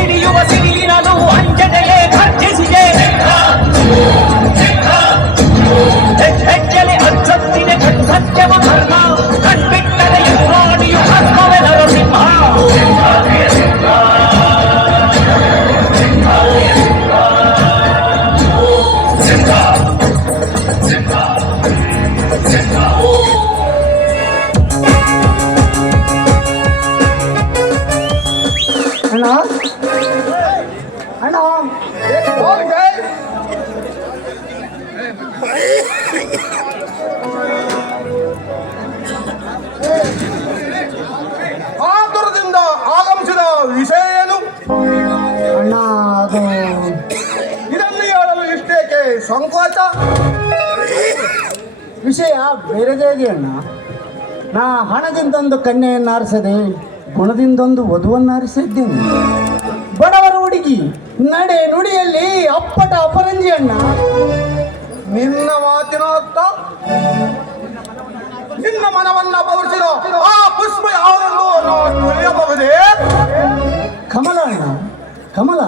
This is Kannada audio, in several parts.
ಸಿಡಿಯುವ ಸಿಡಿಲಿನನು ಅಂಜನೆಯೇ ಗರ್ಜಿಸಿದೆ. ಹೆಜ್ಜೆಲೆ ಅಚ್ಚೊತ್ತಿದೆ ಸತ್ಯವ ಧರ್ಮ ಕಣ್ಬಿಟ್ಟರೆ ಯುಗಾಡಿಯು ಹಸ್ತವೆ ನರಸಿಂಹ. ಅಣ್ಣ ಅಣ್ಣ ಆತುರದಿಂದ ಆಗಮಿಸಿದ ವಿಷಯ ಏನು? ಅಣ್ಣ ಅದು ಇದನ್ನು ಹೇಳಲು ಇಷ್ಟೇಕೆ ಸಂಕೋಚ? ವಿಷಯ ಬೇರೆದೇ ಇದೆ ಅಣ್ಣ. ನಾ ಹಣದಿಂದೊಂದು ಕನ್ಯೆಯನ್ನು ಆರಿಸದೆ ಗುಣದಿಂದೊಂದು ವಧುವನ್ನು ಆರಿಸಿದ್ದೇನೆ. ಬಡವರ ಹುಡುಗಿ ನಡೆ ನುಡಿಯಲ್ಲಿ ಅಪ್ಪಟ ಅಪರಂಜಿ ಅಣ್ಣ. ನಿನ್ನ ಮಾತಿನ ಅರ್ಥ ನಿನ್ನ ಮನವನ್ನ ಪೌರಿಸಿದ ಆ ಪುಷ್ಪ ಯಾವುದೆಂದು ನಾವು ತಿಳಿಯಬಹುದೇ? ಕಮಲ ಅಣ್ಣ, ಕಮಲ.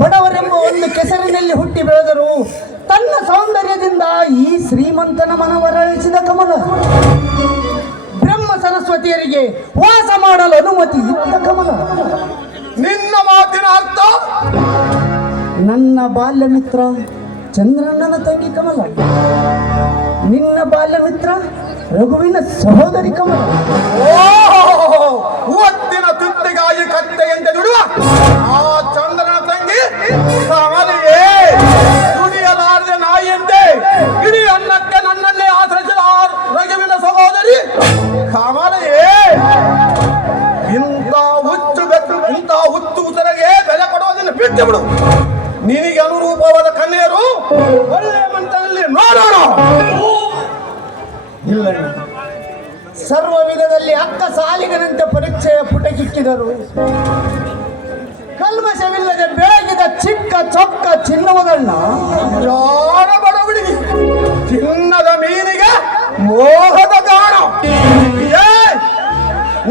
ಬಡವರೆಂಬ ಒಂದು ಕೆಸರಿನಲ್ಲಿ ಹುಟ್ಟಿ ಬೆಳೆದರು ತನ್ನ ಸೌಂದರ್ಯದಿಂದ ಈ ಶ್ರೀಮಂತನ ಮನವರಳಿಸಿದ ಕಮಲ. ಬ್ರಹ್ಮ ಸರಸ್ವತಿಯರಿಗೆ ವಾಸ ಮಾಡಲು ಅನುಮತಿ ಇದ್ದ ಕಮಲ. ನಿನ್ನ ಮಾತಿನ ಅರ್ಥ ನನ್ನ ಬಾಲ್ಯ ಮಿತ್ರ ಚಂದ್ರಣ್ಣನ ತಂಗಿ ಕಮಲ. ನಿನ್ನ ಬಾಲ್ಯ ಮಿತ್ರ ರಘುವಿನ ಸಹೋದರಿ ಕಮಲ. ಒತ್ತಿನ ತುತ್ತಿಗಾಗಿ ಕತ್ತೆಯಂತೆ ದುಡುವ ಆ ಚಂದ್ರನ ತಂಗಿ ಕಮಲಿಗೆ ದುಡಿಯಲಾರದೆ ನಾಯಿಯಂತೆ ಇಡೀ ಅನ್ನಕ್ಕೆ ನನ್ನನ್ನೇ ಆಶ್ರಯಿಸಿದ ಆ ರಘುವಿನ ಸಹೋದರಿ ಕಮಲೆಯೇ. ಇಂಥ ಹುಚ್ಚು ಉತ್ತರಗೆ ಬೆಲೆ ಕೊಡುವುದನ್ನು ಬಿಟ್ಟು ಬಿಡು. ನಿನಗೆ ಅನುರೂಪವಾದ ಕನ್ಯೆಯರು ಒಳ್ಳೆಯ ಮಂತ್ರದಲ್ಲಿ ನೋಡೋಣ. ಇಲ್ಲ, ಸರ್ವ ವಿಧದಲ್ಲಿ ಅಕ್ಕ ಸಾಲಿಗನಂತೆ ಪರೀಕ್ಷೆಯ ಪುಟಕಿಕ್ಕಿದರು. ಕಲ್ಮಶವಿಲ್ಲದೆ ಬೆಳಗಿದ ಚಿಕ್ಕ ಚೊಕ್ಕ ಚಿನ್ನವುದನ್ನ ಜಾಣ ಬಡವಡಿ ಚಿನ್ನದ ಮೀನಿಗೆ ಮೋಹದ ಗಾಣ.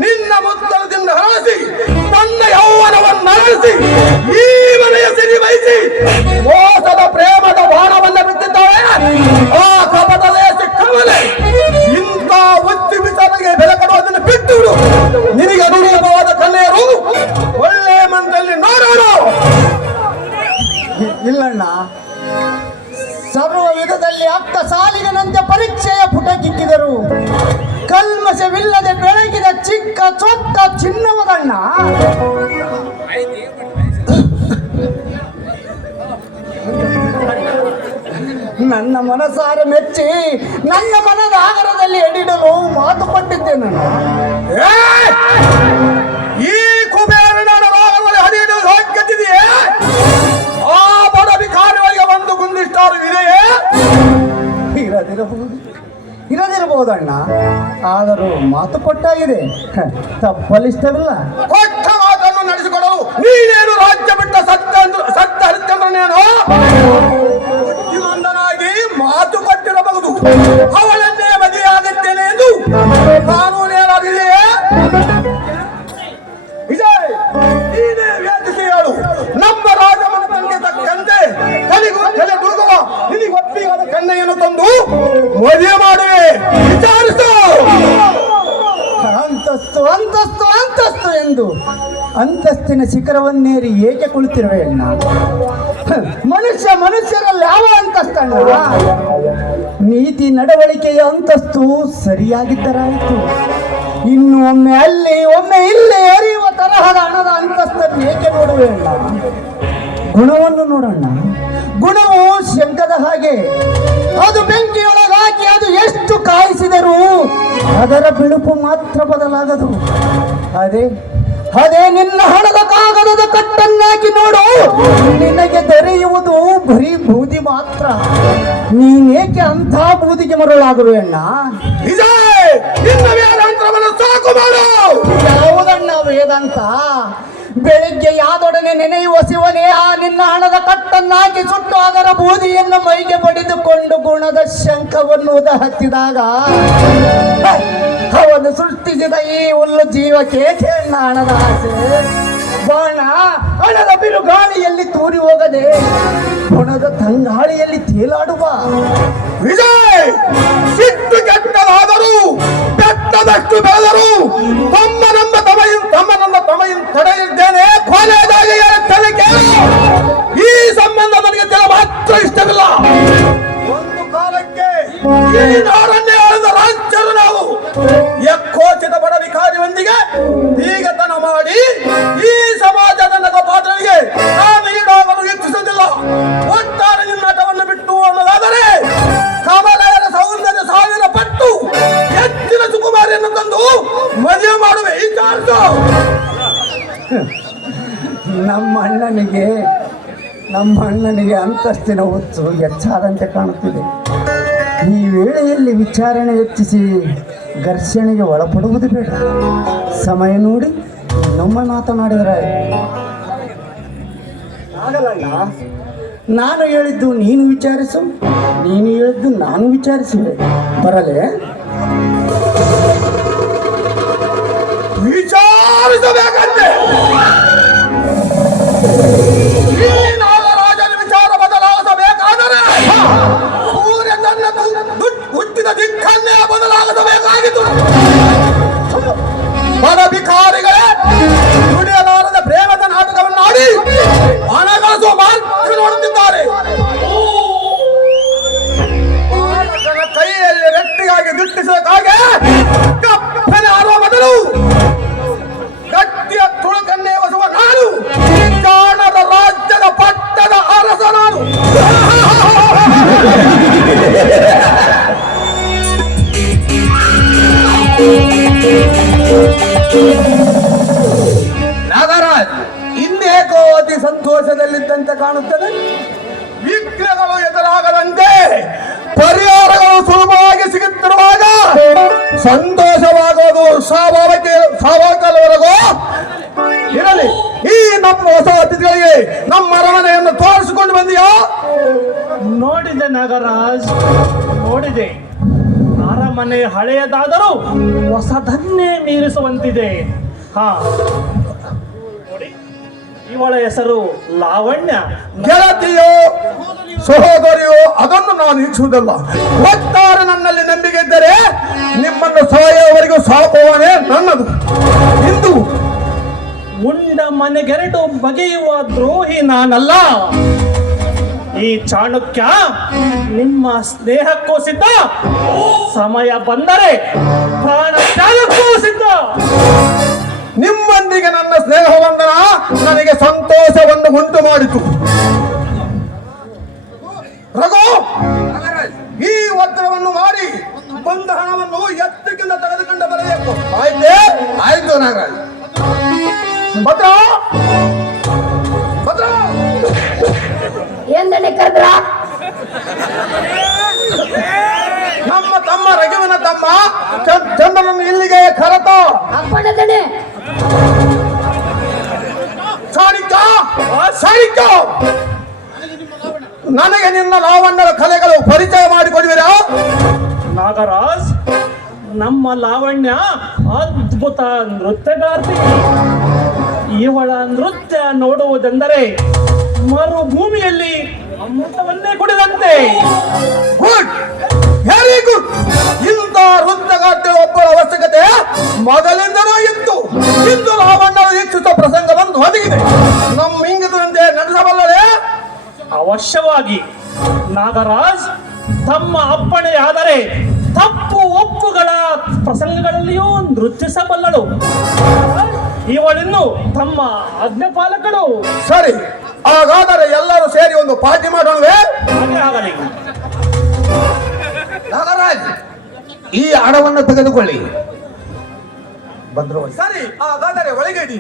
ನಿನ್ನ ಮುತ್ತಲದಿಂದ ಹರಸಿ ತನ್ನ ಯೌವನವನ್ನು ಅರಸಿ ಈ ಮನೆಯ ಸಿರಿ ವಹಿಸಿ ಮೋಸದ ಪ್ರೇಮದ ಬಾಣವನ್ನ ಬಿಟ್ಟಿದ್ದಾವೆ ಆ ಕಪಟದ ಕಮಲೆ. ಇಂಥ ಹುಚ್ಚು ಬಿಸಾರಿಗೆ ಬೆಲೆ ಕೊಡುವುದನ್ನು ಬಿಟ್ಟು ಬಿಡು. ನಿನಗೆ ಅನುರೂಪವಾದ ಕನ್ಯೆಯರು ಒಳ್ಳೆಯ ಮನದಲ್ಲಿ ನೋಡೋಣ. ಇಲ್ಲಣ್ಣ, ಸರ್ವ ವಿಧದಲ್ಲಿ ಅಕ್ಕ ಸಾಲಿಗನಂತೆ ಪರೀಕ್ಷೆಯ ಪುಟಕಿಕ್ಕಿದರು. ಕಲ್ಮಶವಿಲ್ಲದೆ ಬೆಳಗಿದ ಚಿಕ್ಕ ಚೊಕ್ಕ ಚಿನ್ನವದಣ್ಣ. ನನ್ನ ಮನಸಾರೆ ಮೆಚ್ಚಿ ನನ್ನ ಮನದ ಆಗರದಲ್ಲಿ ಎಡಿಡಲು ಮಾತು ಕೊಟ್ಟಿದ್ದೆ ನಾನು. ಈ ಕುಬೇರನ ರಾಗದಲ್ಲಿ ಹರಿಯಲು ಹೋಗ್ತಿದೆಯೇ? ಆ ಬಡ ವಿಕಾರಗಳಿಗೆ ಒಂದು ಗುಂದಿಷ್ಟಾರು ಇದೆಯೇ? ಇರದಿರಬಹುದಣ್ಣ, ಆದರೂ ಮಾತು ಕೊಟ್ಟಾಗಿದೆ, ತಪ್ಪಲಿಷ್ಟವಿಲ್ಲ. ಕೊಟ್ಟ ಮಾತನ್ನು ನಡೆಸಿಕೊಡಲು ನೀನೇನು ರಾಜ್ಯ ಬಿಟ್ಟ ಸತ್ಯ ಹರಿಶ್ಚಂದ್ರನೇನು? ಬುದ್ಧಿವಂತನಾಗಿ ಮಾತು ಕೊಟ್ಟಿರಬಹುದು. ಅವಳನ್ನೇ ಮದುವೆಯಾಗುತ್ತೇನೆ ಎಂದು ಕಾನೂನೇನಾಗಿದೆಯೇ? ವಿಜಯ್, ನೀನೇ ವೇದಿಸಿ ಹೇಳು. ನಮ್ಮ ರಾಜಮನೆತನಕ್ಕೆ ತಕ್ಕಂತೆ ತಲೆ ದೂಗುವ ನಿನಗೆ ಒಪ್ಪಿಗಾದ ಕನ್ಯೆಯನ್ನು ತಂದು ಮದುವೆ ಮಾಡುವೆ. ವಿಚಾರಿಸು. ಅಂತಸ್ತು ಅಂತಸ್ತು ಅಂತಸ್ತು ಎಂದು ಅಂತಸ್ತಿನ ಶಿಖರವನ್ನೇರಿ ಏಕೆ ಕುಳಿತಿರುವೆ ಅಣ್ಣ? ಮನುಷ್ಯರಲ್ಲಿ ಯಾವ ಅಂತಸ್ತಣ್ಣ? ನೀತಿ ನಡವಳಿಕೆಯ ಅಂತಸ್ತು ಸರಿಯಾಗಿದ್ದರಾಯಿತು. ಇನ್ನು ಒಮ್ಮೆ ಅಲ್ಲಿ ಒಮ್ಮೆ ಇಲ್ಲಿ ಎರಿಯುವ ತರಹದ ಹಣದ ಅಂತಸ್ತನ್ನು ಏಕೆ ನೋಡುವೆ ಅಣ್ಣ? ಗುಣವನ್ನು ನೋಡೋಣ. ಗುಣವು ಶಂಕದ ಹಾಗೆ, ಅದು ಬೆಂಕಿಯೊಳಗಾಗಿ ಅದು ಎಷ್ಟು ಕಾಯಿಸಿದರೂ ಅದರ ಬಿಳುಪು ಮಾತ್ರ ಬದಲಾಗದು. ಅದೇ ನಿನ್ನ ಹಣದ ಕಾಗದದ ಕಟ್ಟನ್ನಾಗಿ ನೋಡು, ನಿನಗೆ ದೊರೆಯುವುದು ಬರೀ ಬೂದಿ ಮಾತ್ರ. ನೀನೇಕೆ ಅಂಥ ಬೂದಿಗೆ ಮರಳಾಗುವೆ ಅಣ್ಣ? ಯಾವುದಣ್ಣ ವೇದಾಂತ? ಬೆಳಿಗ್ಗೆ ಯಾದೊಡನೆ ನೆನೆಯುವ ಶಿವನೇ ಆ ನಿನ್ನ ಹಣದ ಕಟ್ಟನ್ನಾಗಿ ಸುಟ್ಟು ಅದರ ಬೂದಿಯನ್ನು ಮೈಗೆ ಬಡಿದುಕೊಂಡು ಗುಣದ ಶಂಖವನ್ನು ಉದ ಹತ್ತಿದಾಗ ಅವನು ಸೃಷ್ಟಿಸಿದ ಈ ಹುಲ್ಲು ಜೀವಕ್ಕೆ ಹಣದ ಆಸೆ. ಬಾಣ ಹಣದ ಬಿರುಗಾಳಿಯಲ್ಲಿ ತೂರಿ ಹೋಗದೆ ಹೊಣದ ತಂಗಾಳಿಯಲ್ಲಿ ತೇಲಾಡುವ ವಿಜಯ್, ಸಿಟ್ಟು ಕೆಟ್ಟದಾದರೂ ಬೆಟ್ಟದಷ್ಟು ಬೆಳೆದರು ತಮ್ಮ ತಡೆಯಿದ್ದೇನೆ. ಕೊನೆಯದಾಗಿ ಹೇಳುತ್ತೇನೆ ಕೇಳು. ಈ ಸಂಬಂಧ ನನಗೆ ಜನ ಮಾತ್ರ ಇಷ್ಟವಿಲ್ಲ. ಒಂದು ಕಾಲಕ್ಕೆ ಈ ನಾಡನ್ನೇ ಆಳಿದ ರಾಜ್ಯರು ನಾವು. ಯಕ್ಕೋಚಿತ ಬಡವಿಕಾರಿಯೊಂದಿಗೆ ಬೀಗತನ ಮಾಡಿ ಈ ಸಮಾಜದ ನಗಪಾತ್ರರಿಗೆ ನಾನು ಈಡಾಗಲು ಇಚ್ಛಿಸುವುದಿಲ್ಲ. ಒಟ್ಟಾರೆ ನಿನ್ನಟವನ್ನು ಬಿಟ್ಟು ಅನ್ನೋದಾದರೆ ಕಮಲೆಯರ ಸೌಂದರ್ಯ ಸಾವಿರ ಪಟ್ಟು ಹೆಚ್ಚಿನ ಸುಕುಮಾರಿಯನ್ನು ತಂದು ಮದುವೆ ಮಾಡುವೆ. ಈ ಚಾರ್ಜ್ ನಮ್ಮ ಅಣ್ಣನಿಗೆ ಅಂತಸ್ತಿನ ಹುಚ್ಚು ಹೆಚ್ಚಾದಂತೆ ಕಾಣುತ್ತಿದೆ. ಈ ವೇಳೆಯಲ್ಲಿ ವಿಚಾರಣೆ ಹೆಚ್ಚಿಸಿ ಘರ್ಷಣೆಗೆ ಒಳಪಡುವುದು ಬೇಡ. ಸಮಯ ನೋಡಿ ನಮ್ಮ ಮಾತನಾಡಿದರೆ ಆಗಲ್ಲ. ನಾನು ಹೇಳಿದ್ದು ನೀನು ವಿಚಾರಿಸು, ನೀನು ಹೇಳಿದ್ದು ನಾನು ವಿಚಾರಿಸುವೆ. ಬರಲೇ? ವಿಚಾರಿಸಬೇಕಂತೆ. ಈ ನಾಗರಾಜನ ವಿಚಾರ ಬದಲಾಯಿಸಬೇಕಾದರೆ ಸೂರ್ಯ ತನ್ನ ಹುಟ್ಟಿದ ದಿಕ್ಕನ್ನೇ ಬದಲಾಯಿಸಬೇಕಾಗಿತ್ತು. ಬಡ ಭಿಕಾರಿಗಳೇ ದುಡಿಯಲಾರದ ಪ್ರೇಮದ ನಾಟಕವನ್ನು ಆಡಿ ಹಣ ಗಳಿಸುವ ಮಾರ್ಗ ನೋಡುತ್ತಿದ್ದಾರೆ. ಬಾಲಕನ ಕೈಯಲ್ಲಿ ಗಟ್ಟಿಯಾಗಿ ದಿಟ್ಟಿಸಬೇಕಾಗೆ ಕಪ್ಪನೆ ಆಡುವ ಮೊದಲು ಗಟ್ಟಿಯ ತುಳುಕನ್ನೇ ಒಸುವ ನಾನು, ಜಾಣದ ರಾಜ್ಯದ ಪಟ್ಟದ ಅರಸ ನಾನು. ನಾಗರಾಜ್ ಇನ್ನೇಕೋ ಅತಿ ಸಂತೋಷದಲ್ಲಿದ್ದಂತೆ ಕಾಣುತ್ತದೆ. ವಿಘ್ನಗಳು ಎದುರಾಗದಂತೆ ಪರಿಹಾರಗಳು ಸುಲಭವಾಗಿ ಸಿಗುತ್ತಿರುವಾಗ ಸಂತೋಷವಾಗುವುದು ಸ್ವಾಭಾವಿಕವರೆಗೂ ಇರಲಿ. ಈ ನಮ್ಮ ಹೊಸ ಅತಿಥಿಗಳಿಗೆ ನಮ್ಮ ಅರಮನೆಯನ್ನು ತೋರಿಸಿಕೊಂಡು ಬಂದಿಯಾ? ನೋಡಿದೆ ನಾಗರಾಜ್, ನೋಡಿದೆ. ಅರಮನೆ ಹಳೆಯದಾದರೂ ಹೊಸದನ್ನೇ ಮೀರಿಸುವಂತಿದೆ. ಹಾ ನೋಡಿ, ಇವಳ ಹೆಸರು ಲಾವಣ್ಯ. ಗೆಳತಿಯೋ ಸಹೋದರಿಯೋ ಅದನ್ನು ನಾನು ಇಚ್ಛುವುದಲ್ಲ. ಒಟ್ಟಾರೆ ನನ್ನಲ್ಲಿ ನಂಬಿಕೆ ಇದ್ದರೆ ನಿಮ್ಮನ್ನು ಸಾಯುವವರೆಗೂ ಸಾಕುವವನೇ ನನ್ನದು. ಇಂದು ಉಂಡ ಮನೆಗೆರಡು ಬಗೆಯುವ ದ್ರೋಹಿ ನಾನಲ್ಲ. ಈ ಚಾಣಕ್ಯ ನಿಮ್ಮ ಸ್ನೇಹಕ್ಕೂ ಸಿದ್ಧ, ಸಮಯ ಬಂದರೆ ಪ್ರಾಣ ತ್ಯಾಗಕ್ಕೂ ಸಿದ್ಧ. ನಿಮ್ಮೊಂದಿಗೆ ನನ್ನ ಸ್ನೇಹವಂದನ ನನಗೆ ಸಂತೋಷವನ್ನು ಉಂಟು ಮಾಡಿತು. ರಘು, ಈ ಒತ್ತಡವನ್ನು ಮಾಡಿ ಬಂದ ಹಣವನ್ನು ಎತ್ತಕ್ಕಿಂತ ತೆಗೆದುಕೊಂಡು ಬರಬೇಕು. ಆಯ್ತೇ? ಆಯ್ತು ನಾಗರಾಜ್. ಭದ್ರ ಭದ್ರ ಎಂದನೆ ಕರೆದ್ರ? ನಮ್ಮ ತಮ್ಮ ರಘುವಿನ ತಮ್ಮ ಚಂದ್ರನನ್ನು ಇಲ್ಲಿಗೆ ಕರೆತ. ಅಪ್ಪಣದನೆ ಸಾರಿಕ ನನಗೆ ನಿನ್ನ ಲಾವಣ್ಯದ ಕಲೆಗಳು ಪರಿಚಯ ಮಾಡಿಕೊಡುವಿರಾ? ನಾಗರಾಜ್, ನಮ್ಮ ಲಾವಣ್ಯ ಅದ್ಭುತ ನೃತ್ಯಗಾರ್ತಿ. ಇವಳ ನೃತ್ಯ ನೋಡುವುದೆಂದರೆ ಮರುಭೂಮಿಯಲ್ಲಿ ಅಮೃತವನ್ನೇ ಕುಡಿದಂತೆ. Good, very good. ಇಂಥ ನೃತ್ಯಗಾರ್ತಿ ಒಬ್ಬರ ಅವಶ್ಯಕತೆ ಮೊದಲಿಂದಲೂ ಇತ್ತು. ಇಂದು ಲಾವಣ್ಯದ ಇಚ್ಛಿತ ಪ್ರಸಂಗ ಬಂದು ಒದಗಿದೆ. ನಮ್ಮ ಇಂಗಿತದಂತೆ ನಡೆಸಬಲ್ಲರೇ? ಅವಶ್ಯವಾಗಿ. ನಾಗರಾಜ್, ತಮ್ಮ ಅಪ್ಪಣೆಯಾದರೆ ತಪ್ಪು ಒಪ್ಪುಗಳ ಪ್ರಸಂಗಗಳಲ್ಲಿಯೂ ನೃತ್ಯಿಸಬಲ್ಲಳು. ಇವಳಿನ್ನು ತಮ್ಮ ಆಜ್ಞಾಪಾಲಕಳು. ಸರಿ, ಹಾಗಾದರೆ ಎಲ್ಲರೂ ಸೇರಿ ಒಂದು ಪಾರ್ಟಿ ಮಾಡೋಣವೇ? ಹಾಗೆ ಆಗಲಿ. ನಾಗರಾಜ್, ಈ ಹಣವನ್ನು ತೆಗೆದುಕೊಳ್ಳಿ. ಭದ್ರವಾಗಿ. ಸರಿ, ಹಾಗಾದರೆ ಒಳಗೆ ಇಡಿ.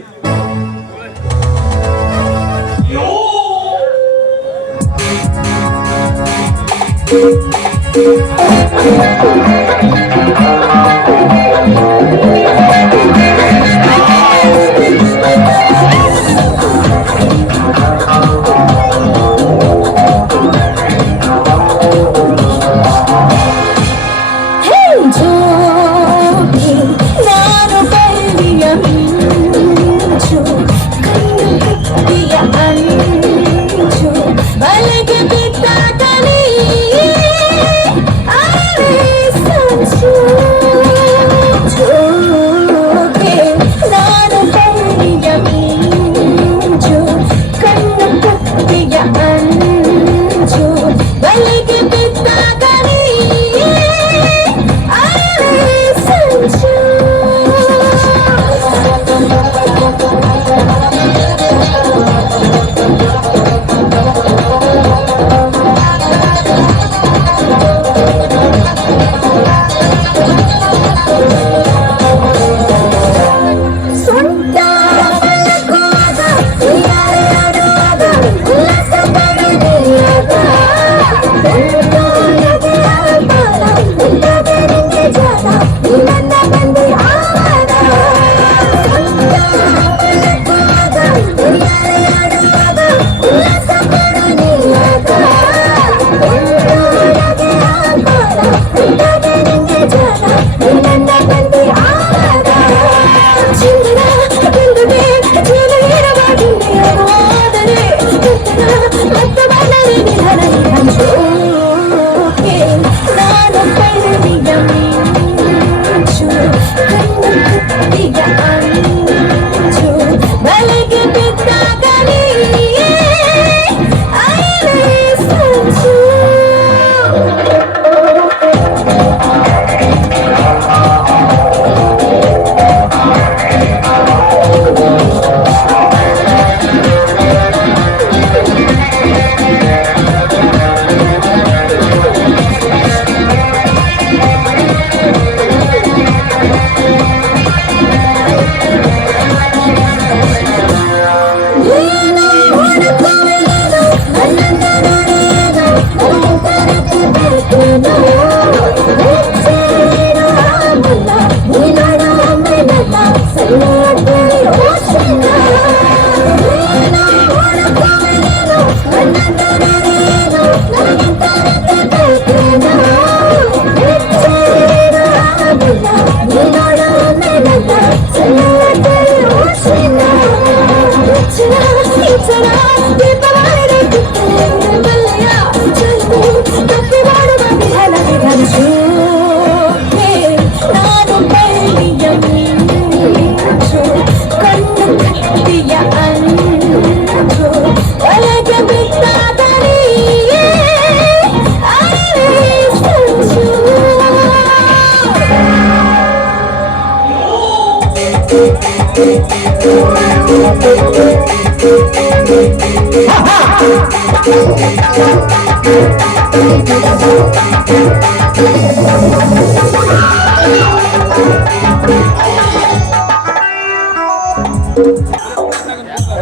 ನಾನು ಬಳ್ಳಿಯ ಮಿಂಚು, ಕಣ್ಣು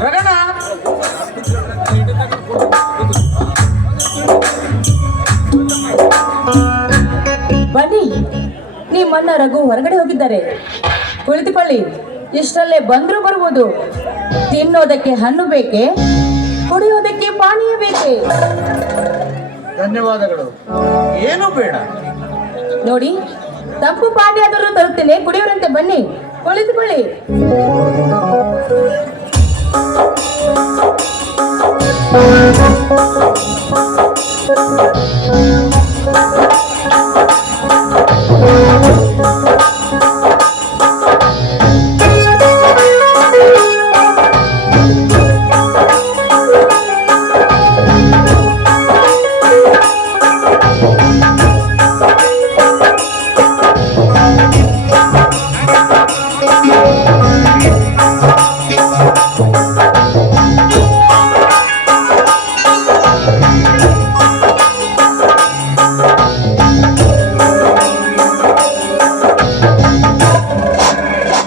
ರಗಣ, ಬನ್ನಿ, ನಿಮ್ಮಣ್ಣ ರಘು ಹೊರಗಡೆ ಹೋಗಿದ್ದಾರೆ. ಕುಳಿತುಕೊಳ್ಳಿ. ಇಷ್ಟರಲ್ಲೇ ಬಂದ್ರು ಬರ್ಬೋದು. ತಿನ್ನೋದಕ್ಕೆ ಹಣ್ಣು ಬೇಕೆ, ಕುಡಿಯೋದಕ್ಕೆ ಪಾನೀಯ ಬೇಕೆ? ಧನ್ಯವಾದಗಳು. ಏನು ಬೇಡ. ನೋಡಿ, ತಂಪು ಪಾನೀಯ ಆದರೂ ತರುತ್ತೇನೆ, ಕುಡಿಯೋರಂತೆ. ಬನ್ನಿ, ಕುಳಿತುಕೊಳ್ಳಿ.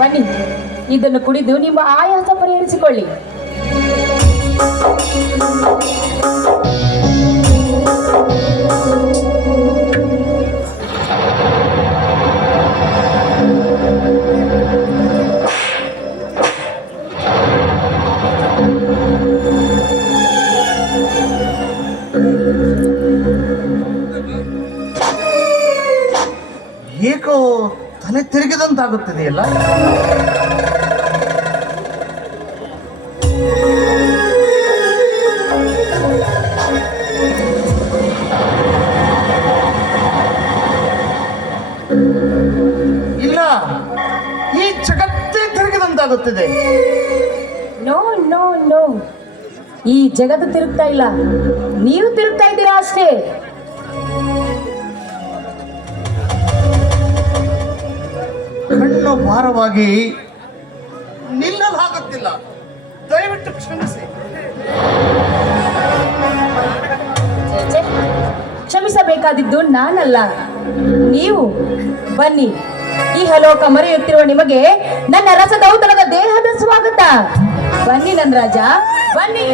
ಬನ್ನಿ, ಇದನ್ನು ಕುಡಿದು ನಿಮ್ಮ ಆಯಾಸ ಪರಿಹರಿಸಿಕೊಳ್ಳಿ. ಏಕೋ ತಲೆ ತಿರುಗಿದಂತಾಗುತ್ತಿದೆಯಲ್ಲ. ಇಲ್ಲ, ಈ ಜಗತ್ತೇ ತಿರುಗಿದಂತಾಗುತ್ತಿದೆ. ನೋ ನೋ ನೋ, ಈ ಜಗತ್ತು ತಿರುಗ್ತಾ ಇಲ್ಲ, ನೀವು ತಿರುಗ್ತಾ ಇದ್ದೀರಾ ಅಷ್ಟೇ. ಕಣ್ಣು ಭಾರವಾಗಿ ನಿಲ್ಲಲಾಗುತ್ತಿಲ್ಲ. ದಯವಿಟ್ಟು ಕ್ಷಮಿಸಿ. ಛೆ, ಕ್ಷಮಿಸಬೇಕಾದಿದ್ದು ನಾನಲ್ಲ, ನೀವು. ಬನ್ನಿ, ಈ ಹಲೋಕ ಮರೆಯುತ್ತಿರುವ ನಿಮಗೆ ನನ್ನ ರಸದೌತಣದ ದೇಹದ ಸ್ವಾಗತ. ಬನ್ನಿ ನನ್ನ ರಾಜ, ಬನ್ನಿ.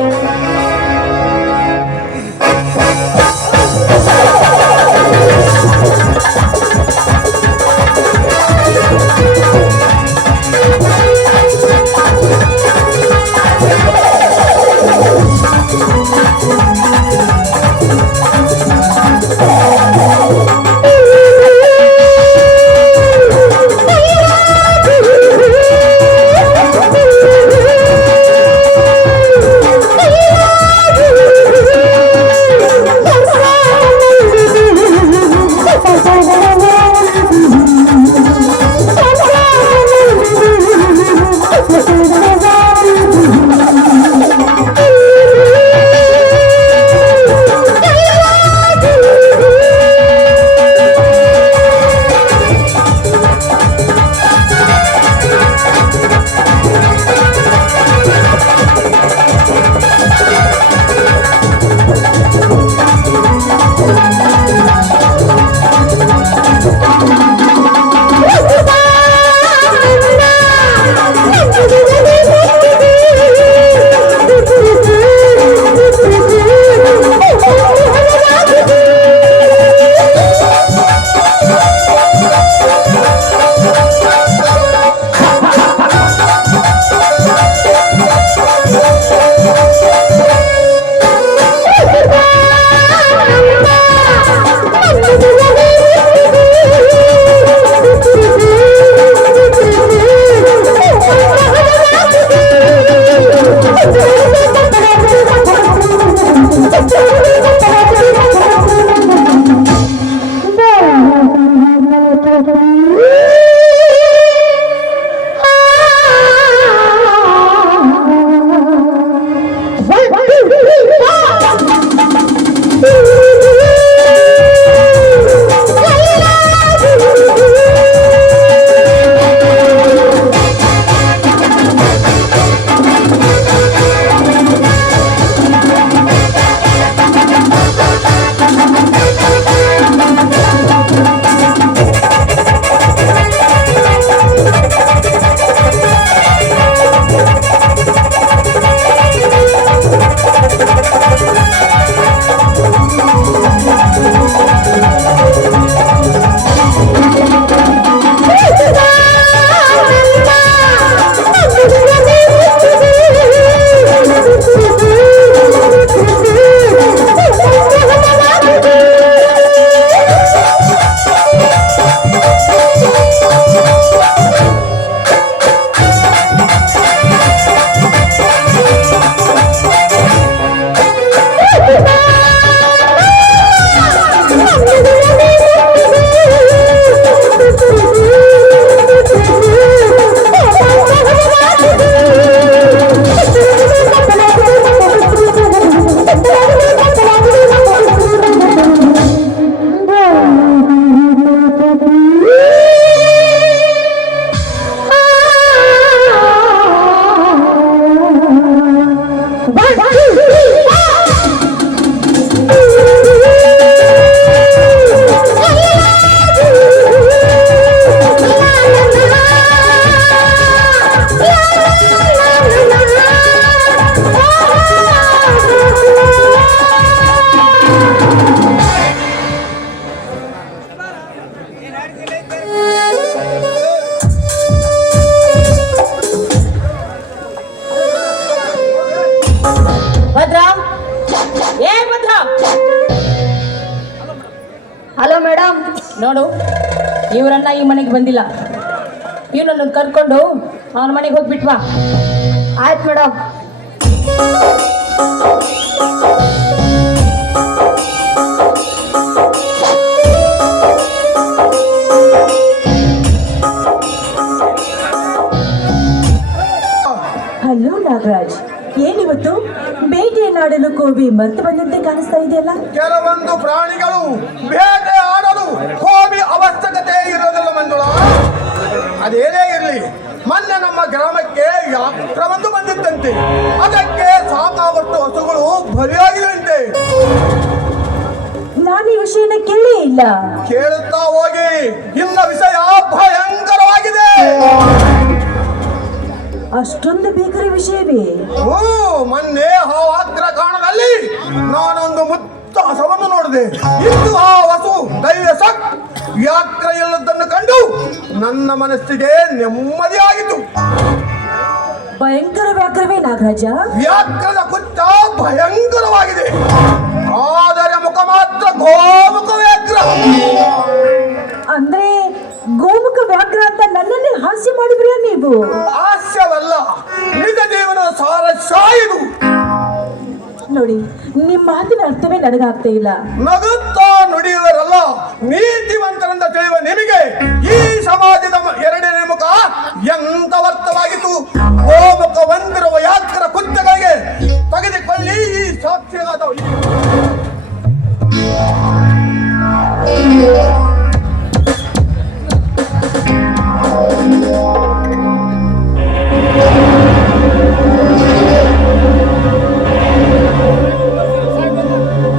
ಭದ್ರ ಏ ಭದ್ರ, ಹಲೋ ಮೇಡಮ್, ನೋಡು ಇವರನ್ನ ಈ ಮನೆಗೆ ಬಂದಿಲ್ಲ, ಇವನನ್ನು ಕರ್ಕೊಂಡು ಅವನ ಮನೆಗೆ ಹೋಗ್ಬಿಟ್ವಾ. ಆಯ್ತು ಮೇಡಮ್. ಹಲೋ ನಾಗರಾಜ್, ಏನಿವತ್ತು ಬೇಟೆಯನ್ನಾಡಲು ಕೋವಿ ಮರೆತು ಬಂದಂತೆ ಕಾಣಿಸ್ತಾ ಇದೆಯಲ್ಲ? ಕೆಲವೊಂದು ಪ್ರಾಣಿಗಳು ಬೇಟೆ ಆಡಲು ಕೋವಿ ಅವಶ್ಯಕತೆ ಇರೋದಿಲ್ಲ ಮಂಜುಳ. ಅದೇನೇ ಇರಲಿ, ಮೊನ್ನೆ ನಮ್ಮ ಗ್ರಾಮಕ್ಕೆ ಯಾತ್ರವೊಂದು ಬಂದಿದ್ದಂತೆ, ಅದಕ್ಕೆ ಸಾಕಾಗುವಷ್ಟು ಹಸುಗಳು ಬಲಿಯಾಗಿದಂತೆ. ನಾನು ಈ ವಿಷಯನ ಕೇಳೇ ಇಲ್ಲ. ಕೇಳುತ್ತಾ ಹೋಗಿ, ಇನ್ನ ವಿಷಯ ಭಯಂಕರವಾಗಿದೆ. ಅಷ್ಟೊಂದು ಬೇಕರಿ ವಿಷಯವೇ? ಮೊನ್ನೆ ಆ ಅಗ್ರಕಾಣದಲ್ಲಿ ನಾನೊಂದು ಮುತ್ತ ಹಸವನ್ನು ನೋಡಿದೆ. ಇಂದು ಆ ಹಸು ಧೈರ್ಯ ಸಕ್ ವ್ಯಾಕ್ರ ಇಲ್ಲದನ್ನು ಕಂಡು ನನ್ನ ಮನಸ್ಸಿಗೆ ನೆಮ್ಮದಿಯಾಗಿತ್ತು. ಭಯಂಕರ ವ್ಯಾಘ್ರವೇ ನಾಗರಾಜ? ವ್ಯಾಘ್ರದ ಕುಚ್ಚ ಭಯಂಕರವಾಗಿದೆ, ಆದರೆ ಮುಖ ಮಾತ್ರ ಗೋಮುಖ ವ್ಯಾಘ್ರ. ಅಂದ್ರೆ ಗೋಮುಖ ವ್ಯಾಘ್ರ ಅಂತ ನನ್ನನ್ನೇ ಹಾಸ್ಯ ಮಾಡಿದ್ರಿ ನೀವು? ಹಾಸ್ಯವಲ್ಲ, ನಿಜ ಜೀವನ ಸಾರಸ್ಯ ಇದು. ನೋಡಿ, ನಿಮ್ಮ ಮಾತಿನ ಅರ್ಥವೇ ನನಗಾಗ್ತಾ ಇಲ್ಲ. ನಗುತ್ತಾ ನುಡಿಯುವರಲ್ಲ ನೀತಿವಂತರಿಂದ ತಿಳಿಯುವ ನಿಮಗೆ ಈ ಸಮಾಜದ ಎರಡನೇ ಮುಖ ಎಂತವರ್ಥವಾಗಿತ್ತು. ಗೋಮುಖ ಹೊಂದಿರುವ ಯಾತ್ರಾ ಕುತ್ತಗಳಿಗೆ ತೆಗೆದುಕೊಳ್ಳಿ ಈ ಸಾಕ್ಷಿಯಾದ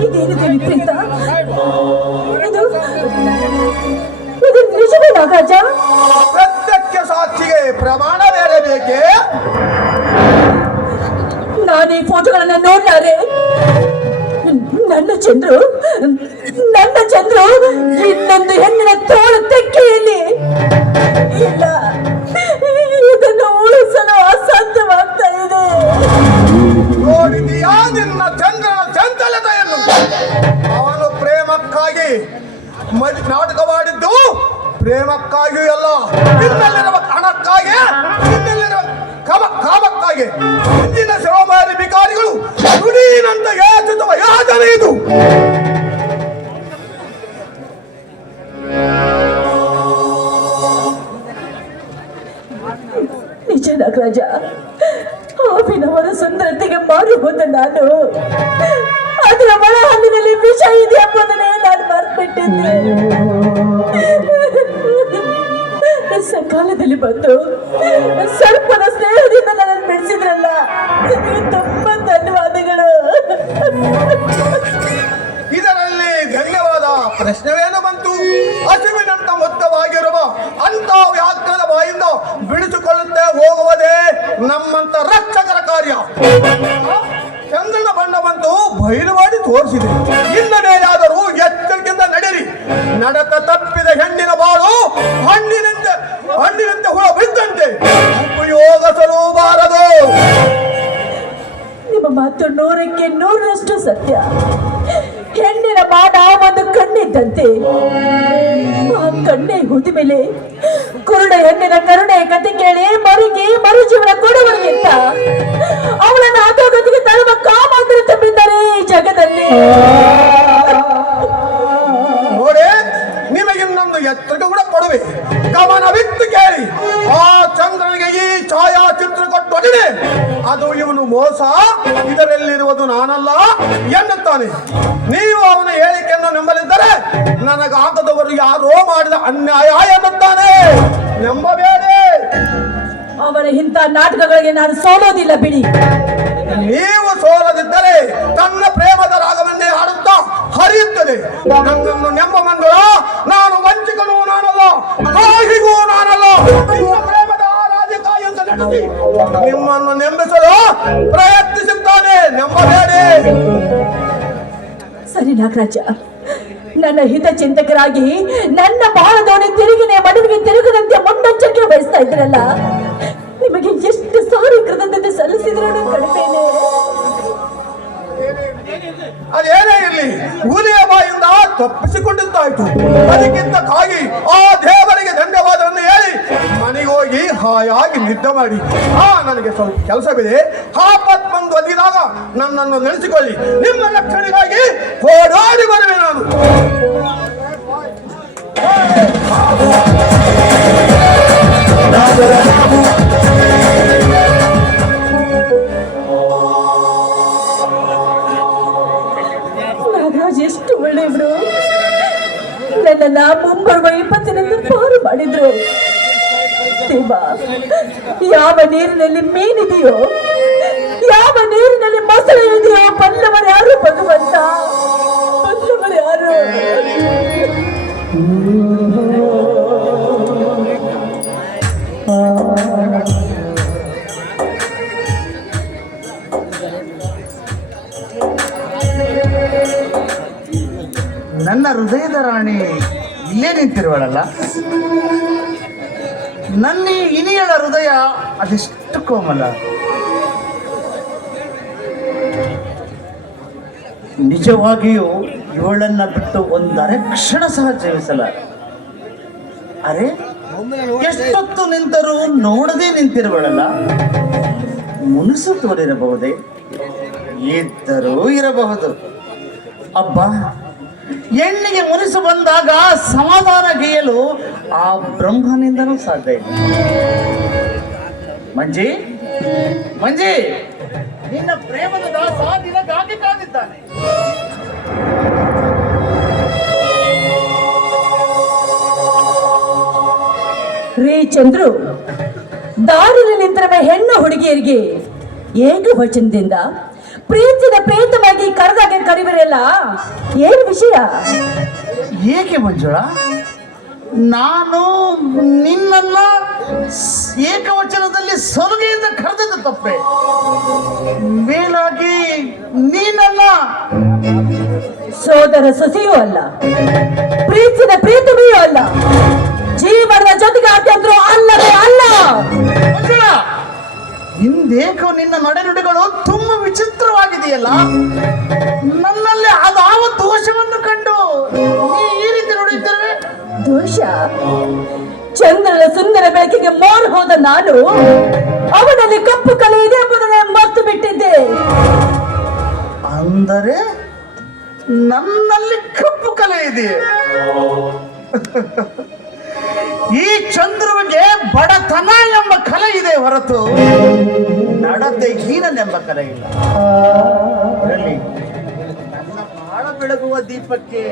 ಇದೇನಿದೆ ವಿಪರೀತ? ಇದು ನಿಜವೇ ನಾಗರಾಜ? ಪ್ರತ್ಯಕ್ಷ ಸಾಕ್ಷಿಗೆ ಪ್ರಮಾಣ ಬೇರೆ ಬೇಕೆ? ನಾನು ಈ ಫೋಟೋಗಳನ್ನ ನೋಡ್ಲಾರೆ. ನನ್ನ ಚಂದ್ರು ಇನ್ನೊಂದು ಹೆಣ್ಣಿನ ತೋಳು ತೆಕ್ಕೆಯಲ್ಲಿ ಇಲ್ಲ. ಇದನ್ನು ಉಳಿಸಲು ಅಸಾಧ್ಯವಾಗ್ತಾ ಇದೆ. ನೋಡಿದೀಯಾ ನಿನ್ನ ಚಂದ್ರನ ಚಂಚಲತೆಯನ್ನು? ಅವನು ಪ್ರೇಮಕ್ಕಾಗಿ ನಾಟಕವಾಡಿದ್ದು ಪ್ರೇಮಕ್ಕಾಗಿಯೂ ಅಲ್ಲ, ನಿನ್ನಲ್ಲಿರುವ ಹಣಕ್ಕಾಗಿ, ನಿನ್ನಲ್ಲಿರುವ ಕಾಮಕ್ಕಾಗಿ. ಇಂದಿನ ಶಿವಮಾರಿ ಬಿಕಾರಿಗಳು ನುಡಿನಂತ ಯಾಚಿಸುವ ಯಾತನೆ ಇದು. ನಿಜ ನಾಗರಾಜ, ಅಭಿನವರ ಸುಂದರತೆಗೆ ಮಾರು ಹೋದ ನಾನು ಅದರ ಒಳ ಹಣ್ಣಿನಲ್ಲಿ ವಿಷ ಇದೆ ಎಂಬುದನ್ನೇ ನಾನು ಮರೆತುಬಿಟ್ಟಿದ್ದೆ. ಸಕಾಲದಲ್ಲಿ ಬಂದು ಸ್ವಲ್ಪದ ಸ್ನೇಹದಿಂದ ನನ್ನನ್ನು ಬಿಡಿಸಿದ್ರಲ್ಲ, ತುಂಬಾ ಧನ್ಯವಾದಗಳು. ಇದರಲ್ಲಿ ಧನ್ಯವಾದ ಪ್ರಶ್ನೆವೇನು ಬಂತು? ಹಸುವಿನಂತ ಮೊತ್ತವಾಗಿರುವ ಅಂತ ವ್ಯಾಘ್ರದ ಬಾಯಿಂದ ಬಿಡಿಸಿಕೊಳ್ಳುತ್ತೆ ಹೋಗುವುದೇ ನಮ್ಮಂತ ರಕ್ಷಕರ ಕಾರ್ಯ. ಚಂದ್ರನ ಬಣ್ಣ ಬಂತು ಬಯಲು ಮಾಡಿ ತೋರಿಸಿದೆ. ಇನ್ನ ಮೇಲಾದರೂ ಎಚ್ಚರಿಕೆಯಿಂದ ನಡೆಯಿರಿ. ನಡತ ತಪ್ಪಿದ ಹೆಣ್ಣಿನ ಬಾಳು ಹಣ್ಣಿನಂತೆ ಹುಳ ಬಿದ್ದಂತೆ ಉಪಯೋಗಿಸಲೂಬಾರದು. ನಿಮ್ಮ ಮಾತು 100ಕ್ಕೆ 100ರಷ್ಟು ಸತ್ಯ. ಹೆಣ್ಣಿನ ಬಾಣ ಒಂದು ಕಣ್ಣಿದ್ದಂತೆ. ಆ ಕಣ್ಣೆ ಹೋದ ಮೇಲೆ ಕುರುಡ ಹೆಣ್ಣಿನ ಕರುಣೆಯ ಕತೆ ಕೇಳಿ ಮರು ಜೀವನ ಕೊಡುವರಿಗಿಂತ ಅವಳನ್ನು ಅಧೋಗತಿಗೆ ತರುವ ಕಾಮಾಂತರ ತುಂಬಿದ್ದಾರೆ ಈ ಜಗದಲ್ಲಿ. ನೋಡಿ, ನಿಮಗಿನ್ನೊಂದು ಎಚ್ಚರಿಕೆ ಕೂಡ ಕೊಡುವೆ. ಗಮನವಿಟ್ಟು ಕೇಳಿ. ಆ ಚಂದ್ರನಿಗೆ ಈ ಛಾಯಾಚಿತ್ರ ಕೊಟ್ಟೊಡನೆ ಅದು ಇವನು ಮೋಸ, ಇದರಲ್ಲಿರುವುದು ನಾನಲ್ಲ ಎನ್ನುತ್ತಾನೆ. ನೀವು ಅವನ ಹೇಳಿಕೆಯನ್ನು ನಂಬಲಿದ್ದರೆ ನನಗಾಗದವರು ಯಾರೋ ಮಾಡಿದ ಅನ್ಯಾಯ ಎನ್ನುತ್ತಾನೆ. ನಂಬಬೇಡಿ. ಅವನ ಇಂಥ ನಾಟಕಗಳಿಗೆ ನಾನು ಸೋಲೋದಿಲ್ಲ ಬಿಡಿ. ನೀವು ಸೋಲದಿದ್ದರೆ ತನ್ನ ಪ್ರೇಮದ ರಾಗವನ್ನೇ ಹಾಡುತ್ತಾ ಹರಿಯುತ್ತದೆ. ನನ್ನನ್ನು ನೆಮ್ಮ ಮಂಗಳ, ನಾನು ವಂಚಕನೂ ನಾನಲ್ಲ, ಕಾಹಿಗೂ ನಾನಲ್ಲ. ನಿಮ್ಮ ಪ್ರೇಮದ ರಾಜಕಾಯಿ ಅಂತ ನಡೆಸಿ ನಿಮ್ಮನ್ನು ನೆಂಬಿಸಲು ಪ್ರಯತ್ನಿಸುತ್ತಾನೆ. ನಂಬಬೇಡಿ. ಸರಿ ನಾಗರಾಜ, ನನ್ನ ಹಿತಚಿಂತಕರಾಗಿ ನನ್ನ ಬಾಳದೋಣಿ ತಿರುಗಿನ ಮಡುವಿಗೆ ತಿರುಗದಂತೆ ಮುನ್ನೆಚ್ಚರಿಕೆ ವಹಿಸ್ತಾ ಇದ್ರಲ್ಲ, ನಿಮಗೆ ಎಷ್ಟು ಸಾರಿ ಕೃತಜ್ಞತೆ ಸಲ್ಲಿಸಿದ್ರು ಕಡಿಮೆನೆ. ಅದೇನೇ ಇರಲಿ, ಹುಲಿಯ ಬಾಯಿಂದ ತಪ್ಪಿಸಿಕೊಂಡಿದ್ದಾಯ್ತು. ಅದಕ್ಕಿಂತ ಕಾಗಿ ಆ ದೇವರಿಗೆ ಧನ್ಯವಾದವನ್ನು ಹೇಳಿ ಮನೆಗೆ ಹೋಗಿ ಹಾಯಾಗಿ ನಿದ್ದೆ ಮಾಡಿ. ನನಗೆ ಸ್ವಲ್ಪ ಕೆಲಸವಿದೆ. ಆಪತ್ ಬಂದು ಒದಗಿದಾಗ ನನ್ನನ್ನು ನೆನೆಸಿಕೊಳ್ಳಿ. ನಿಮ್ಮ ರಕ್ಷಣೆಗಾಗಿ ಓಡಾಡಿ ಬರುವೆ ನಾನು. ನಾಗರಾಜ್ ಎಷ್ಟು ಒಳ್ಳೆಯವರು. ನನ್ನನ್ನ ಮುಂಬರುವ ವಿಪತ್ತಿನಿಂದ ಪಾರು ಮಾಡಿದ್ರು. ದೇವ, ಯಾವ ನೀರಿನಲ್ಲಿ ಮೀನಿದೆಯೋ, ಯಾವ ನೀರಿನಲ್ಲಿ ಮೊಸಳೆ ಇದೆಯೋ ಬಲ್ಲವರು ಯಾರು ಭಗವಂತ, ಬಲ್ಲವರು ಯಾರು? ನನ್ನ ಹೃದಯದ ರಾಣಿ ಇಲ್ಲೇ ನಿಂತಿರುವಳಲ್ಲ. ನನ್ನ ಈ ಇನಿಯಳ ಹೃದಯ ಅದೆಷ್ಟು ಕೋಮಲ. ನಿಜವಾಗಿಯೂ ಇವಳನ್ನ ಬಿಟ್ಟು ಒಂದರೆ ಕ್ಷಣ ಸಹ ಜೀವಿಸಲ. ಅರೆ, ಎಷ್ಟೊತ್ತು ನಿಂತರೂ ನೋಡದೆ ನಿಂತಿರುವಳಲ್ಲ. ಮುನಿಸು ತೋರಿರಬಹುದೇ, ಇದ್ದರೂ ಇರಬಹುದು. ಅಬ್ಬಾ, ಹೆಣ್ಣಿಗೆ ಮುನಿಸು ಬಂದಾಗ ಸಮಾಧಾನ ಗೈಯಲು ಆ ಬ್ರಹ್ಮನಿಂದನೂ ಸಾಧ್ಯ ಇಲ್ಲ. ಮಂಜಿ, ಮಂಜಿ, ನಿನ್ನ ಪ್ರೇಮದ ದಾಸ ನಿನಗಾಗಿ ಕಾದಿದ್ದಾನೆ. ರೇ ಚಂದ್ರು, ದಾರಿಯಲ್ಲಿ ನಿಂತಿರುವ ಹೆಣ್ಣು ಹುಡುಗಿಯರಿಗೆ ಏಕವಚನದಿಂದ ಪ್ರೀತಿನ ಪ್ರೇತವಾಗಿ ಕರೆದಾಗ ಕರಿಬರಲ್ಲ, ಏನು ವಿಷಯ? ಏಕೆ ಮಂಜುಳಾ, ನಾನು ನಿನ್ನನ್ನ ಏಕವಚನದಲ್ಲಿ ಸಲುಗೆಯಿಂದ ಕರೆದದ್ದು ತಪ್ಪೆ. ಮೇಲಾಗಿ ನೀನನ್ನ ಸೋದರ ಸೊಸೆಯೂ ಅಲ್ಲ, ಪ್ರೀತಿನ ಪ್ರೀತಮೆಯೂ ಅಲ್ಲ, ಜೀವನದ ಜೊತೆಗೆ ಅತ್ಯಂತರೂ ಅಲ್ಲವೇ ಅಲ್ಲ. ಮಂಜುಳಾ, ಹಿಂದೇಕೋ ನಿನ್ನ ನಡೆನುಡಿಗಳು ತುಂಬಾ ವಿಚಿತ್ರವಾಗಿದೆಯಲ್ಲ. ನನ್ನಲ್ಲಿ ಅದಾವ ದೋಷವನ್ನು ಕಂಡು ನೀ ಈ ರೀತಿ ನುಡಿಯುತ್ತಿರುವೆ. ದೋಷ? ಚಂದ್ರನ ಸುಂದರ ಬೆಳಕಿಗೆ ಮೋರು ಹೋದ ನಾನು ಅವನಲ್ಲಿ ಕಪ್ಪು ಕಲೆ ಇದೆ ಎಂಬುದನ್ನೇ ಮರೆತು ಬಿಟ್ಟಿದ್ದೆ. ಅಂದರೆ ನನ್ನಲ್ಲಿ ಕಪ್ಪು ಕಲೆ ಇದೆ. ಈ ಚಂದ್ರುವಿಗೆ ಬಡತನ ಎಂಬ ಕಲೆ ಇದೆ ಹೊರತು ನಡತೆ ಹೀನನೆಂಬ ಕಲೆ ಇಲ್ಲ. ಅದರಲ್ಲಿ ನನ್ನ ಬಾಳ ಬೆಳಗುವ ದೀಪಕ್ಕೆ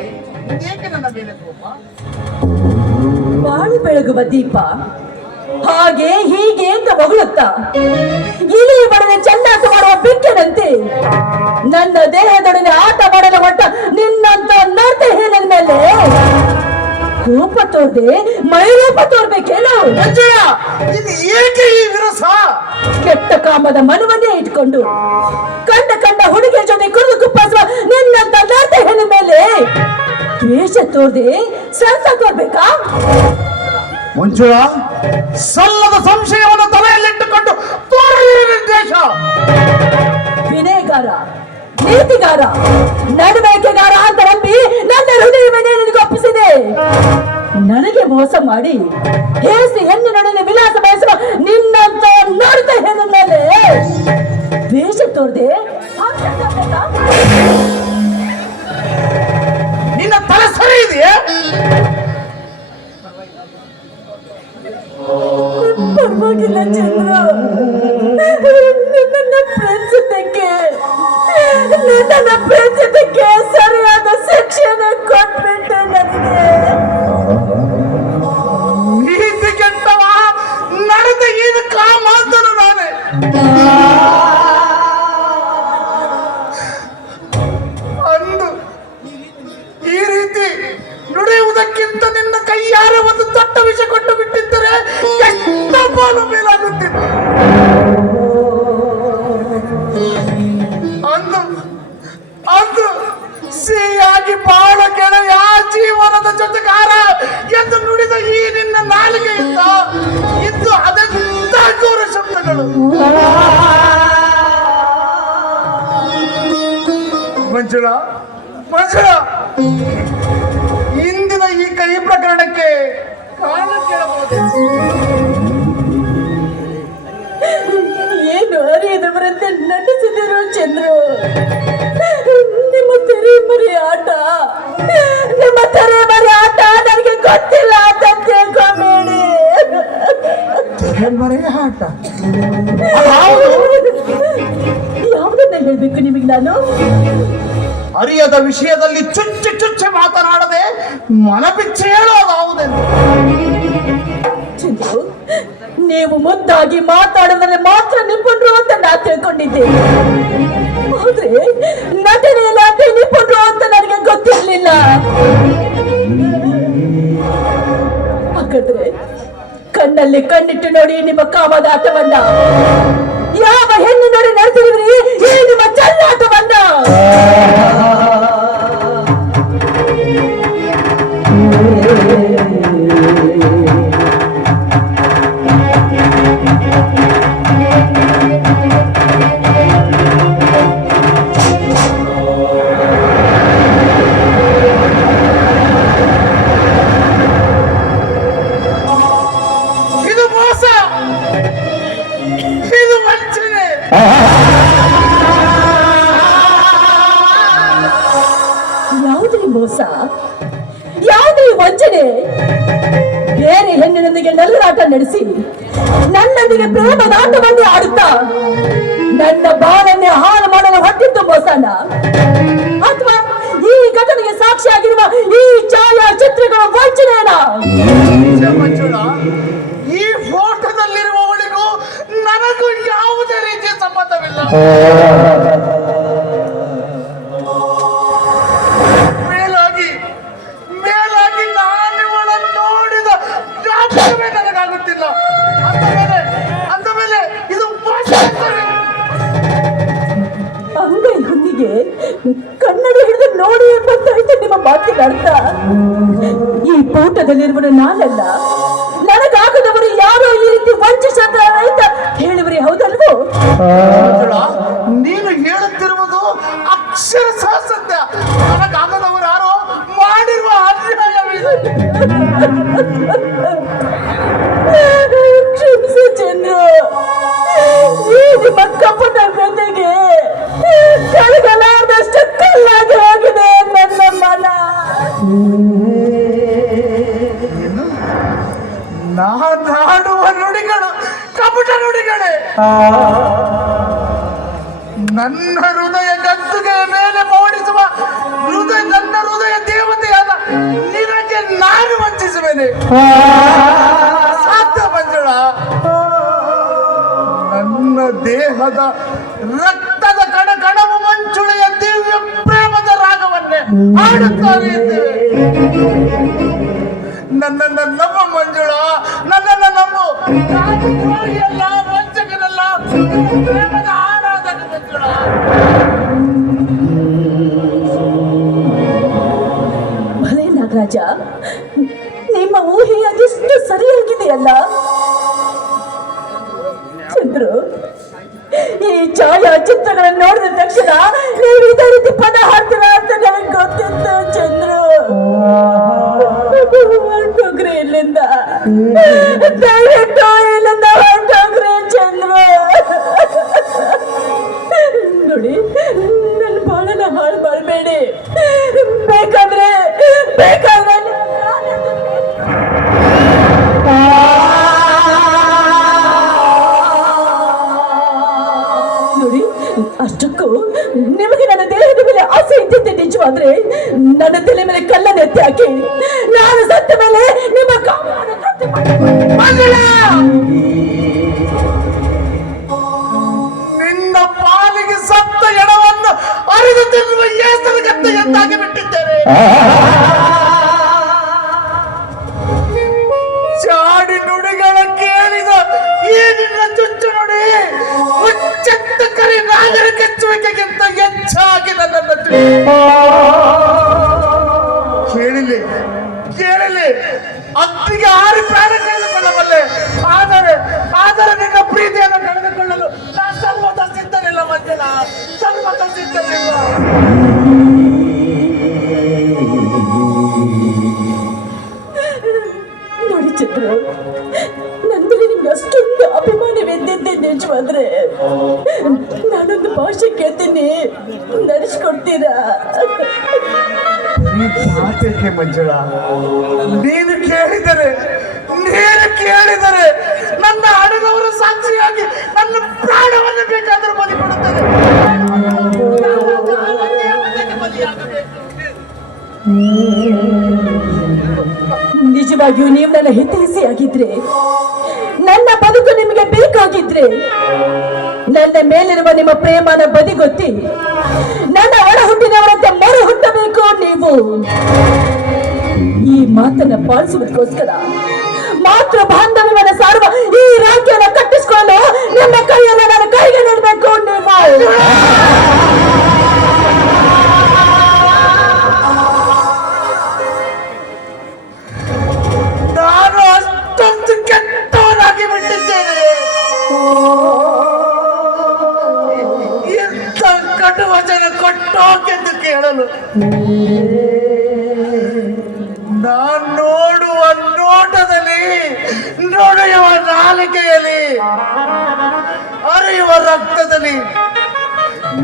ಏಕೆ ನನ್ನ ಮೇಲೆ ಕೋಪ? ಬಾಳು ಬೆಳಗುವ ದೀಪ ಹಾಗೆ ಹೀಗೆ ಅಂತ ಹೊಗಳುತ್ತಾ ಇಲಿ ಬಡನೆ ಚೆಂಡಾಟ ಮಾಡುವ ಬಿಕ್ಕನಂತೆ ನನ್ನ ದೇಹದೊಡನೆ ಆಟ ಮಾಡಲು ಹೊಟ್ಟ ನಿನ್ನಂತ ನರ್ತೆ ಹೇಳದ ಮೇಲೆ ಕೋಪ ತೋರ್ದೆ ಮೈರೂಪ ತೋರ್ಬೇಕೇನು? ಇದು ಏಕೆ ಈ ವಿರಸ? ಕೆಟ್ಟ ಕಾಮದ ಮನವನ್ನೇ ಇಟ್ಕೊಂಡು ಕಂಡ ಹುಡುಗಿಯ ಜೊತೆ ಕುಡಿದು ಕುಪ್ಪಿಸುವ ನಿನ್ನಂತ ನರ್ತೆ ಹೆಣ್ಣ ಮೇಲೆ ದ್ವೇಷ ತೋರ್ದೆ ಸರಸ ತೋರ್ಬೇಕಾ? ಮಂಜುಳಾ, ಸಲ್ಲದ ಸಂಶಯವನ್ನು ತಲೆಯಲ್ಲಿಟ್ಟುಕೊಂಡು ತೋರಿರುವ ನಿರ್ದೇಶ. ವಿನಯಗಾರ, ನೀತಿಗಾರ, ನಡವಳಿಕೆಗಾರ ಅಂತ ನಂಬಿ ನನ್ನ ಹೃದಯವನ್ನೇ ನಿನಗೆ ಒಪ್ಪಿಸಿದೆ. ನನಗೆ ಮೋಸ ಮಾಡಿ ಹೇಸಿ ಹೆಣ್ಣಿನೊಡನೆ ವಿಲಾಸ ಬಯಸುವ ನಿನ್ನಂತ ನೋಡಿದ ಹೆಣ್ಣ ಮೇಲೆ ದ್ವೇಷ ತೋರ್ದೆ ನಿನ್ನ ತಲೆ ಸರಿ ಇದೆಯೇ? ಪರವಾಗಿಲ್ಲ ಚಂದ್ರ, ನನ್ನ ಪ್ರೇಮಿಸೋದಕ್ಕೆ ಸರಿಯಾದ ಶಿಕ್ಷೆನ ಕೊಟ್ಬಿಟ್ಟೆ ನನಗೆ. ನೀತಿ ಕೆಟ್ಟವ ನಡೆದ ಏನು ಕಾಮಾಂತನು ನಾನೇ. ಅಂದು ಈ ರೀತಿ ನುಡಿಯುವುದಕ್ಕಿಂತ ನಿನ್ನ ಕೈಯಾರ ಒಂದು ದೊಡ್ಡ ವಿಷಯ ಕೊಟ್ಟು ಬಿಟ್ಟಿದ್ದರೆ ಎಷ್ಟು ಪಾಲು ಮೇಲಾಗುತ್ತಿತ್ತು. ಅಂದು ಸಿಹಿಯಾಗಿ ಬಾಳ ಗೆಳೆಯ ಜೀವನದ ಜೊತೆಗಾರ ಎಂದು ನುಡಿದ ಈ ನಿನ್ನ ನಾಲಿಗೆಯಿಂದ ಇದ್ದು ಅದೆಂತ ಘೋರ ಶಬ್ದಗಳು. ಮಂಜುಳ ಮಂಜುಳ, ಇಂದಿನ ಈ ಕೈ ಪ್ರಕರಣಕ್ಕೆ ಕಾರಣ ಕೇಳಬಹುದು? ಏನು ಅರಿಯದವರಂತೆ ನಟಿಸಿದರು ಚಂದ್ರು. ನಿಮ್ಮ ತೆರೆಮರೆ ಆಟ, ನಿಮ್ಮ ತೆರೆಮರೆ ಆಟ ನನಗೆ ಗೊತ್ತಿಲ್ಲ ಅಂತ ತಿಳ್ಕೊಂಬೇಡಿ. ತೆರೆಮರೆ ಆಟ ಯಾವುದನ್ನ ಹೇಳ್ಬೇಕು ನಿಮಗೆ ನಾನು? ಅರಿಯದ ವಿಷಯದಲ್ಲಿ ಚುಚ್ಚಿ ಚುಚ್ಚಿ ಮಾತನಾಡದೆ ಮನಪಿಚ್ಚೆ ಹೇಳೋದಾವುದೆಂದು. ಚಂದ್ರು, ನೀವು ಮುದ್ದಾಗಿ ಮಾತಾಡಿದರೆ ಮಾತ್ರ ನಿಪುಣರು ಅಂತ ನಾ ತಿಳ್ಕೊಂಡಿದ್ದೆ. ಆದ್ರೆ ನಟನೆಯಲ್ಲಿ ಅದೇ ನಿಪುಣರು ಅಂತ ನನಗೆ ಗೊತ್ತಿರ್ಲಿಲ್ಲ. ಹಾಗಾದ್ರೆ ಕಣ್ಣಲ್ಲಿ ಕಣ್ಣಿಟ್ಟು ನೋಡಿ ನಿಮ್ಮ ಕಾಮದ ಆಟವನ್ನ, ಯಾವ ಹೆಣ್ಣು ನೋಡಿ ನಡೆಸಿದ್ರಿ ಈ ನಿಮ್ಮ ಚಲ್ಲಾಟವನ್ನ? ಇದು ಮೋಸ, ಇದು ವಂಚನೆ. ಯಾವುದೇ ಮೋಸ, ಯಾವುದೇ ವಂಚನೆ? ಬೇರೆ ಹೆಣ್ಣಿನೊಂದಿಗೆ ನಲ್ಲರಾಟ ನಡೆಸಿ ನನ್ನೊಂದಿಗೆ ಪ್ರೇಮದಾಟವನ್ನೇ ಆಡುತ್ತಾ ನನ್ನ ಬಾಳನ್ನೇ ಹಾಳು ಮಾಡಲು ಹೊಟ್ಟಿದ್ದು ಮೋಸನ? ಅಥವಾ ಈ ಘಟನೆಗೆ ಸಾಕ್ಷಿಯಾಗಿರುವ ಈ ಛಾಯಾಚಿತ್ರಗಳ ವಂಚನೆಯನ? ಮಂಜುಳ, ಈ ಫೋಟೋದಲ್ಲಿರುವವಳಿಗೂ ನನಗೂ ಯಾವುದೇ ರೀತಿಯ ಸಂಬಂಧವಿಲ್ಲ. ಮೇಲಾಗಿ ಮೇಲಾಗಿ ನಾನಿವಳನ್ನು ನೋಡಿದ ಜ್ಞಾಪಕವೇ ನನಗಾಗುತ್ತಿಲ್ಲ. ಅಂದ ಮೇಲೆ ಇದು ಮೋಸವೇ. ಅಂಗೈ ಹುಣ್ಣಿಗೆ ಕನ್ನಡಿ ಹಿಡಿದು ನೋಡಿ ಎಂಬಂತಾಯ್ತು ನಿಮ್ಮ ಮಾತಿನ ಅರ್ಥ. ಈ ಫೋಟೋದಲ್ಲಿರುವುದು ನಾನಲ್ಲ, ನನಗಾಗದವರು ಯಾರೋ ಈ ರೀತಿ ವಂಚಿಸಿದ್ದಾರೆ ಅಂತ ಹೇಳುವರಿ, ಹೌದಲ್ವೋ? ಮಂಜುಳ, ನೀನು ಹೇಳುತ್ತಿರುವುದು ಅಕ್ಷರಶಃ ಸತ್ಯ. ನನಗಾಗದವರು ಯಾರೋ ಮಾಡಿರುವ ಅನ್ಯಾಯವಿದೆ. ಕ್ಷಮಿಸು ಚಂದ್ರು, ಈ ನಿಮ್ಮ ಕಪಟ ಜೊತೆಗೆ ಕಳೆಗಲಾದಷ್ಟು ಕಲ್ಲಾಗಿ ಹೋಗಿದೆ ನನ್ನ ಮನ. ನಾಡುವ ನುಡಿಗಳು ಕಪಟ ನುಡಿಗಳೇ. ನನ್ನ ಹೃದಯ ಗದ್ದುಗೆ ಮೇಲೆ ಮೂಡಿಸುವ ನನ್ನ ಹೃದಯ ದೇವತೆಯಾದ ನಿನಗೆ ನಾನು ವಂಚಿಸುವೆನೆ? ಸಾಧ್ಯ ಮಂಜುಳ. ನನ್ನ ದೇಹದ ರಕ್ತದ ಕಣ ಕಣವು ಮಂಜುಳೆಯ ದಿವ್ಯ ಪ್ರೇಮದ ರಾಗವನ್ನೇ ಹಾಡುತ್ತಾರೆ ಇದ್ದೇವೆ. ನನ್ನನ್ನ ನಂಬು ಮಂಜುಳ, ನನ್ನನ್ನ ನಂಬು. ನಾನು ದ್ರೋಹಿಯಲ್ಲ, ವಂಚಕನಲ್ಲ, ಪ್ರೇಮದ ಆರಾಧಕ ಮಂಜುಳ. ಭಲೇ ನಾಗರಾಜ, ನಿಮ್ಮ ಊಹೆ ಅದೆಷ್ಟು ಸರಿಯಾಗಿದೆಯಲ್ಲ. ಚಂದ್ರು, ಈ ಛಾಯಾಚಿತ್ರಗಳನ್ನು ನೋಡಿದ ತಕ್ಷಣ ನೀವು ಇದೇ ರೀತಿ ಪದ ಹಾಡ್ತೀರಾ ಅಂತ ನನಗೆ ಗೊತ್ತಿತ್ತು ಚಂದ್ರು. ಹೊರಟೋಗ್ರಿ ಇಲ್ಲಿಂದ, ದಯವಿಟ್ಟು ಇಲ್ಲಿಂದ ಹೊರಟೋಗ್ರಿ ಚಂದ್ರು. ನೋಡಿ, ನನ್ನ ಬಾಳನ್ನ ಹಾಳು ಮಾಡಬೇಡಿ. ಬೇಕಾದ್ರೆ ನೋಡಿ, ಅಷ್ಟಕ್ಕೂ ನಿಮಗೆ ನನ್ನ ದೇಹದ ಮೇಲೆ ಆಸೆ ಇದ್ದಿದ್ದೆ ನಿಜವಾದ್ರೆ ನನ್ನ ತಲೆ ಮೇಲೆ ಕಲ್ಲನ್ನು ಎತ್ತಿ ಹಾಕಿ ನಾನು ಸತ್ತ ಮೇಲೆ ನಿಮ್ಮ ಕಾಮವನ್ನು ತೃಪ್ತಿ ನಿನ್ನ ಪಾಲಿಗೆ ಸತ್ತ ಎಡವನ್ನು ಅರಿದು ತಿನ್ನುವ ಏಸರ ಗತ್ತೆಯನ್ನಾಗಿ ಬಿಟ್ಟಿದ್ದೇನೆ. ಚಾಡಿ ನುಡಿಗಳ ಕೇಳಿದ ಈ ನಿನ್ನ ಚುಚ್ಚು ನುಡಿ ಹುಚ್ಚೆತ್ತ ಕರಿ ನಾಗರ ಕೆಚ್ಚುವಿಕೆಗಿಂತ ಹೆಚ್ಚಾಗಿ ನನ್ನನ್ನು ಕೇಳಿಲಿ ಕೇಳಿಲಿ. ಅತ್ತಿಗೆ ಆರಿ ಪ್ರಾಣ ಕಳೆದುಕೊಳ್ಳಬಲ್ಲೆ, ಆದರೆ ನಿನ್ನ ಪ್ರೀತಿಯನ್ನು ಕಳೆದುಕೊಳ್ಳಲು ನಾ ಸರ್ವದ ಸಿದ್ಧನಿಲ್ಲ ಮಂಜುಳ, ಸರ್ವದ ಸಿದ್ಧನಿಲ್ಲ. ನಡೆಸ್ಕೊಡ್ತೀರಾ? ಮಾತೇಕೆ ಮಂಜುಳಾ, ನೀನು ಕೇಳಿದರೆ ನನ್ನ ಹಣದವರು ಸಾಕ್ಷಿಯಾಗಿ ನನ್ನ ಪ್ರಾಣವನ್ನು ಬೇಕಾದರೂ ಬಲಿ ಕೊಡುತ್ತಾರೆ. ನಿಜವಾಗಿಯೂ ನೀವು ನನ್ನ ಹಿತೈಷಿಯಾಗಿದ್ರೆ, ನನ್ನ ಬದುಕು ನಿಮಗೆ ಬೇಕಾಗಿದ್ರೆ, ನನ್ನ ಮೇಲಿರುವ ನಿಮ್ಮ ಪ್ರೇಮನ ಬದಿಗೊತ್ತಿ ನನ್ನ ಒಳ ಹುಟ್ಟಿನವರಂತೆ ಮರು ಹುಟ್ಟಬೇಕು. ನೀವು ಈ ಮಾತನ್ನ ಪಾಲಿಸುವುದಕ್ಕೋಸ್ಕರ ಮಾತ್ರ ಬಾಂಧವ್ಯವನ್ನ ಸಾರುವ ಈ ರಾಜ್ಯವನ್ನು ಕಟ್ಟಿಸಿಕೊಂಡು ನಿಮ್ಮ ಕೈಯನ್ನು ನನ್ನ ಕೈಗೆ ನೀಡಬೇಕು. ನೀವು ನಾನು ಅಷ್ಟೊಂದು ಕೆಟ್ಟವನಾಗಿ ಬಿಟ್ಟಿದ್ದೇನೆ. ಎಂತ ಕಟು ವಚನ ಕೊಟ್ಟೋಕೆಂದು ಕೇಳಲು ನಾನು ನೋಡುವ ನೋಟದಲ್ಲಿ, ನೋಡುವ ನಾಲಿಗೆಯಲ್ಲಿ, ಹರಿಯುವ ರಕ್ತದಲ್ಲಿ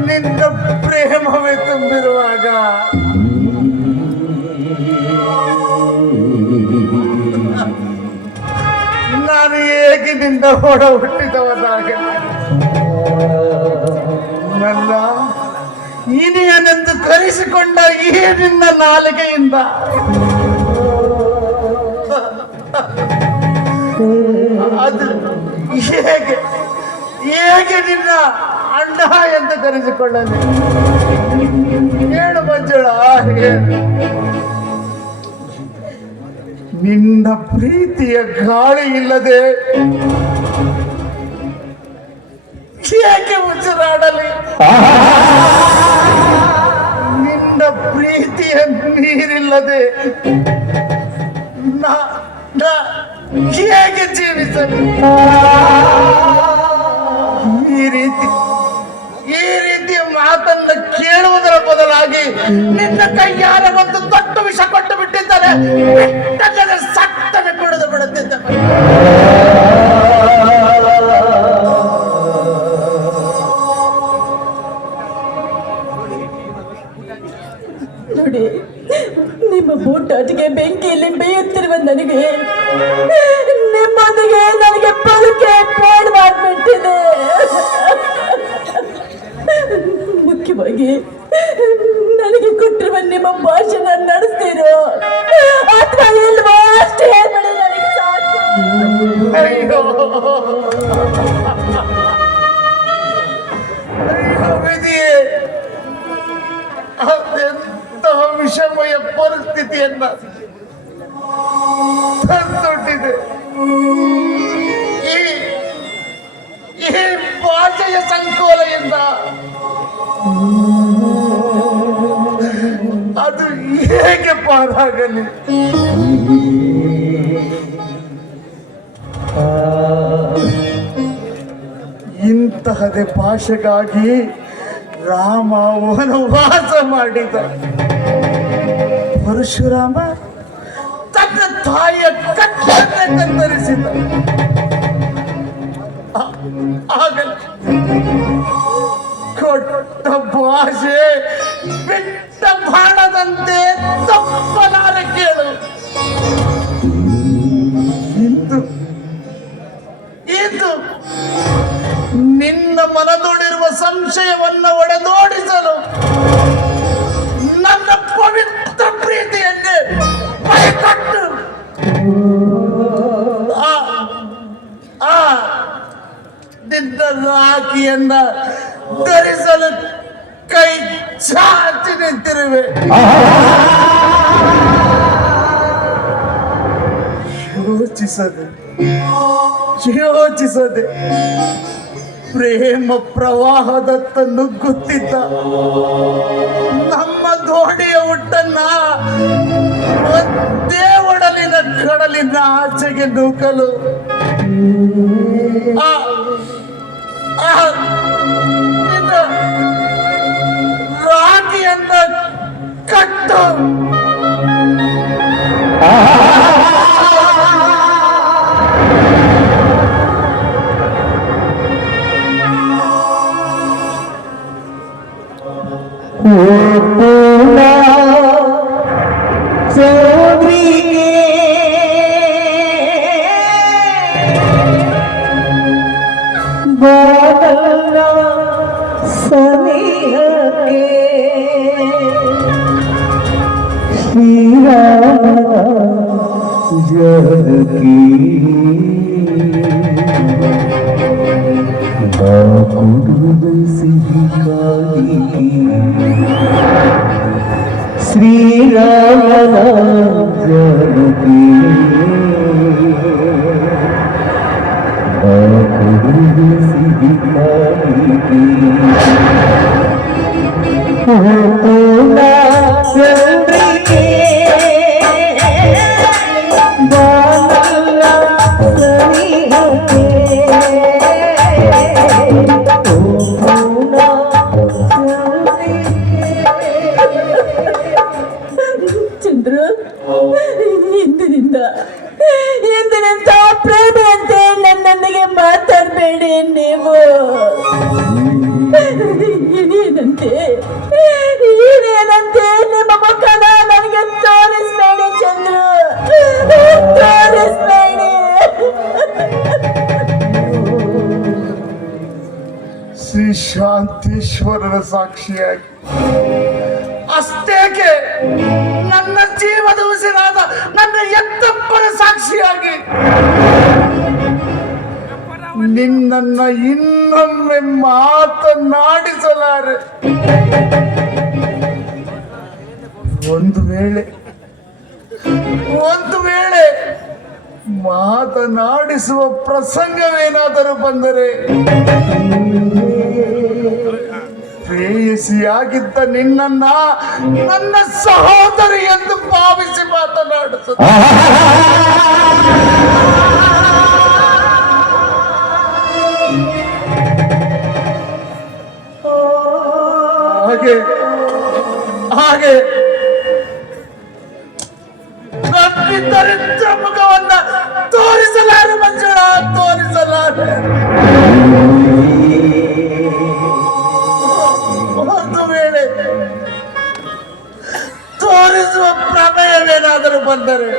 ನಿನ್ನ ಪ್ರೇಮವೇ ತುಂಬಿರುವಾಗ ನಾನು ಹೇಗೆ ನಿನ್ನ ಒಡ ಹುಟ್ಟಿದವನಾಗ ನನ್ನ ಇನಿಯನೆಂದು ಕರೆಸಿಕೊಂಡ ಈ ನಿನ್ನ ನಾಲಿಗೆಯಿಂದ ಅದು ಹೇಗೆ ನಿನ್ನ ಅಣ್ಣ ಎಂದು ಕರೆಸಿಕೊಳ್ಳಲಿ? ಹೇಳು ಮಂಜುಳಾ, ನಿನ್ನ ಪ್ರೀತಿಯ ಗಾಳಿ ಇಲ್ಲದೆ ಏಕೆ ಉಸಿರಾಡಲಿ? ನಿನ್ನ ಪ್ರೀತಿಯ ನೀರಿಲ್ಲದೆ ಹೇಗೆ ಜೀವಿಸಲಿ? ಈ ರೀತಿಯ ಮಾತನ್ನ ಕೇಳುವುದರ ಬದಲಾಗಿ ನಿನ್ನ ಕೈಯಾರ ಒಂದು ದೊಡ್ಡ ವಿಷ ಕೊಟ್ಟು ಬಿಟ್ಟಿದ್ದಾರೆ. ಸಟ್ಟನೆ ಕುಡಿದು ಬಿಡುತ್ತಿದ್ದ. ನೋಡಿ, ನಿಮ್ಮ ಬೂಟಾಟಿಗೆ ಬೆಂಕಿಯಲ್ಲಿ ಬೇಯುತ್ತಿರುವ ನನಗೆ ನಿಮ್ಮೊಂದಿಗೆ ನನಗೆ ಬದುಕೆ ಬೇಡವಾಗ್ಬಿಟ್ಟಿದೆ. ಮುಖ್ಯವಾಗಿ ನನಗೆ ಕೊಟ್ಟಿರುವ ನಿಮ್ಮ ಭಾಷಣ ನಡೆಸ್ತೀರೋ ಅಥವಾ ಇಲ್ವೋ ಅಷ್ಟೇ ಹೇಳಿ ನನಗೆ ಸಾಕು. ಅಯ್ಯೋ ವಿಧಿಯೇ, ಅದೆಂತಹ ವಿಷಮಯ ಪರಿಸ್ಥಿತಿಯನ್ನ ತಂದೊಡ್ಡಿದೆ. ಈ ಭಾಷೆಯ ಸಂಕೋಲೆಯಿಂದ ಅದು ಹೇಗೆ ಪಾರಾಗಲಿ? ಇಂತಹದೇ ಭಾಷೆಗಾಗಿ ರಾಮ ವನವಾಸ ಮಾಡಿದ. ಪರಶುರಾಮ ತನ್ನ ತಾಯಿಯ ಕತ್ತನ್ನು ಕತ್ತರಿಸಿದ. ಆಗಲಿ ಕೊಟ್ಟ ಭಾಷೆ ಬಿಟ್ಟ ಬಾಣದಂತೆ ತಪ್ಪಲಾರೆ ಕೇಳು. ಇಂದು ನಿನ್ನ ಮನದೊಡಿರುವ ಸಂಶಯವನ್ನ ಒಡೆದೋಡಿಸಲು ನನ್ನ ಪವಿತ್ರ ಪ್ರೀತಿಯನ್ನೇ ಬಲಿಕೊಟ್ಟು ನಿನ್ನ ರಾಖಿಯನ್ನ ಧರಿಸಲು ಕೈ ಚಾಚಿ ನಿಂತಿರುವೆ. ಯೋಚಿಸದೆ ಪ್ರೇಮ ಪ್ರವಾಹದತ್ತ ನುಗ್ಗುತ್ತಿದ್ದ ನಮ್ಮ ದೋಣಿಯ ಹುಟ್ಟನ್ನ ಒಂದೇ ಒಡಲಿನ ಕಡಲಿನ ಆಚೆಗೆ ನೂಕಲು ರಾಗಿಯನ್ನ ಕಟ್ಟು ಶ್ರೀರಾಮನ ಜಾನಕಿ ಚಂದ್ರ, ಇಂದಿನಿಂದ ಪ್ರೇಮಿಯಂತೆ ನನ್ನೊಂದಿಗೆ ಮಾತಾಡಬೇಡಿ ನೀವು. ಏನೇನಂತೆ ನಿಮ್ಮ ಮುಖನ ನನಗೆ ತೋರಿಸ್ಬೇಡಿ ಚಂದ್ರ, ತೋರಿಸ್ಬೇಡಿ. ಶ್ರೀ ಶಾಂತೇಶ್ವರನ ಸಾಕ್ಷಿಯಾಗಿ ಅಷ್ಟೇಕೆ ನನ್ನ ಜೀವದ ಉಸಿರಾದ ನನ್ನ ಎತ್ತಪ್ಪನ ಸಾಕ್ಷಿಯಾಗಿ ನಿನ್ನನ್ನ ಇನ್ನೊಮ್ಮೆ ಮಾತನಾಡಿಸಲಾರೆ. ಒಂದು ವೇಳೆ ಮಾತನಾಡಿಸುವ ಪ್ರಸಂಗವೇನಾದರೂ ಬಂದರೆ ಪ್ರೇಯಸಿಯಾಗಿದ್ದ ನಿನ್ನನ್ನ ನನ್ನ ಸಹೋದರಿ ಎಂದು ಭಾವಿಸಿ ಮಾತನಾಡಿಸುತ್ತ ಹಾಗೆ ದರಿದ್ರ ಮುಖವನ್ನ ತೋರಿಸಲಾರೆ ಮಂಜುಳ, ತೋರಿಸಲಾರೆ. ಒಂದು ವೇಳೆ ತೋರಿಸುವ ಪ್ರಮೇಯವೇನಾದರೂ ಬಂದರೆ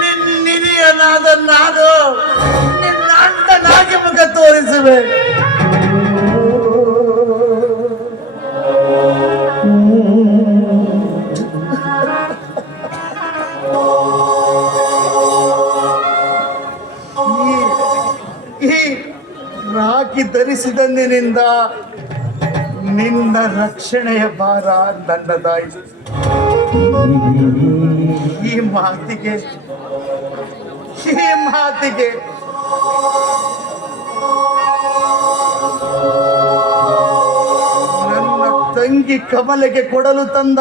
ನಿನ್ನಿರಿಯನಾದ ನಾನು ನಿನ್ನ ಅಣ್ಣನಾಗಿ ಮುಖ ತೋರಿಸುವೆ. ರಾಖಿ ಧರಿಸಿದಂದಿನಿಂದ ನಿನ್ನ ರಕ್ಷಣೆಯ ಭಾರ ನನ್ನದಾಯಿತು. ಈ ಮಾತಿಗೆ ನನ್ನ ತಂಗಿ ಕಮಲೆಗೆ ಕೊಡಲು ತಂದ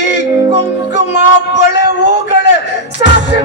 ಈ ಕುಂಕುಮ ಬಳೆ ಹೂಗಳೇ ಸಾಕ್ಷಿ.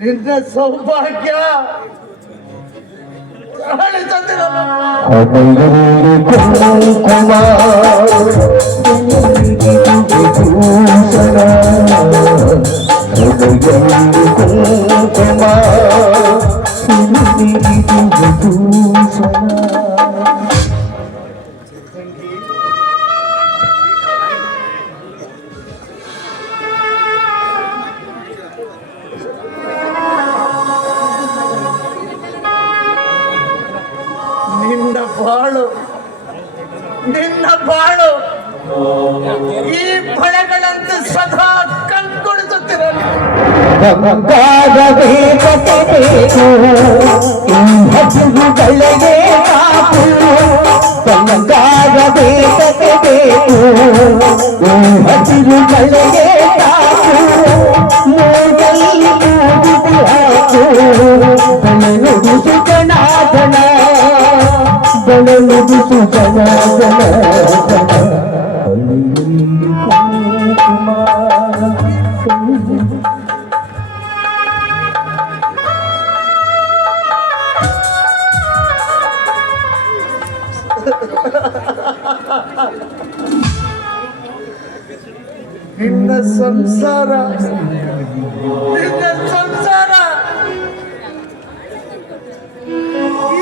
ನಿನ್ನ ಸೌಭಾಗ್ಯ ನಿನ್ನ ಬಾಳು ಈ ಬಳೆಗಳಂತೆ ಸದಾ ಕಣ್ಕೊಳಿಸುತ್ತಿರಲಿ. ಬಂಗಾರಬೇಕು ಈ ಹಸುಗಳಿಗೆ ಕಾಪು ಬಂಗಾರಬೇಕು ಈ ಹಸುಗಳಿಗೆ ಕಾಪು ಮೂಗಲ್ಲಿ ಮೂಗುತಿ ಹಾಕು ಬೆಳೆನುಡಿಸು ಜನಾರ್ದನ ಬೆಳೆನುಡಿಸು ಜನಾರ್ದನ ನಿನ್ನ ಸಂಸಾರ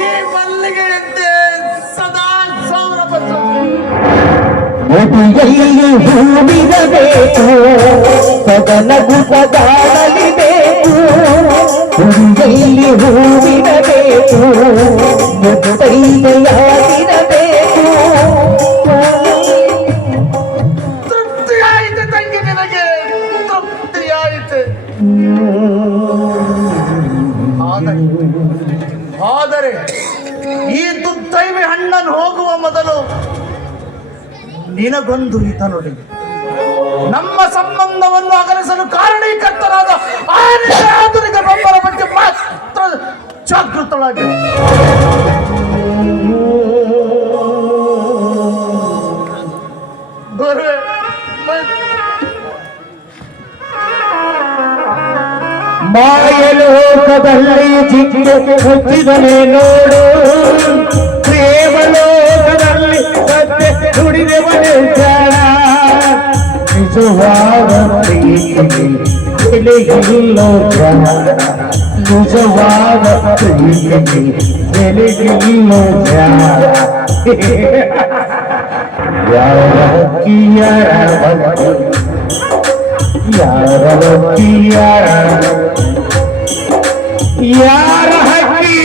ಈ ಮಲ್ಲಿಗೆಯಂತೆ ಸದಾ ಸೌರಭ ಮುಡಿಯಲ್ಲಿ ಹೂವಿರಬೇಕು ಸದನಗು ಸದಾಡಲಿಬೇಕು ಮುಡಿಯಲ್ಲಿ ಹೂವಿರಬೇಕು ಮುತ್ತೈದೆಯಾಗಿರಬೇಕು ತೃಪ್ತಿಯಾಯಿತು ತಂಗಿ, ನಿನಗೆ ತೃಪ್ತಿಯಾಯಿತು. ಆದರೆ ಈ ದುರ್ದೈವಿ ಹಣ್ಣನ್ನು ಹೋಗುವ ಮೊದಲು ನಿನಗೊಂದು ಹಿತ ನುಡಿ. ನಮ್ಮ ಸಂಬಂಧವನ್ನು ಅಗಲಿಸಲು ಕಾರಣೀಕರ್ತರಾದ ಆಧುನಿಕ ರೊಬ್ಬರ ಬಗ್ಗೆ ಮಾತ್ರ ಜಾಗೃತಳಾಗಿ. ಮಾಯಲೋಕದಲ್ಲಿ ಜಿಜ್ಞೆಗೆ ಹುಚ್ಚಿದನೆ ನೋಡು, ಪ್ರೇಮಲೋಕದಲ್ಲಿ ಸತ್ಯ ನುಡಿದವನೇ ಜಾಣ. ನಿಜವಾದ ಪ್ರೀತಿಗೆ ಬೆಲೆಗಿಲ್ಲೋ ಜಾಣ, ನಿಜವಾದ ಪ್ರೀತಿಗೆ ಬೆಲೆಗಿಲ್ಲೋ ಜಾಣ. ಯಾರ ಹಕ್ಕಿಯರ ಯಾರ ಹಕ್ಕಿಯರ ಯಾರ ಹಕ್ಕಿ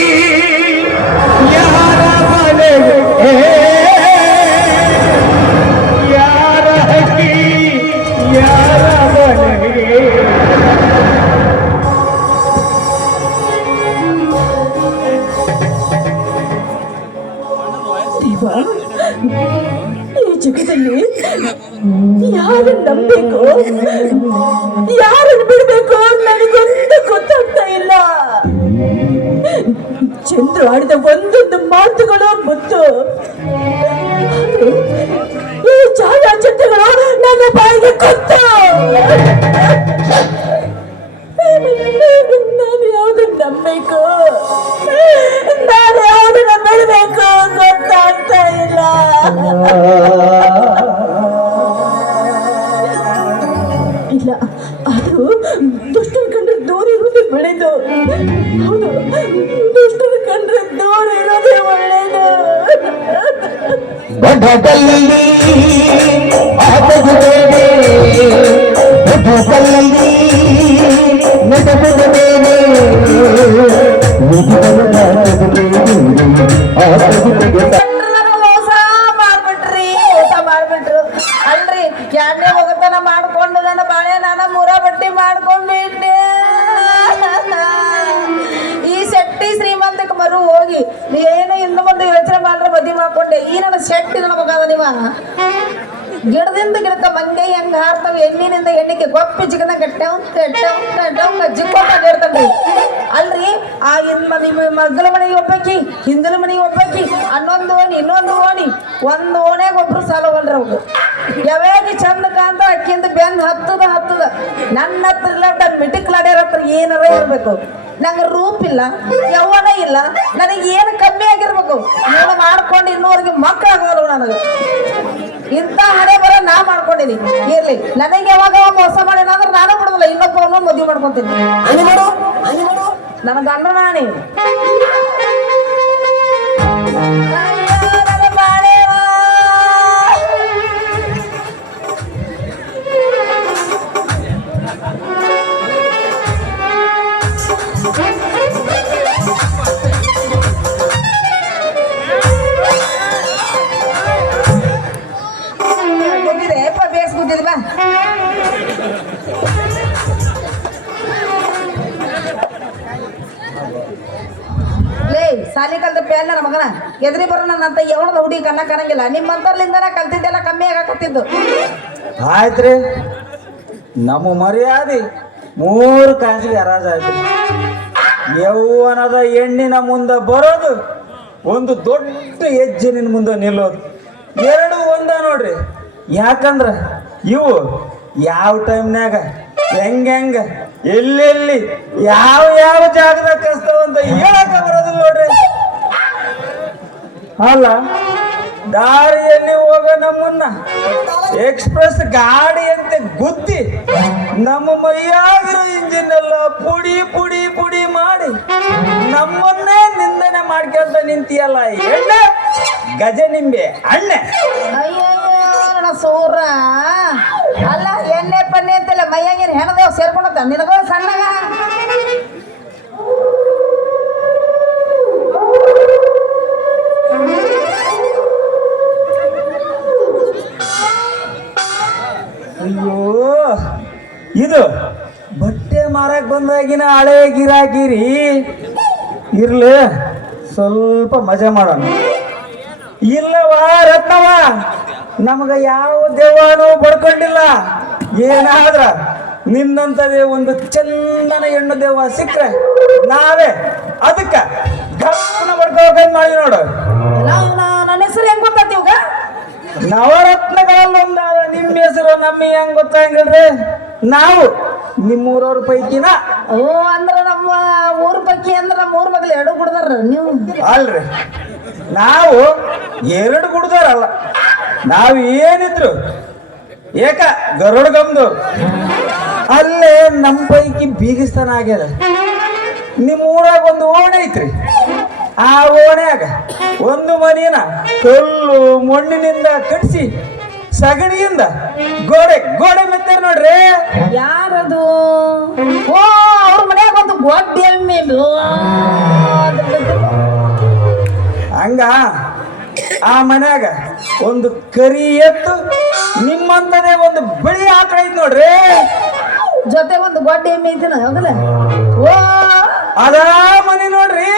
ಯಾರ ಮನೆಗೆ ಯಾರ ಹಕ್ಕಿ ಯಾರ ಮನೆಗೆ. ದೇವ, ಈ ಜಗದಲ್ಲಿ ಯಾರನ್ನು ನಂಬಬೇಕು ಯಾರನ್ನು ಬಿಡಬೇಕು ನನಗೊಂದು ಗೊತ್ತಾಗ್ತಾ ಇಲ್ಲ. ಚಂದ್ರು ಆಡಿದ ಒಂದೊಂದು ಮಾತುಗಳು ಮುತ್ತು, ಈ ಛಾಯಾಚಿತ್ರಗಳು ನನ್ನ ಬಾಯಿಗೆ ಗೊತ್ತು. ನಾನು ಯಾವ್ದನ್ನು ನಂಬಬೇಕು, ನಾನು ಯಾವ್ದನ್ನ ಬಿಡಬೇಕು ಗೊತ್ತಾಗ್ತಾ ಇಲ್ಲ. ಇಲ್ಲ, ಅದು ದುಷ್ಟನ ಕಂಡ್ರೆ ದೂರ ಇರೋದೇ ಒಳ್ಳೇದು. ಹೌದು, ದುಷ್ಟನ ಕಂಡ್ರೆ ದೂರ ಇರೋದೇ ಒಳ್ಳೇದು. ಬಡದಲ್ಲಿ ಆತಗುತ್ತೇನೆ, ಬಡದಲ್ಲಿ ನಡೆದುತ್ತೇನೆ, ಮೋಸ ಮಾಡ್ಬಿಟ್ರು ಅಲ್ರಿ. ಕ್ಯಾನ್ನೆ ಹೋಗತನ ಮಾಡ್ಕೊಂಡು ನನ್ನ ಬಾಳೆ ನಾನ ಮೂರ ಬಟ್ಟಿ ಮಾಡ್ಕೊಂಡು ಇಟ್ಟೆ. ಈ ಶೆಟ್ಟಿ ಶ್ರೀಮಂತಕ್ಕೆ ಮರು ಹೋಗಿ ಏನು ಇನ್ನು ಮುಂದೆ ಯೋಚನೆ ಮಾಡ್ರೆ ಮದುವೆ ಮಾಡ್ಕೊಂಡೆ. ಈ ನನ್ನ ಶೆಟ್ಟಿ ನನಗೋಗದ ನೀವ ಗಿಡದಿಂದ ಗಿಡಕ್ಕ ಮಂಗೈ ಹೆಂಗ ಹಾರ್ತಾವ, ಎಣ್ಣಿನಿಂದ ಎಣ್ಣಿಗೆ ಗೊಪ್ಪಿ ಜಿಗದಂಗ ಜಿಕ್ಕೊಂಡ ಇರ್ತನ್ರಿ. ಅಲ್ರಿ, ಆ ನಿಮ್ಮ ಮಗ್ಗಲ ಮನೆಗೆ ಒಬ್ಬಾಕಿ, ಹಿಂದಲ ಮನೆಗೆ ಒಬ್ಬಾಕಿ, ಅನ್ನೊಂದು ಓಣಿ ಇನ್ನೊಂದು ಓಣಿ, ಒಂದು ಓಣ್ಯಾಗ ಒಬ್ರು ಸಾಲವಲ್ರಿ ಅವ್ರು. ಯಾವಾಗ ಚಂದ ಕಾಂತ ಅಕ್ಕಿಂದ ಬೆಂದ್ ಹತ್ತದ ನನ್ನ ಹತ್ರ ಇಲ್ಲ, ನನ್ನ ಮಿಟಿಕ್ಲಾಡ್ಯಾರ ಹತ್ರ ಏನಾರ ಇರ್ಬೇಕು. ನಂಗೆ ರೂಪ್ ಇಲ್ಲ, ಯೌವನ ಇಲ್ಲ, ನನಗೆ ಏನು ಕಮ್ಮಿ ಆಗಿರ್ಬೇಕು. ನಾನು ಮಾಡ್ಕೊಂಡು ಇನ್ನೋರಿಗೆ ಮಕ್ಕಳಾಗಲ್ಲ ನನಗೆ. ಇಂಥ ಹಣೆ ಬರ ನಾ ಮಾಡ್ಕೊಂಡಿನಿ. ಇರ್ಲಿ, ನನಗೆ ಯಾವಾಗ ಮೋಸ ಮಾಡಿನ ಅಂದ್ರೆ ನಾನು ಬಿಡೋದಿಲ್ಲ, ಇನ್ನೊಬ್ಬ ಮದುವೆ ಮಾಡ್ಕೊಂತೀನಿ. ನನ್ನ ಗಂಡ ನಾನೇ ಬೇಸ್ ಕೂತಿದ್ವಿ ಬಾ. ಸಾಲಿ ಕಲ್ತ ಪ್ಯಾನ್ ನನ್ನ ಮಗನ ಎದ್ರಿ ಬರೋ ನನ್ನಂತ ಯಾವಣದ ಹುಡುಗಿ ಕನ್ನ ಕಾಣಂಗಿಲ್ಲ ನಿಮ್ಮಂತರ್ಲಿಂದನ ಕಲ್ತಿದ್ದೆಲ್ಲ ಕಮ್ಮಿ ಆಗಾಕತ್ತಿದ್ದು. ಆಯ್ತ್ರಿ, ನಮ್ಮ ಮರ್ಯಾದೆ 3 ಕಾಸಿಗೆ ಹರಾಜಾಯ್ತು. ಯೌವನದ ಹೆಣ್ಣಿನ ಮುಂದೆ ಬರೋದು ಒಂದು ದೊಡ್ಡ ಹೆಜ್ಜೆನಿನ ಮುಂದೆ ನಿಲ್ಲೋದು, 2 ಒಂದ ನೋಡ್ರಿ. ಯಾಕಂದ್ರ ಇವು ಯಾವ ಟೈಮ್ನ್ಯಾಗ ಹೆಂಗ ಎಲ್ಲೆಲ್ಲಿ ಯಾವ ಜಾಗದಾಗ ಕಸ್ತಾವಂತ ಹೇಳಕ ಬರೋದಿಲ್ಲ ನೋಡ್ರಿ. ಅಲ್ಲ, ದಾರಿಯಲ್ಲಿ ಹೋಗ ನಮ್ಮನ್ನ ಎಕ್ಸ್ಪ್ರೆಸ್ ಗಾಡಿ ಅಂತ ಗುದ್ದಿ ನಮ್ಮ ಮೈಯಾಗಿರೋ ಇಂಜಿನ್ ಎಲ್ಲ ಪುಡಿ ಪುಡಿ ಪುಡಿ ಮಾಡಿ ನಮ್ಮನ್ನೇ ನಿಂದನೆ ಮಾಡ್ಕೊಂತ ನಿಂತಿಯಲ್ಲ ಎಣ್ಣೆ ಗಜ ನಿಂಬೆ ಅಣ್ಣೆ. ಅಯ್ಯಯ್ಯೋ ನನ್ನ ಸೂರ ಅಲ್ಲ ಎಣ್ಣೆ ಪಣ್ಣೆ ಅಂತಲ್ಲ ಮೈಯಾಗಿನ ಹೆಣದೇವ್ ಸೇರ್ಕೊಂಡತ್ತ ನಿನಗೋ ಸಣ್ಣಗ. ಅಯ್ಯೋ, ಇದು ಬಟ್ಟೆ ಮಾರಕ್ ಬಂದಾಗಿನ ಹಳೆ ಗಿರಾಕಿರಿ. ಇರ್ಲಿ, ಸ್ವಲ್ಪ ಮಜಾ ಮಾಡೋಣ. ಇಲ್ಲವಾ ರತ್ನವ, ನಮಗ ಯಾವ ದೆವ್ವನೂ ಬಡ್ಕೊಂಡಿಲ್ಲ. ಏನಾದ್ರ ನಿನ್ನಂತದೇ ಒಂದು ಚಂದನ ಹೆಣ್ಣು ದೆವ್ವ ಸಿಕ್ಕ್ರೆ ನಾವೇ ಅದಕ್ಕ ಗಪ್ಪನ ಬಡ್ಕೋಬೇಕಂತ ಮಾಡಿ ನೋಡು. ನನ್ನ ಹೆಸರು ಹೆಂಗ್ ಗೊತ್ತಾತಿ ಇವಾಗ? ನವರತ್ನಗಳಲ್ಲೊಂದಾದ ನಿಮ್ಮ ಹೆಸರು ನಮ್ಮಿ ಹೆಂಗ್ ಗೊತ್ತಾಗಿಲ್ರಿ? ನಾವು ನಿಮ್ಮೂರವ್ರ ಪೈಕಿನ. ಓ ಅಂದ್ರ ನಮ್ಮ ಊರ್ ಪೈಕಿ ಅಂದ್ರ ನಮ್ಮ ಊರ್ ಮಗ್ಳು 2 ಕುಡ್ದಾರ ನೀವು. ಅಲ್ರಿ, ನಾವು 2 ಕುಡ್ದಾರಲ್ಲ, ನಾವು ಏನಿದ್ರು ಏಕ ಗರುಡ ಗಮ್ದು. ಅಲ್ಲೇ ನಮ್ಮ ಪೈಕಿ ಬೀಗಿಸ್ತಾನ ಆಗ್ಯದ. ನಿಮ್ಮ ಊರಾಗ ಒಂದು ಓಣೆ ಐತ್ರಿ, ಆ ಓಣ್ಯಾಗ ಒಂದು ಮನಿನ ಕಲ್ಲು ಮಣ್ಣಿನಿಂದ ಕಟ್ಸಿ ಸಗಣಿಯಿಂದ ಗೋಡೆ ಮೆತ್ತಾರ ನೋಡ್ರಿ. ಯಾರದು? ಓ ಅವ್ರ ಮನ್ಯಾಗ ಒಂದು ಗೊಡ್ಡೆ ಎಮ್ಮೆ. ಹಂಗ ಆ ಮನ್ಯಾಗ ಒಂದು ಕರಿ ಎತ್ತು ನಿಮ್ಮಂತನೇ ಒಂದು ಬಿಳಿ ಆಕಳ ಐತ್ ನೋಡ್ರಿ. ಜೊತೆ ಒಂದು ಗೊಡ್ಡೆ ಎಮ್ಮೆ ಐತಿನ ಹೌದಲ್ಲ? ಓ ಅದ ಮನಿ ನೋಡ್ರಿ.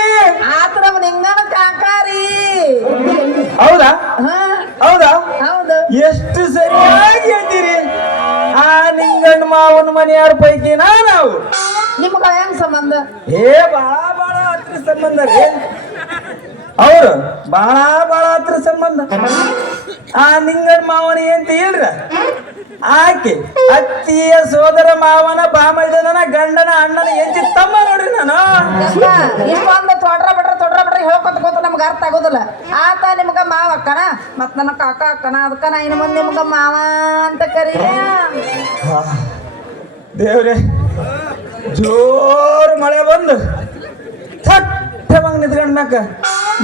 ಆತರ ಹೆಂಗನ ಕಾಕಾರಿ. ಹೌದಾ ಹಾ ಹೌದಾ ಹೌದು. ಎಷ್ಟು ಸರಿಯಾಗಿ ಹೇಳ್ತೀರಿ. ಆ ನಿಂಗಣ್ಣ ಮಾವನ ಮನೆಯಾರ ಪೈಕಿನ ನಾವು. ನಿಮ್ಗ ಹೆಂಗ್ ಸಂಬಂಧ? ಬಹಳ ಹತ್ರ ಸಂಬಂಧ ರೀ. ಅವ್ರು ಬಹಳ ಹತ್ರ ಸಂಬಂಧ. ಆ ನಿಂಗಣ್ಣ ಮಾವನ ಅಂತ ಹೇಳ್ರ, ಆಕೆ ಅತ್ತಿಯ ಸೋದರ ಮಾವನ ಬಾಮೈದನ ಗಂಡನ ಅಣ್ಣನ ಎಂತಿ ತಮ್ಮ ನೋಡ್ರಿ. ನಾನು ಇಷ್ಟೊಂದು ತೊಡ್ರ ಬಿಟ್ರೆ ಹೇಳ್ಕೊತ ನಮ್ಗೆ ಅರ್ಥ ಆಗೋದಿಲ್ಲ. ಆತ ನಿಮ್ಗ ಮಾವ ಅಕ್ಕನ ಮತ್ ನನ್ನ ಕಾಕ ಅಕ್ಕನ, ಅದಕ್ಕ ನಾ ಇನ್ನು ಮುಂದೆ ನಿಮ್ಗ ಮಾವ ಅಂತ ಕರೀಲ. ದೇವ್ರೆ, ಜೋರು ಮಳೆ ಬಂದು ಥಟ್ಟಮಂಗ್ ನಿಂತ್ಕೊಂಡ್ ಮ್ಯಾಕ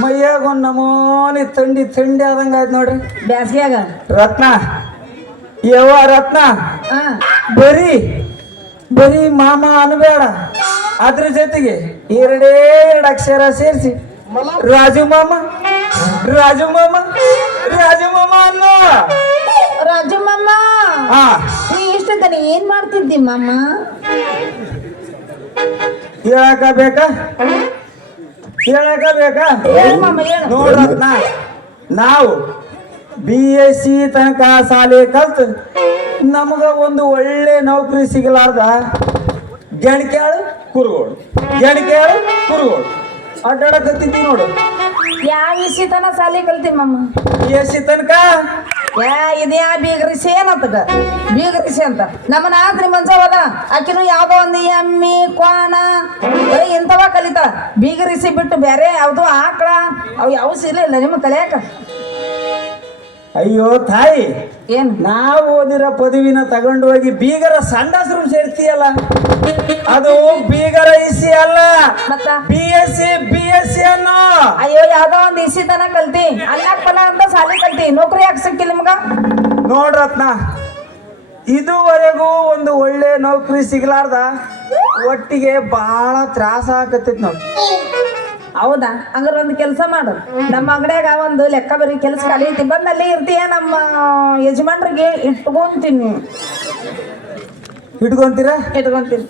ಮೈಯಾಗ ಒಂದ್ ನಮೂನಿ ಥಂಡಿ ಆದಂಗ ಆಯ್ತು ನೋಡ್ರಿ. ಬ್ಯಾಸ್ಗ್ಯಾಗ ರತ್ನ, ಯವ್ವ ರತ್ನ, ಹಾ ಬರೀ ಮಾಮ ಅನ್ಬೇಡ. ಅದ್ರ ಜೊತೆಗೆ 2 ಅಕ್ಷರ ಸೇರಿಸಿ ರಾಜು ಮಾಮ ಅನ್ನೋ. ರಾಜು ಮಾಮ, ಹಾ, ನೀ ಇಷ್ಟದನ ಏನ್ ಮಾಡ್ತಿದ್ದಿ ಮಾಮ? ಹೇಳಕ ಬೇಕಾ? ಹೇಳು ಮಾಮ ಹೇಳು. ನೋಡ್ರತ್ನ, ನಾವು BSc ತನಕ ಶಾಲೆ ಕಲ್ತು ನಮಗ ಒಂದು ಒಳ್ಳೆ ನೌಕರಿ ಸಿಗಲಾರ್ದ ಗೆಣಕ್ಯಾಳು ಕುರುಗೋಳು ಅಡ್ಡಾಡಕತ್ತಿದ್ವಿ ನೋಡು. ಯಾವ ಇಸಿ ತನ ಸಾಲಿ ಕಲ್ತಿ ಮಾಮ? BSc ತನಕ ಇದ್ಯಾ ಬೀಗರಿಸಿ ಏನಂತದ? ಬೀಗರಿಸಿ ಅಂತ ನಮ್ಮನ ಆದ್ರಿ ಮನ್ಸವದ ಆಕಿನು ಯಾವ್ದೋ ಒಂದು ಎಮ್ಮಿ ಕ್ವಾನ ಬರೀ ಇಂಥವ ಕಲಿತಾಳ. ಬೀಗರಿಸಿ ಬಿಟ್ಟು ಬೇರೆ ಯಾವ್ದು ಆಕಳ ಅವು ಯಾವ ಸಿಗ್ಲಿಲ್ಲ ನಿಮ್ಮ ಕಲಿಯಾಕ? ಅಯ್ಯೋ ತಾಯಿ, ಏನ್ ನಾವು ಓದಿರೋ ಪದವಿನ ತಗೊಂಡು ಹೋಗಿ ಬೀಗರ ಸಂಡಾಸರು ಸೇರ್ತೀಯಲ್ಲ, ಅದು ಬೀಗರ ಇಸಿ ಅಲ್ಲ, ಮತ್ತ BSc ಅನ್ನೋ. ಅಯ್ಯೋ ಯಾವ್ದೋ ಒಂದ್ ಇಸಿ ತನ ಕಲ್ತಿ ಅನ್ನಾಕ್ ಫಲ ಅಂತ ಸಾಲಿ ಕಲ್ತಿ, ನೌಕರಿ ಯಾಕೆ ಸಿಕ್ಕಿಲ್ಲ ನಿಮ್ಗ? ನೋಡ್ರತ್ನ, ಇದುವರೆಗೂ ಒಂದು ಒಳ್ಳೆ ನೌಕರಿ ಸಿಗ್ಲಾರ್ದ ಒಟ್ಟಿಗೆ ಬಹಳ ತ್ರಾಸ ಆಗತ್ತೈತಿ ನೋಡಿ. ಹೌದಾ? ಹಂಗಾರ ಒಂದು ಕೆಲಸ ಮಾಡು, ನಮ್ಮ ಅಂಗಡಿಯಾಗ ಒಂದು ಲೆಕ್ಕ ಬರೀ ಕೆಲಸ ಖಾಲಿ ಐತಿ, ಬಂದಲ್ಲಿ ಇರ್ತೀಯ, ನಮ್ಮ ಯಜಮಾನ್ರಿಗೆ ಇಟ್ಕೊಂತೀನಿ. ಇಟ್ಕೊಂತೀರಾ? ಇಟ್ಕೊಂತೀನಿ.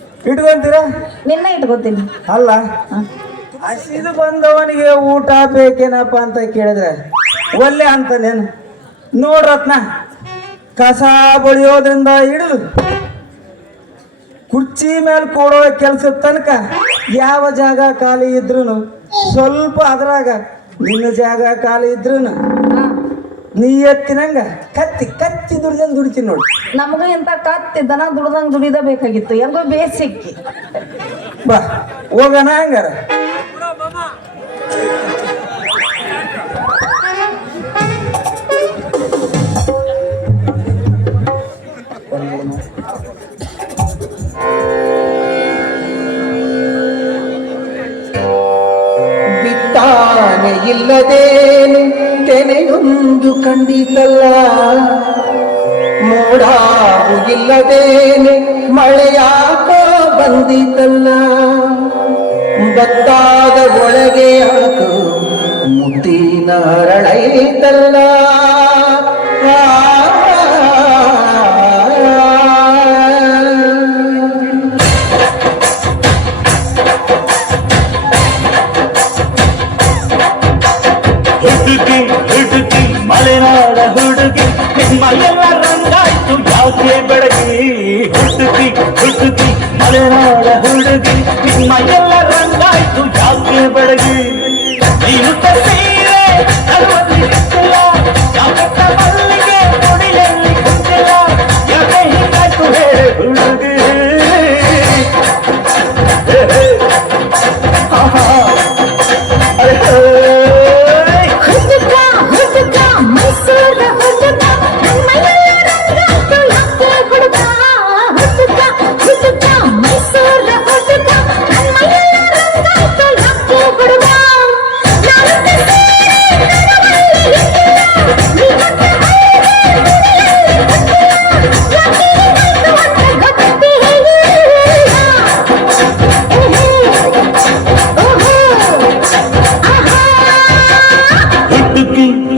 ನಿನ್ನ ಇಟ್ಕೊಂತೀನಿ. ಅಲ್ಲ, ಹಸಿದು ಬಂದವನಿಗೆ ಊಟ ಬೇಕೇನಪ್ಪ ಅಂತ ಕೇಳಿದ್ರೆ ಒಲ್ಲೆ ಅಂತಾನೇನು? ನೋಡ್ರತ್ನ, ಕಸ ಬಳಿಯೋದ್ರಿಂದ ಹಿಡಿದು ಕುರ್ಚಿ ಮೇಲೆ ಕೊಡೋ ಕೆಲಸದ ತನಕ ಯಾವ ಜಾಗ ಖಾಲಿ ಇದ್ರು ಸ್ವಲ್ಪ ಅದ್ರಾಗ ನಿನ್ನ ಜಾಗ ಖಾಲಿ ಇದ್ರು ನೀ ಎತ್ತಿನಂಗ ಕತ್ತಿ ಕತ್ತಿ ದುಡ್ದಂಗೆ ದುಡಿತೀನಿ ನೋಡಿ. ನಮಗೂ ಇಂಥ ಕತ್ತಿ ದನ ದುಡ್ದಂಗ್ ದುಡಿದ ಬೇಕಾಗಿತ್ತು, ಹೆಂಗೋ ಬೇಸಿಕ್ಕಿ. ಬಾ ಹೋಗೋಣ ಹಂಗಾರ. ಬಿತ್ತಾನೆ ಇಲ್ಲದೇನು ತೆನೆಯೊಂದು ಕಂಡಿತಲ್ಲ, ಮೋಡಾವು ಇಲ್ಲದೇನೆ ಮಳೆಯಾಕೋ ಬಂದಿತಲ್ಲ, ಬತ್ತಾದ ಒಳಗೆ ಹಾಕು ಮುತ್ತಿನ ಹರಳೈತಲ್ಲ. ಹುಡುಗಿ ಹುಡುಗಿ ಮಲೆನಾಡ ಹುಡುಗಿ ನಿಮ್ಮ ಎಲ್ಲ ರಂಗಾಯ್ತು ಯಾಕೆ ಬೆಳಗಿ. ಹುಡುಗಿ ಹುಡುಗಿ ಮಲೆನಾಡ ಹುಡುಗಿ ನಿಮ್ಮ ಎಲ್ಲ ರಂಗಾಯ್ತು ಯಾಕೆ ಬೆಳಗಿ. ನೀನು ಸೀರೆ ಕರುವಲ್ಲಿ ನಿಂತಿಲ್ಲ, ಯಾವತ್ತ ಮಲ್ಲಿಗೆ ಮುಡಿಯಲ್ಲಿ ಕುಂತಿಲ್ಲ, ಯಾಕೆ ಹೀಗಾಯ್ತು ಹೇಳಿ ಹುಡುಗಿ.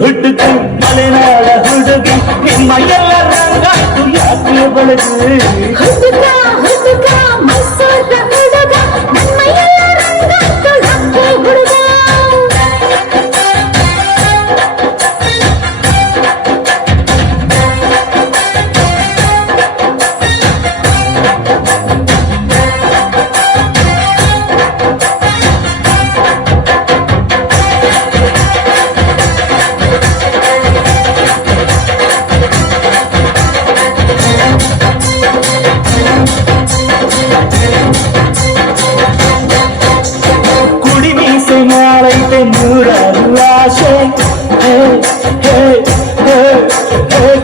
ಹುಡುಗಿ ಮಲೆನಾಡ ಹುಡುಗಿ ನಿಮ್ಮ ಎಲ್ಲ ರಂಗಾಯ್ತು ಯಾಕೆ ಬೆಳಗಿ. ನಾಳೈತೆ ನೂರಾರು ಆಶೆ,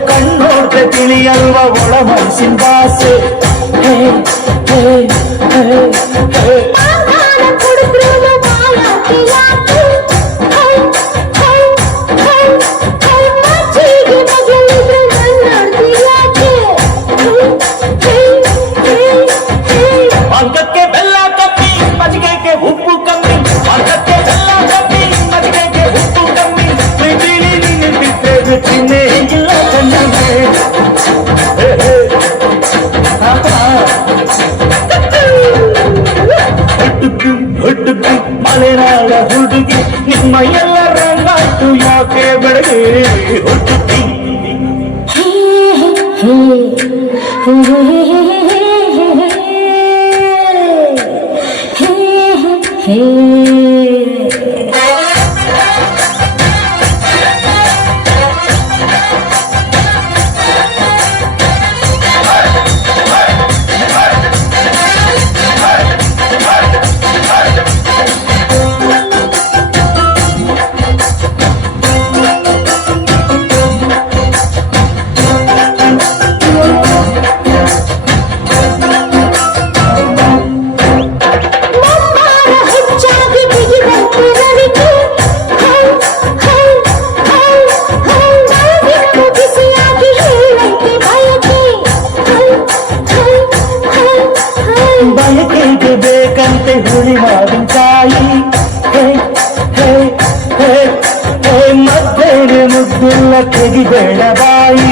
ಕಣ್ಣೋಡ್ದೆ ತಿಳಿಯಲ್ವ ಒಳ ಮನಸ್ಸಿನ ಭಾಷೆ. ಅಂಗಕ್ಕೆ ಬೆಲ್ಲ ಕಮ್ಮಿ, ಮಜ್ಜಿಗೆಗೆ ಉಪ್ಪು ಕಮ್ಮಿ, ಅಂಗಕ್ಕೆ ಬೆಲ್ಲ ಕಮ್ಮಿ, ಮಜ್ಜಿಗೆಗೆ ಉಪ್ಪು ಕಮ್ಮಿ, ಪ್ರೀತಿಲಿ ನೀನು ಬಿಟ್ಟರೆ ಚಿನ್ನೆ ಇಲ್ಲ ಕಣ್ಣೆ. ಹುಡುಗಿ ಹುಡುಗಿ ಮಲೆನಾಡ ಹುಡುಗಿ ನಿಮ್ಮ ಎಲ್ಲ ರಂಗಾಯ್ತು ಯಾಕೆ ಬೆಳಗ್ಗೆ. ಹುಡುಗಿ ಬಯಕೆಗೆ ಬೇಕಂತೆ ಹುಳಿ ಮಾವಿನಕಾಯಿ, ಮತ್ತೇನೆ ಮುದ್ದಿಲ್ಲ ತೆಗಿಬೇಡ ಬಾಯಿ.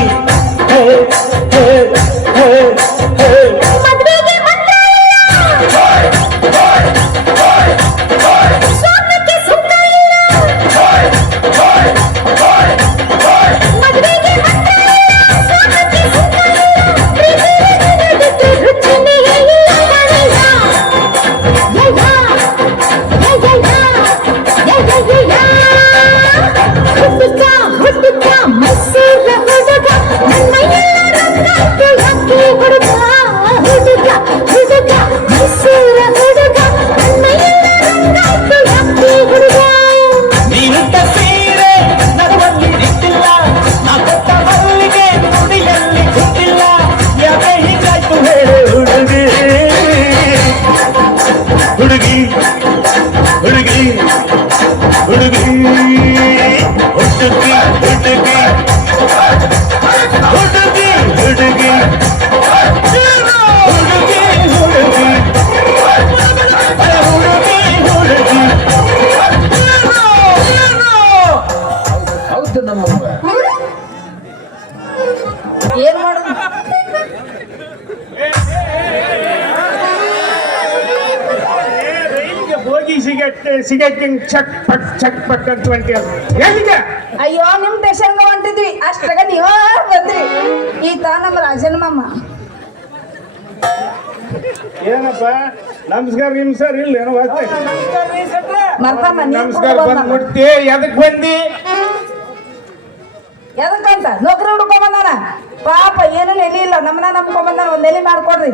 ಹುಡುಗಿ ಹುಡುಗಿ ಹುಡುಗಿ ಹುಡುಗಿ ಹುಡುಗಿ ಹುಡುಗಿ ಹುಡುಗಿ ಹುಡುಗಿ ಹುಡುಗಿ ಹುಡುಗಿ ಹೌದು ನಮ್ಮ ಏನ್ ಮಾಡೋದು ರೈಲಿಗೆ ಹೋಗಿ ಸಿಗಕ್ಕೆ ಚಕ್ ಪಟ್ ಅಂತ ಹೊಂಟಿಯಲ್ಲ ಎಲ್ಲಿಗೆ ಅಯ್ಯೋ ನಿಮ್ ಸ್ಟೇಷನ್ಗೆ ಹೊಂಟಿದ್ವಿ ಅಷ್ಟಾಗ ನೀವ ಬಂದ್ರಿ ಈತ ನಮ್ಮ ರಾಜನ ಮಾಮ ಏನಪ್ಪ ನಮಸ್ಕಾರ ನಿಮ್ಸರ್ ಇಲ್ಲ ಏನೋ ಮರ್ತಮ್ಮ ನಮಸ್ಕಾರ ಬಂದ್ಬಿಡ್ತಿ ಎದಕ್ ಬಂದಿ ಎದಕ್ಕಂತ ನೌಕರಿ ಹುಡ್ಕೊಂಡ್ ಬಂದಾನ ಪಾಪ ಏನು ಎಲ್ಲಿ ಇಲ್ಲ ನಮ್ಮನ್ನ ನಂಬ್ಕೊಂಡ್ ಬಂದಾನ ಒಂದ್ ಎಲ್ಲಿ ಮಾಡ್ಕೊಡ್ರಿ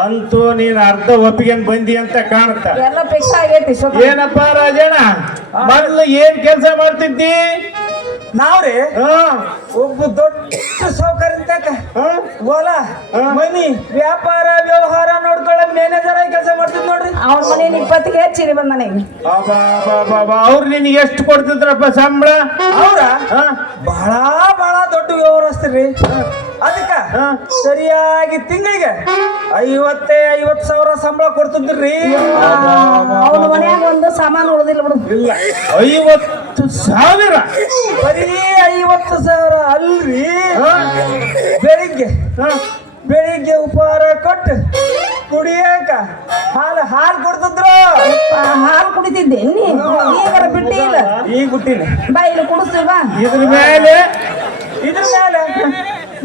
ಅಂತೂ ನೀನ್ ಅರ್ಧ ಒಪ್ಪಿಗೆ ಬಂದಿ ಅಂತ ಕಾಣುತ್ತ ಎಲ್ಲ ಫಿಕ್ಸ್ ಆಗೈತಿ ಏನಪ್ಪ ರಾಜಣ್ಣ ಮೊದ್ಲು ಏನ್ ಕೆಲಸ ಮಾಡ್ತಿದ್ದಿ ನಾವ್ರಿ ಹಾ ಒಬ್ಬ ದೊಡ್ಡ ಸೌಕರ್ಯ ಹಾ? ಹೊಲ ಮನಿ ವ್ಯಾಪಾರ ವ್ಯವಹಾರ ನೋಡ್ಕೊಳ್ಳೋ ಮ್ಯಾನೇಜರ್ ಆಗಿ ಕೆಲಸ ಮಾಡ್ತಿದ್ ನೋಡ್ರಿ ಅವನ ಮನೆ 20ಗೆ ಹೆಚ್ಚಿಗೆ ಬಂದಾನ ಈಗ ಅವ್ರು ನಿನಗೆ ಎಷ್ಟು ಕೊಡ್ತಿದ್ರಪ್ಪ ಸಂಬಳ ಅವ್ರ ಹಾ? ಬಹಳ ಬಹಳ ದೊಡ್ಡ ವ್ಯವಹಾರಸ್ತ್ರಿ ಅದಕ್ಕ ಸರಿಯಾಗಿ ತಿಂಗಳಿಗೆ 50,000 ಸಂಬಳ ಕೊಡ್ತಿದ್ರಿ ಅವನ ಮನ್ಯಾಗ ಒಂದು ಸಾಮಾನು ಉಳಿದಿಲ್ಲ ಬಿಡು ಇಲ್ಲ 50,000 ಬರೀ 50,000 ಅಲ್ರಿ ಹಾ? ಬೆಳಿಗ್ಗೆ ಹಾ? ಬೆಳಿಗ್ಗೆ ಉಪಹಾರ ಕೊಟ್ಟು ಕುಡಿಯಾಕ ಹಾಲು ಕೊಡ್ತಿದ್ರು ಹಾಲು ಕುಡಿತಿದ್ದೆ ನೀ ಈಗಾರ ಬಿಟ್ಟಿ ಇಲ್ಲ ಈಗ ಬಿಟ್ಟಿನಿ ಬಾ ಇಲ್ಲಿ ಕುಡಿಸ್ತೀವಿ ಬಾ ಇದ್ರ ಮೇಲೆ ಇದ್ರ ಮೇಲೆ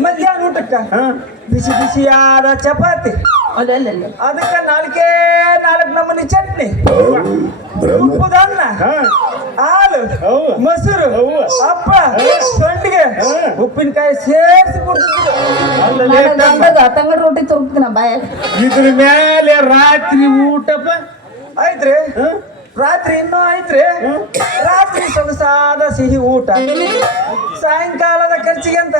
ಮಧ್ಯಾಹ್ನ ಊಟಕ್ಕ ಬಿಸಿ ಬಿಸಿಯಾದ ಚಪಾತಿ ಅಲ್ಲ ಅದಕ್ಕ 4 ನಮೂನಿ ಚಟ್ನಿ ಉಪ್ಪುದನ್ನ ಹಾ? ಹಾಲು ಹೌದು. ಮೊಸರು ಹೌದು. ಹಪ್ಪ ಸೊಂಡಿಗೆ ಉಪ್ಪಿನಕಾಯಿ ಸೇರಿಸಿ ಕೊಡ್ತಿದ್ರು ಅಲ್ಲಲೇ ತಮ್ಮ. ತಂಗಡ ರೊಟ್ಟಿ ತುರುಕ್ತಿನ ಬಾಯಾಗ ಇದ್ರ ಮೇಲೆ ರಾತ್ರಿ ಊಟಪ್ಪ ಆಯ್ತ್ರಿ ಹಾ? ರಾತ್ರಿ ಇನ್ನೂ ಐತ್ರಿ ರಾತ್ರಿ ಸೊಗಸಾದ ಸಿಹಿ ಊಟ ಸಾಯಂಕಾಲದ ಖರ್ಚಿಗೆ ಅಂತ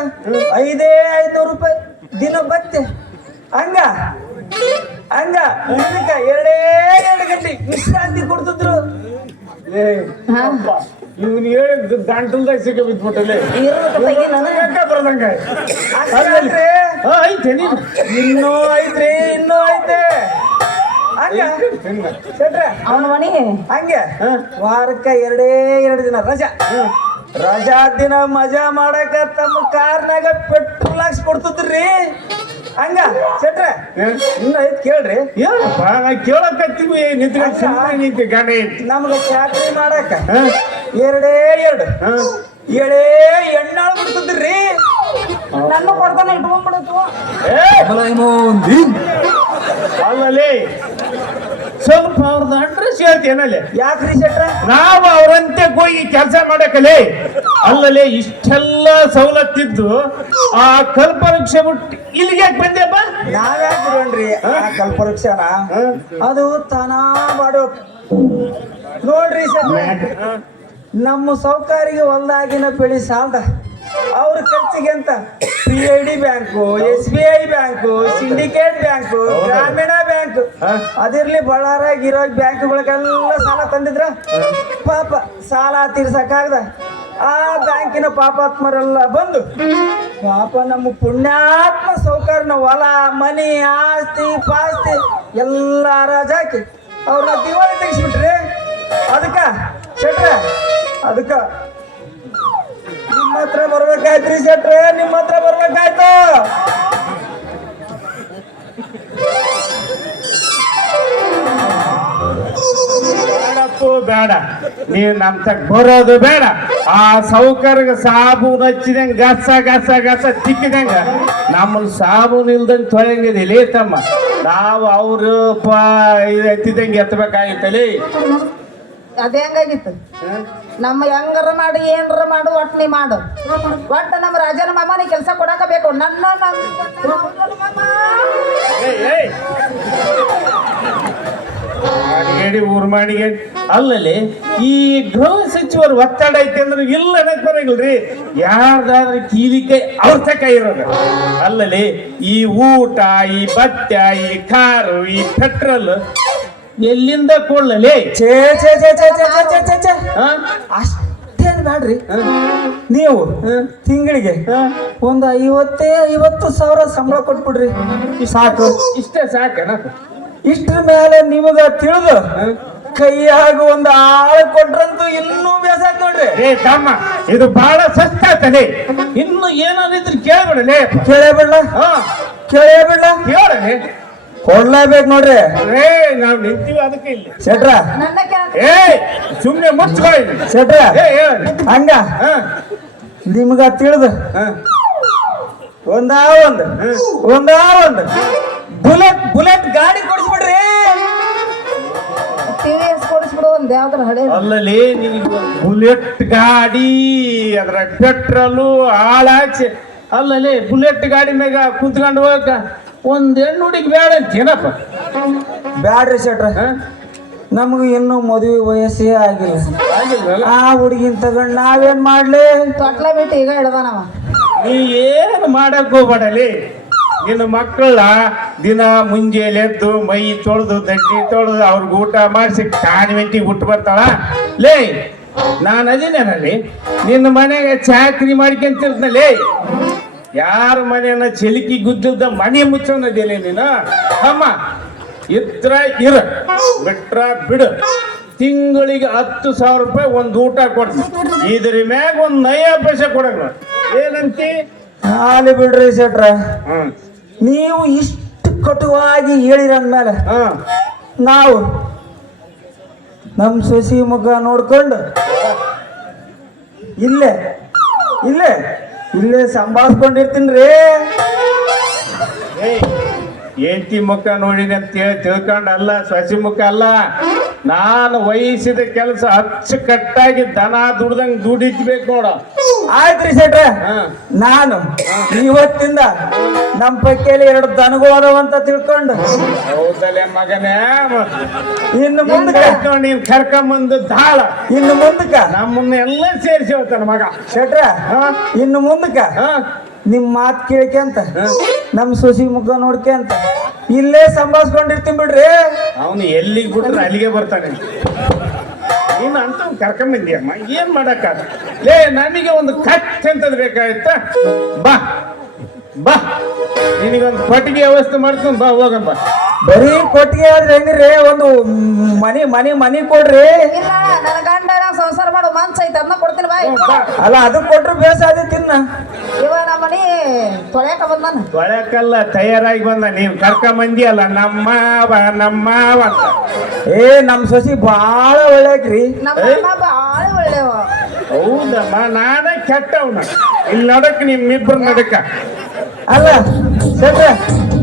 500 ರೂಪಾಯಿ ದಿನ ಬತ್ತೆ ಹಂಗ ಇದಕ್ಕ 2 ಗಂಟೆ ವಿಶ್ರಾಂತಿ ಕೊಡ್ತಿದ್ರು ಇವ್ನು ಹೇಳಿದ್ದು ದಾಂಟಲ್ದಾಗ ಸಿಕ್ಕ ಬಿದ್ಬಿಟ್ಟಲೆ ಯಾಕ ಬರ್ದಂಗ ಹಂಗಲ್ರಿ? ಐತೆ ನೀನು ಇನ್ನೂ ಐತ್ರಿ ಇನ್ನೂ ಐತೆ ಹಂಗ ಶೆಟ್ರೆ, ಅವನ ಮನೆ ಹಂಗೆ ವಾರಕ್ಕ 2 ದಿನ ರಜಾ ದಿನ ಮಜಾ ಮಾಡಕ ತಮ್ಮ ಕಾರ್ನಾಗ ಪೆಟ್ರೋಲ್ ಹಾಕ್ಸಿ ಕೊಡ್ತಿದ್ರಿ ಹಂಗ ಶೆಟ್ರೆ ಇನ್ನ ಐತ್ ಕೇಳ್ರಿ ಏನಪ್ಪ ನಾ ಕೇಳಕತ್ತೀವಿ ನಿಂತ್ಕೊಂಡು ಸುಮ್ಮನೆ ನಿಂತಿ ಗಂಡ ಐತಿ ನಮ್ಗ ಚಾಕ್ರಿ ಮಾಡಕ 2 ಎಳೆ ಎಣ್ಣಾಳು ಬಿಡ್ತಿದ್ರಿ ನನ್ನ ಕೊಡ್ತಾನ ಇಟ್ಕೊಂಡ್ಬಿಡುತ್ತು ಅಲ್ಲಲೇ ಸ್ವಲ್ಪ ಅವ್ರದ್ದು ಅಡ್ರೆಸ್ ಹೇಳ್ತೇನಲ್ಲೇ ಯಾಕ್ರಿ ಶೆಟ್ರೆ ನಾವು ಅವರಂತೆ ಹೋಗಿ ಕೆಲಸ ಮಾಡಕಲೇ ಅಲ್ಲಲೇ ಇಷ್ಟೆಲ್ಲ ಸವಲತ್ತಿದ್ದು ಆ ಕಲ್ಪವೃಕ್ಷ ಬಿಟ್ಟು ಇಲ್ಲಿಗೆ ಯಾಕೆ ಬಂದೆಪ್ಪ ನಾವ್ಯಾಕೆ ಬಿಡೋಣ್ರಿ ಆ ಕಲ್ಪವೃಕ್ಷನ ಅದು ತಾನಾ ಮಾಡೋ ನೋಡ್ರಿ ಶೆಟ್ರೆ ನಮ್ಮ ಸೌಕಾರಿಗೆ ಹೊಲ್ದಾಗಿನ ಬೆಳಿ ಸಾಲದ ಅವ್ರ ಖರ್ಚಿಗೆ ಅಂತ PID bank SBI bank syndicate bank ಗ್ರಾಮೀಣ ಬ್ಯಾಂಕ್ ಅದಿರ್ಲಿ ಬಳ್ಳಾರಾಗಿರೋ ಬ್ಯಾಂಕ್ಗಳಿಗೆಲ್ಲ ಸಾಲ ತಂದಿದ್ರ ಪಾಪ ಸಾಲ ತೀರ್ಸಕ್ಕಾಗದ ಆ ಬ್ಯಾಂಕಿನ ಪಾಪಾತ್ಮರೆಲ್ಲ ಬಂದು ಪಾಪ ನಮ್ಮ ಪುಣ್ಯಾತ್ಮ ಸೌಕರ್ಯನ ಹೊಲ ಮನಿ ಆಸ್ತಿ ಪಾಸ್ತಿ ಎಲ್ಲ ರಾಜಾಕಿ ಅವ್ರನ್ನ ದಿವಾಳಿ ತೆಗಿಸ್ಬಿಟ್ರಿ ಅದಕ್ಕ ಶೆಟ್ರೆ ಅದಕ್ಕ ನಿಮ್ಮ ಹತ್ರ ಬರ್ಬೇಕಾಯ್ತ್ರಿ ಶೆಟ್ರೆ ನಿಮ್ಮ ಹತ್ರ ಬರ್ಬೇಕಾಯ್ತು ಬೇಡಪ್ಪು ಬೇಡ ನೀನ್ ನಮ್ ತಕ್ ಬರೋದು ಬೇಡ ಆ ಸೌಕರ್ಯ ಸಾಬೂನ್ ಹಚ್ಚಿದಂಗ ಗಸ ತಿಕ್ಕಿದಂಗ ನಮ್ಮಲ್ಲಿ ಸಾಬೂನ್ ಇಲ್ದಂಗ ತೊಳೆಂಗಿದಿಲ್ಲ ತಮ್ಮ ನಾವು ಅವರು ಎತ್ತಿದಂಗೆ ಎತ್ತಬೇಕಾಗಿತ್ತಲ್ಲಿ ಅದೇ ಹೆಂಗಾಗಿತ್ತು ನಮ್ಮ ಹೆಂಗಾರ ಮಾಡಿ ಏನಾರ ಮಾಡು ಒಟ್ಟು ನೀ ಮಾಡು ಒಟ್ಟು ನಮ್ಮ ರಾಜನ ಮಾಮ ನೀ ಕೆಲಸ ಕೊಡಕ ಬೇಕು ನನ್ನ ಮಾಡಿಗೇಡಿ ಊರ್ ಮಾಡಿಗೆ ಅಲ್ಲಲ್ಲಿ ಈ ಗೃಹ ಸಚಿವರು ಒತ್ತಡ ಐತೆ ಅಂದ್ರೆ ಇಲ್ಲ ಅನ್ನಕ್ ಬರಂಗಿಲ್ರಿ ಯಾರ್ದಾದ್ರೆ ಕೀಲಿಕೈ ಅವ್ರ ತಕ ಇರೋದು ಅಲ್ಲಲ್ಲಿ ಈ ಊಟ ಈ ಭತ್ಯ ಈ ಕಾರು ಈ ಪೆಟ್ರೋಲ್ ಎಲ್ಲಿಂದ ಕೊಡ್ಲೇ ಛೇ ಛೇ ಛೇ ಛೇ ಛೇ ಛೇ ಛೇ ಛೇ ಛೇ ಹಾ ಅಷ್ಟೇನ್ ಬ್ಯಾಡ್ರಿ ನೀವು ತಿಂಗಳಿಗೆ ಒಂದು 50,000 ಸಂಬಳ ಕೊಟ್ಬಿಡ್ರಿ ಸಾಕು. ಇಷ್ಟೇ ಸಾಕನ ಇಷ್ಟ್ರ ಮೇಲೆ ನಿಮಗ ತಿಳಿದು ಕೈಯಾಗ ಒಂದು ಆಳು ಕೊಟ್ರಂತೂ ಇನ್ನೂ ಬೇಸಾಕ್ ನೋಡ್ರಿ. ಏ ತಮ್ಮ ಇದು ಬಹಳ ಸಸ್ತಾತನೆ. ಇನ್ನು ಏನಾದ್ರು ಕೇಳ್ಬಿಡಲೇ ಕೇಳೇಬಿಡ್ಲ ಹಾ ಕೇಳೇಬಿಡ್ಲ ಕೇಳಲೇ ಕೊಡ್ಲೇಬೇಕು ನೋಡ್ರಿ. ಏ ನಾವ್ ನಿಂತೀವಿ ಅದಕ್ಕೆ ಇಲ್ಲಿ ಶೆಟ್ರ ನನ್ನ ಏ ಸುಮ್ನೆ ಮುಚ್ಕೊಳ್ಳಿ ಶೆಟ್ರ ಏ ಹೇಳಿ ಹಂಗ ಹಾ ನಿಮ್ಗ ತಿಳಿದು ಹಾ ಒಂದಾ ಒಂದು ಬುಲೆಟ್ ಗಾಡಿ ಕೊಡಿಸ್ಬಿಡ್ರಿ. TVS ಕೊಡಿಸ್ಬಿಡು ಒಂದ್ ಯಾವ್ದಾರ ಹಳೆ ಅಲ್ಲಲ್ಲಿ ನಿನಗೆ ಬುಲೆಟ್ ಗಾಡಿ ಅದ್ರ ಪೆಟ್ರೋಲು ಹಾಳಾಚೆ ಅಲ್ಲಲ್ಲಿ ಬುಲೆಟ್ ಗಾಡಿ ಮ್ಯಾಗ ಕುಂತ್ಕೊಂಡು ಹೋಗಕ್ಕ ಒಂದ್ ಹೆಣ್ಣು ಹುಡುಗಿ ಬೇಡ ಅಂತೇನಪ್ಪ ಬ್ಯಾಡ್ರಿ ಶೆಟ್ರ ನಮಗ ಇನ್ನು ಮದುವೆ ವಯಸ್ಸೇ ಆಗಿಲ್ಲ. ಆಗಿಲ್ವಲ್ಲ ಆ ಹುಡುಗಿನ ತಗೊಂಡ್ ನಾವೇನ್ ಮಾಡ್ಲಿ? ತೊಟ್ಲ ಬಿಟ್ಟು ಈಗ ಹಿಡ್ದಾನವ. ನೀ ಏನು ಮಾಡಕ್ ಹೋಗ್ಬೇಡಲಿ. ನಿನ್ನ ಮಕ್ಕಳ ದಿನ ಮುಂಜಾನೆ ಎದ್ದು ಮೈ ತೊಳೆದು ದಡ್ಡಿ ತೊಳೆದು ಅವ್ರಿಗೆ ಊಟ ಮಾಡಿಸಿ ಕಾನ್ವೆಂಟಿಗೆ ಬಿಟ್ಟು ಬರ್ತಾಳ. ಲೇ ನಾನು ಅದೇನೇನಲ್ಲಿ ನಿನ್ನ ಮನೆಗೆ ಚಾಕ್ರಿ ಮಾಡ್ಕೊಂತಿರ್ದ್ನಲ್ಲೇ ಯಾರ ಮನೆಯನ್ನ ಚಿಲಿಕಿ ಗುದ್ದಿದ್ದ ಮನೆ ಮುಚ್ಚೋನದೇನೆ ನೀನು ಅಮ್ಮ ಇದ್ರ ಇರ ಬಿಟ್ರ ಬಿಡು. ತಿಂಗಳಿಗೆ 10,000 ರೂಪಾಯಿ ಒಂದು ಊಟ ಕೊಡ್ತೀನಿ. ಇದ್ರ ಮ್ಯಾಗ ಒಂದು ನಯ ಪೈಸೆ ಕೊಡಂಗ ಏನಂತಿ ಹಾಲಿ ಬಿಡ್ರಿ ಶೆಟ್ರ. ಹ್ಮ್ ನೀವು ಇಷ್ಟು ಕಟುವಾಗಿ ಹೇಳಿರಂದ್ಮೇಲೆ ಹ್ಮ್ ನಾವು ನಮ್ ಸೊಸಿ ಮುಖ ನೋಡ್ಕೊಂಡು ಇಲ್ಲೇ ಇಲ್ಲೇ ಇಲ್ಲೇ ಸಂಭಾಳಿಸ್ಕೊಂಡಿರ್ತೀನ್ರಿ. ಹೆಂಡತಿ ಮುಖ ನೋಡಿದೆ ಅಂತ ಹೇಳಿ ತಿಳ್ಕೊಂಡಲ್ಲ, ಸಸಿ ಮುಖ ಅಲ್ಲ. ನಾನು ವಹಿಸಿದ ಕೆಲಸ ಅಚ್ಚುಕಟ್ಟಾಗಿ ದನ ದುಡ್ದಂಗ್ ದುಡಿದ್ಬೇಕು ನೋಡ. ಆಯ್ತ್ರಿ ಶೆಟ್ರ, ಹಾ. ನಾನು ಇವತ್ತಿಂದ ನಮ್ ಪೈಕೇಲಿ 2 ದನಗಳು ಅದಾವಂತ ತಿಳ್ಕೊಂಡು ಹೌದಲ್ಲೇ ಮಗನೇ ಇನ್ನು ಮುಂದಕ್ಕ ನೀನ್ ಕರ್ಕೊಂಬಂದು ದಾಳ ಇನ್ನು ಮುಂದಕ್ಕ ನಮ್ಮನ್ನ ಎಲ್ಲ ಸೇರಿಸಿ ಹೋಗ್ತಾನ ಮಗ. ಶೆಟ್ರ ಹಾ? ಇನ್ನು ಮುಂದಕ್ಕ ಹಾ? ನಿಮ್ ಮಾತ್ ಕೇಳ್ಕೊಂತ ನಮ್ ಸೊಸಿ ಮುಖ ನೋಡ್ಕೊಂತ ಇಲ್ಲೇ ಸಂಭಾಳಿಸ್ಕೊಂಡಿರ್ತೀನಿ ಬಿಡ್ರಿ. ಅವನು ಎಲ್ಲಿಗೆ ಬಿಟ್ರೆ ಅಲ್ಲಿಗೆ ಬರ್ತಾನೆ. ನೀನು ಅಂತ ಕರ್ಕೊಂಬಂದಿಯಮ್ಮ, ಏನ್ ಮಾಡಕ್ಕ ಲೇ ನನಗೆ ಒಂದು ಕಟ್ ಅಂತದ್ ಬೇಕಾಯ್ತ. ಬಾ ಬಾ ನಿನಗೊಂದು ಪಟ್ಟಿಗೆ ವ್ಯವಸ್ಥೆ ಮಾಡ್ಕೊಂಡು ಬಾ ಹೋಗಣ ಬಾ. ಬರೀ ಕೊಟ್ಟಿಗೆ ಆದ್ರೆ ಹೆಂಗ್ರಿ? ಒಂದು ಮನಿ ಕೊಡ್ರಿ. ಇಲ್ಲ ನನ್ನ ಗಂಡ ಸಂಸಾರ ಮಾಡೋ ಮನ್ಸ ಐತೆ ಅದನ್ನ ಕೊಡ್ತೀನಿ ಬಾಯ್. ಬಾ. ಅಲ್ಲ ಅದು ಕೊಟ್ರೆ ಬೇಸ ಅದೇ ತಿನ್ನ. ಇವ ನಮ್ಮ ಮನಿ ತೊಳೆಯಕ ಬಂದಾನ. ತೊಳೆಕಲ್ಲ ತಯಾರಾಗಿ ಬಂದ. ನೀನ್ ಕರ್ಕೊಂಬಂದಿ ಅಲ್ಲ ನಮ್ಮ ಅಂತ. ನಮ್ ಸೊಸಿ ಬಾಳ ಒಳ್ಳೆಕ್ರಿ. ನಮ್ಮ ಅಮ್ಮ ಬಾಳ ಒಳ್ಳೆವ. ಹೌದಮ್ಮ ನಾನೇ ಕೆಟ್ಟವನ. ಇಲ್ಲಿ ನಡಕ್ ನಿಮ್ಮಿಬ್ಬರು ನಡಕ. ಅಲ್ಲ ಶೆಟ್ರ,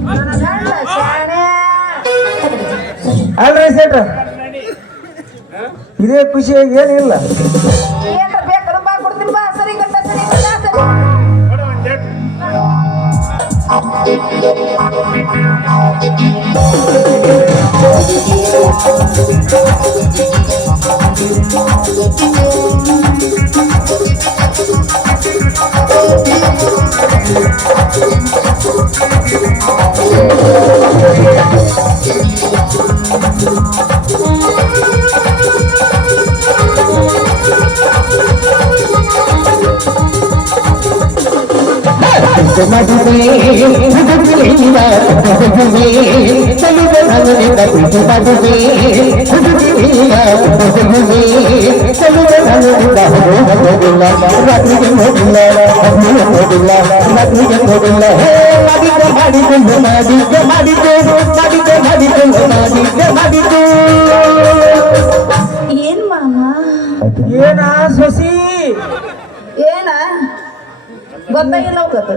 ನನ್ನ ಗಂಡ ಶಾಣೆ. ಅಲ್ರಿ ಶೆಟ್ರ, ಇದೇ ಖುಷಿಯಾಗಿ ಏನಿಲ್ಲ. ಏನ್ರ ಬೇಕಾದ್ರೆ ಬಾ ಕೊಡ್ತೀನಿ ಬಾ. ಸರಿ ಗಂಡ ಸರಿ ಗಂಡ ಸರಿ. ಕೊಡು ಒಂದ್ ಜಟ್. ಏನ್ ಮಾಮ ಏನ ಸೊಸಿ? ಏನ ಗೊತ್ತಾಗಿಲ್ಲ ಹೋಗತ್ತು.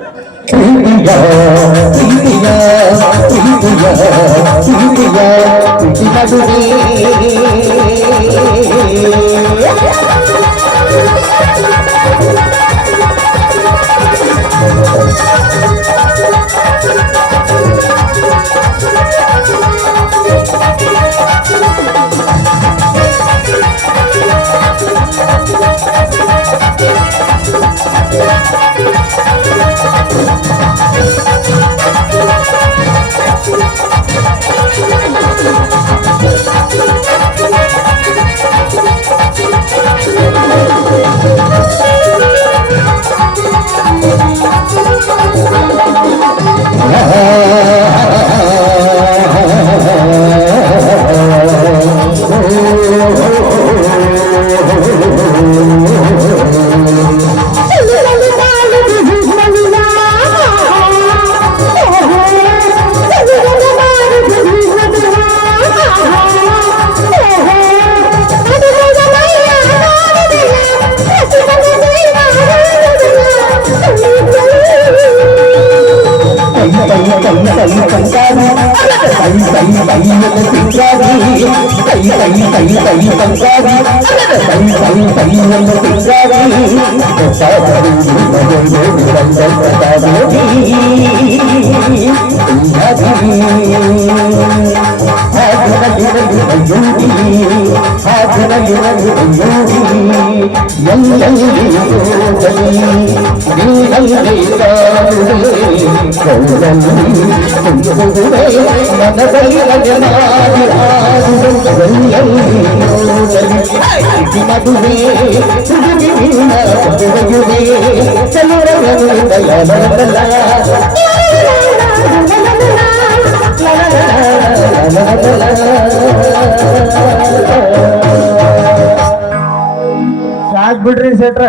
ಸಾಕ್ ಬಿಡ್ರಿ ಸೆಟ್ರ.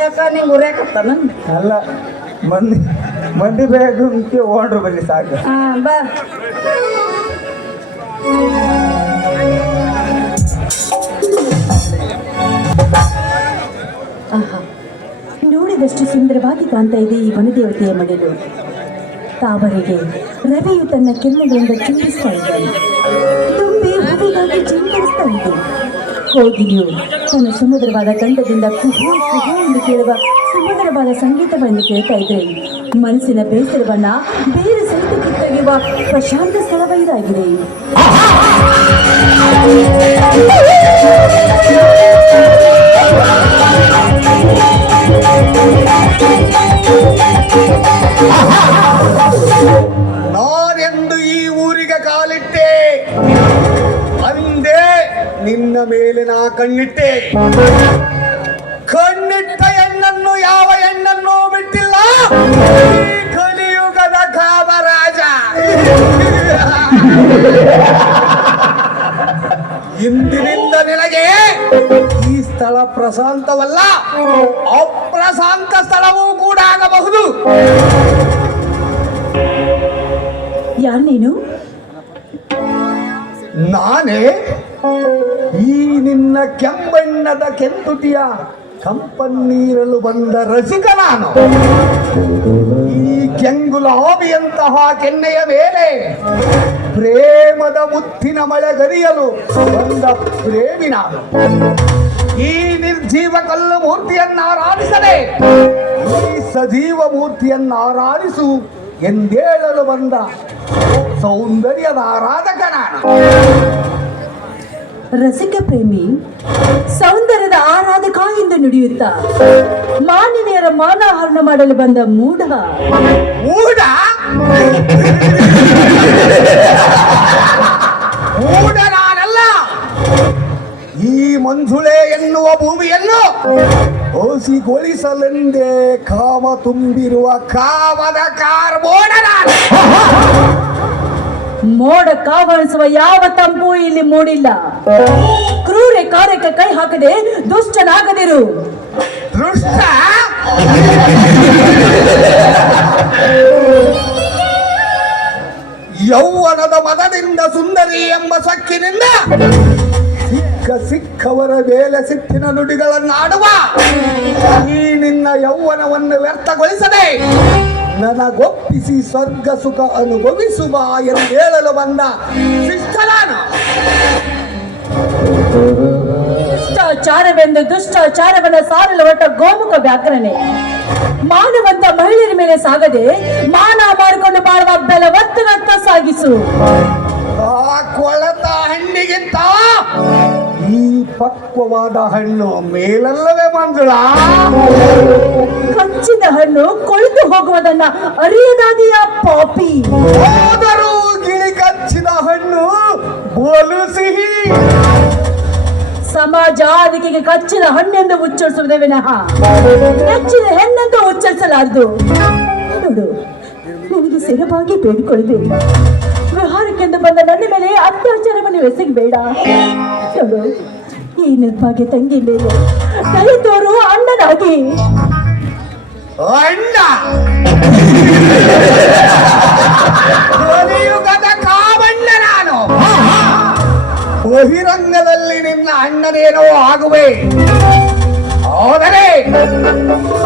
ಯಾಕ ನಿಂಗೆ ಉರ್ಯಾಕತ್ತಾನ? ಅಲ್ಲ, ಮಂದಿ ಬೇಕು ಓಡ್ರು ಬನ್ನಿ ಸಾಕು. ಹಾ ಬಾ. ಆಹಾ, ನೋಡಿದಷ್ಟು ಸುಂದರವಾಗಿ ಕಾಣ್ತಾ ಇದೆ ಈ ವನದೇವತೆಯ ಮಡಿಲು. ತಾವರೆಗೆ ರವಿಯು ತನ್ನ ಕೆನ್ನೆಗಳಿಂದ ಚುಂಬಿಸ್ತಾ ಇದ್ದಾನೆ. ತುಂಬಿ ಹೂವಿಗಾಗಿ ಚಿಂತರಿಸ್ತಾ ಇದೆ. ಕೋಗಿಲಿಯು ತನ್ನ ಸುಮಧುರವಾದ ಕಂಠದಿಂದ ಕುಹು ಕುಹು ಎಂದು ಕೇಳುವ ಸುಮಧುರವಾದ ಸಂಗೀತವನ್ನು ಕೇಳ್ತಾ ಇದ್ರೆ ಮನಸ್ಸಿನ ಬೇಸರವನ್ನ ಬೇರೆ ಸಹಿತ ಕಿತ್ತೊಗೆಯುವ ಪ್ರಶಾಂತ ಸ್ಥಳವ ಇದಾಗಿದೆ. ನಾನೆಂದು ಈ ಊರಿಗೆ ಕಾಲಿಟ್ಟೆ ಅಂದೇ ನಿನ್ನ ಮೇಲೆ ನಾ ಕಣ್ಣಿಟ್ಟೆ. ಕಣ್ಣಿಟ್ಟ ಹೆಣ್ಣನ್ನು ಯಾವ ಹೆಣ್ಣನ್ನು ಬಿಟ್ಟಿಲ್ಲ ಈ ಕಲಿಯುಗದ ಕಾಮರಾಜ. ಇಂದಿನಿಂದ ನಿನಗೆ ಈ ಸ್ಥಳ ಪ್ರಶಾಂತವಲ್ಲ, ಅಪ್ರಶಾಂತ ಸ್ಥಳವೂ ಕೂಡ ಆಗಬಹುದು. ಯಾರು ನೀನು? ನಾನೇ ಈ ನಿನ್ನ ಕೆಂಬಣ್ಣದ ಕೆಂತುಟಿಯ ಕಂಪನ್ನೀರಲು ಬಂದ ರಸಿಕ ನಾನು. ಈ ಕೆಂಗುಲಾಬಿಯಂತಹ ಕೆನ್ನೆಯ ಮೇಲೆ ಪ್ರೇಮದ ಮುತ್ತಿನ ಮಳೆ ಗರಿಯಲು ಬಂದ ಪ್ರೇಮಿ ನಾನು. ಈ ನಿರ್ಜೀವ ಕಲ್ಲು ಮೂರ್ತಿಯನ್ನು ಆರಾಧಿಸದೆ ಈ ಸಜೀವ ಮೂರ್ತಿಯನ್ನು ಆರಾಧಿಸು ಎಂದೇಳಲು ಬಂದ ಸೌಂದರ್ಯದ ಆರಾಧಕ ನಾನು. ರಸಿಕ ಪ್ರೇಮಿ, ಸೌಂದರ್ಯದ ಆರಾಧಕ ಎಂದು ನುಡಿಯುತ್ತಾ ಮಾನಿನಿಯರ ಮಾನಹರಣ ಮಾಡಲು ಬಂದ ಮೂಢ. ಮೂಢ ಮೂಢ ನಾನಲ್ಲ. ಈ ಮಂಜುಳೆ ಎನ್ನುವ ಭೂಮಿಯನ್ನು ಓಸಿಗೊಳಿಸಲೆಂದೇ ಕಾಮ ತುಂಬಿರುವ ಕಾಮದ ಕಾರ್ಬೋಣ ನಾನು. ಮೋಡ ಕಾವಣಿಸುವ ಯಾವ ತಂಪು ಇಲ್ಲಿ ಮೂಡಿಲ್ಲ. ಕ್ರೂರ ಕಾರ್ಯಕ್ಕೆ ಕೈ ಹಾಕದೆ ದುಷ್ಟನಾಗದಿರು. ದೃಷ್ಟ ಯೌವನದ ಮದದಿಂದ ಸುಂದರಿ ಎಂಬ ಸಕ್ಕಿನಿಂದ ಸಿಕ್ಕವರ ಮೇಲೆ ಸಿಟ್ಟಿನ ನುಡಿಗಳನ್ನಾಡುವ ಈ ನಿನ್ನ ಯೌವನವನ್ನು ವ್ಯರ್ಥಗೊಳಿಸದೆ ನನಗೊಪ್ಪಿಸಿ ಸ್ವರ್ಗ ಸುಖ ಅನುಭವಿಸುವ ಎಂದು ಹೇಳಲು ಬಂದ ಶಿಷ್ಟನಾನು. ಶಿಷ್ಟಾಚಾರವೆಂದು ದುಷ್ಟಾಚಾರವನ್ನು ಸಾರಲು ಹೊರಟ ಗೋಮುಖ ವ್ಯಾಕರಣೆ ಮಾನವಂತ ಮಹಿಳೆಯರ ಮೇಲೆ ಸಾಗದೆ ಮಾನ ಮಾಡಿಕೊಂಡು ಬಾಳುವ ಬೆಲವತ್ತನತ್ತ ಸಾಗಿಸು. ಆ ಕೊಳತ ಹಣ್ಣಿಗಿಂತ ಈ ಪಕ್ವವಾದ ಹಣ್ಣು ಮೇಲಲ್ಲವೇ ಮಂಜುಳಾ? ಕಚ್ಚಿದ ಹಣ್ಣು ಕೊಳೆತು ಹೋಗುವುದನ್ನ ಅರಿಯದಾದಿಯ ಪಾಪಿ. ಹೋದರೂ ಗಿಳಿ ಕಚ್ಚಿದ ಹಣ್ಣು ಬೋಲು ಸಿಹಿ. ಸಮಾಜಾದಿಕೆಗೆ ಕಚ್ಚಿದ ಹಣ್ಣೆಂದು ಉಚ್ಚರಿಸುವುದೇ ವಿನಃ ಕಚ್ಚಿದ ಹೆಣ್ಣೆಂದು ಉಚ್ಚರಿಸಲಾರದು. ನೋಡು, ನನಗೆ ಸ್ಥಿರವಾಗಿ ಬೇಡಿಕೊಳ್ಳಬೇಡಿ. ವ್ಯವಹಾರಕ್ಕೆಂದು ಬಂದ ನನ್ನ ಮೇಲೆ ಅತ್ಯಾಚಾರವನ್ನು ಎಸಗಬೇಡ. ನೋಡು, ಈ ನಿರ್ಭಾಗ್ಯ ತಂಗಿ ಮೇಲೆ ಕೈ ತೋರು ಅಣ್ಣನಾಗಿ. ಅಣ್ಣ ಕಲಿಯುಗದ ಕಾಮಣ್ಣ ನಾನು. ಬಹಿರಂಗದಲ್ಲಿ ನಿನ್ನ ಅಣ್ಣನೇನೋ ಆಗುವೆ, ಆದರೆ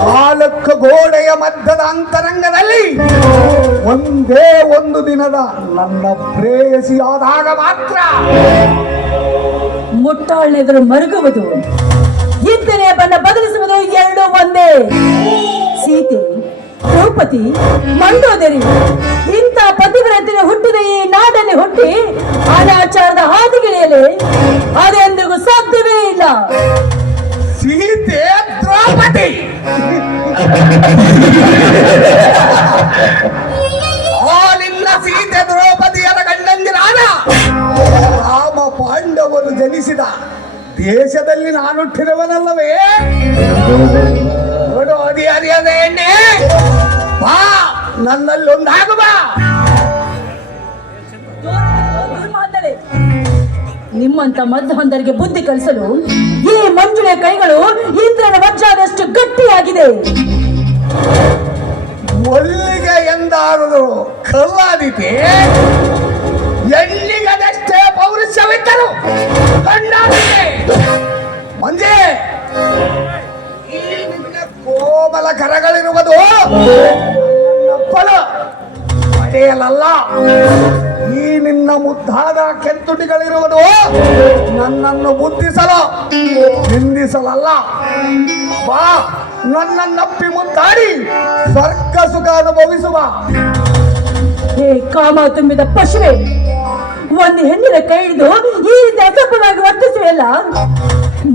ನಾಲ್ಕು ಗೋಡೆಯ ಮಧ್ಯದ ಅಂತರಂಗದಲ್ಲಿ ಒಂದೇ ಒಂದು ದಿನದ ನನ್ನ ಪ್ರೇಯಸಿಯಾದಾಗ ಮಾತ್ರ. ಮುಟ್ಟಾಳೆದುರು ಮರುಗುವುದು, ಇದ್ದನೇ ಬಣ್ಣ ಬದಲಿಸುವುದು ಎರಡು ಒಂದೇ. ಸೀತೆ, ದ್ರೌಪದಿ, ಮಂಡೋದರಿ ಇಂಥ ಪತಿವ್ರತೆಯ ಹುಟ್ಟಿದ ಈ ನಾಡಲ್ಲಿ ಹುಟ್ಟಿ ಅನಾಚಾರದ ಹಾದಿಗಿಳಿಯಲಿ ಅದೆಂದಿಗೂ ಸಾಧ್ಯವೇ ಇಲ್ಲ. ಸೀತೆ ದ್ರೌಪದಿ ನಿನ್ನ ಸೀತೆ ದ್ರೌಪದಿಯರ ಗಂಡಂದಿರಾದ ರಾಮ ಪಾಂಡವರು ಜನಿಸಿದ ದೇಶದಲ್ಲಿ ನಾನು ಹುಟ್ಟಿರುವನಲ್ಲವೇ? ನೋಡು ಅರಿಯದ ಎಣ್ಣೆ ಬಾ, ನನ್ನಲ್ಲಿ ಒಂದಾಗುವ. ನಿಮ್ಮಂತ ಮಧ್ಯಹೊಂದರಿಗೆ ಬುದ್ಧಿ ಕಲಿಸಲು ಈ ಮಂಜುಳೆ ಕೈಗಳು ಇಂದ್ರನ ವಜ್ರಾದಷ್ಟು ಗಟ್ಟಿಯಾಗಿದೆ. ಒಲ್ಲಿಗೆ ಎಂದಾರು ಕಲ್ಲಾದೀತೆ, ಎಣ್ಣಿಗದಷ್ಟೇ ಪೌರುಷವಿದ್ದರು ಗಂಡಾದಿತೆ. ಮಂಜೆ, ಈ ನಿನ್ನ ಕೋಮಲ ಕರಗಳಿರುವುದು ಪಡೆಯಲಲ್ಲ, ಈ ನಿನ್ನ ಮುದ್ದಾದ ಕೆಂತುಟಿಗಳಿರುವುದು ನನ್ನನ್ನು ಬುದ್ಧಿಸಲು ನಿಂದಿಸಲಲ್ಲ. ಬಾ, ನನ್ನನ್ನಪ್ಪಿ ಮುದ್ದಾಡಿ ಸ್ವರ್ಗ ಸುಖ ಅನುಭವಿಸುವ. ಹೇ ಕಾಮ ತುಂಬಿದ ಪಶುವೆ, ಒಂದು ಹೆಣ್ಣಿನ ಕೈ ಹಿಡಿದು ಈ ರೀತಿ ಅಸಭ್ಯವಾಗಿ ವರ್ತಿಸುವೆಲ್ಲ.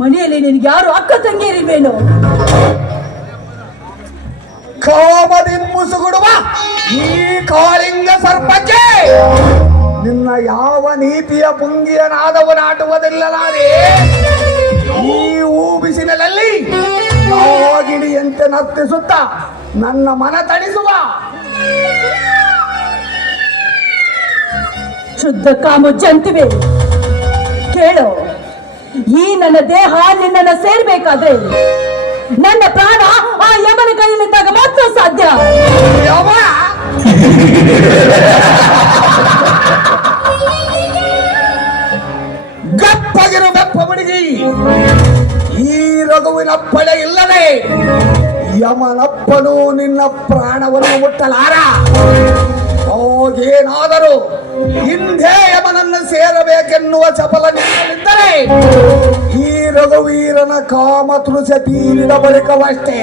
ಮನೆಯಲ್ಲಿ ನಿನಗೆ ಯಾರು ಅಕ್ಕ ತಂಗಿಯರಿವೇನು? ಕಾಮದಿ ಮುಸುಗುಡುವ ಈ ಕಾಳಿಂಗ ಸರ್ಪಕ್ಕೆ ನಿನ್ನ ಯಾವ ನೀತಿಯ ಪುಂಗಿಯ ನಾದವು ನಾಟುವುದಿಲ್ಲಲಾರೆ. ಈ ಹೂ ಬಿಸಿಲಲ್ಲಿ ನಾಗಿಣಿಯಂತೆ ನರ್ತಿಸುತ್ತ ನನ್ನ ಮನ ತಣಿಸುವ. ಶುದ್ಧ ಕಾಮ ಜಂತಿವೆ, ಕೇಳು, ಈ ನನ್ನ ದೇಹ ನಿನ್ನನ್ನು ಸೇರ್ಬೇಕಾದ್ರೆ ನನ್ನ ಪ್ರಾಣ ಆ ಯಮನ ಕೈಯಲ್ಲಿದ್ದಾಗ ಮಾತ್ರ ಸಾಧ್ಯ. ಯಮ ಗಪ್ಪಗಿರು ಬೆಪ್ಪ ಹುಡುಗಿ, ಈ ರಘುವಿನಪ್ಪಳೆ ಇಲ್ಲದೆ ಯಮನಪ್ಪನು ನಿನ್ನ ಪ್ರಾಣವನ್ನು ಮುಟ್ಟಲಾರ. ಹೋಗೇನಾದರೂ ಹಿಂದೆ ಯಮನನ್ನು ಸೇರಬೇಕೆನ್ನುವ ಚಪಲ ನಿನ್ನಲ್ಲಿದ್ದರೆ ಈ ರಘುವೀರನ ಕಾಮ ತೃಷ ತೀರಿದ ಬಳಿಕವಷ್ಟೇ.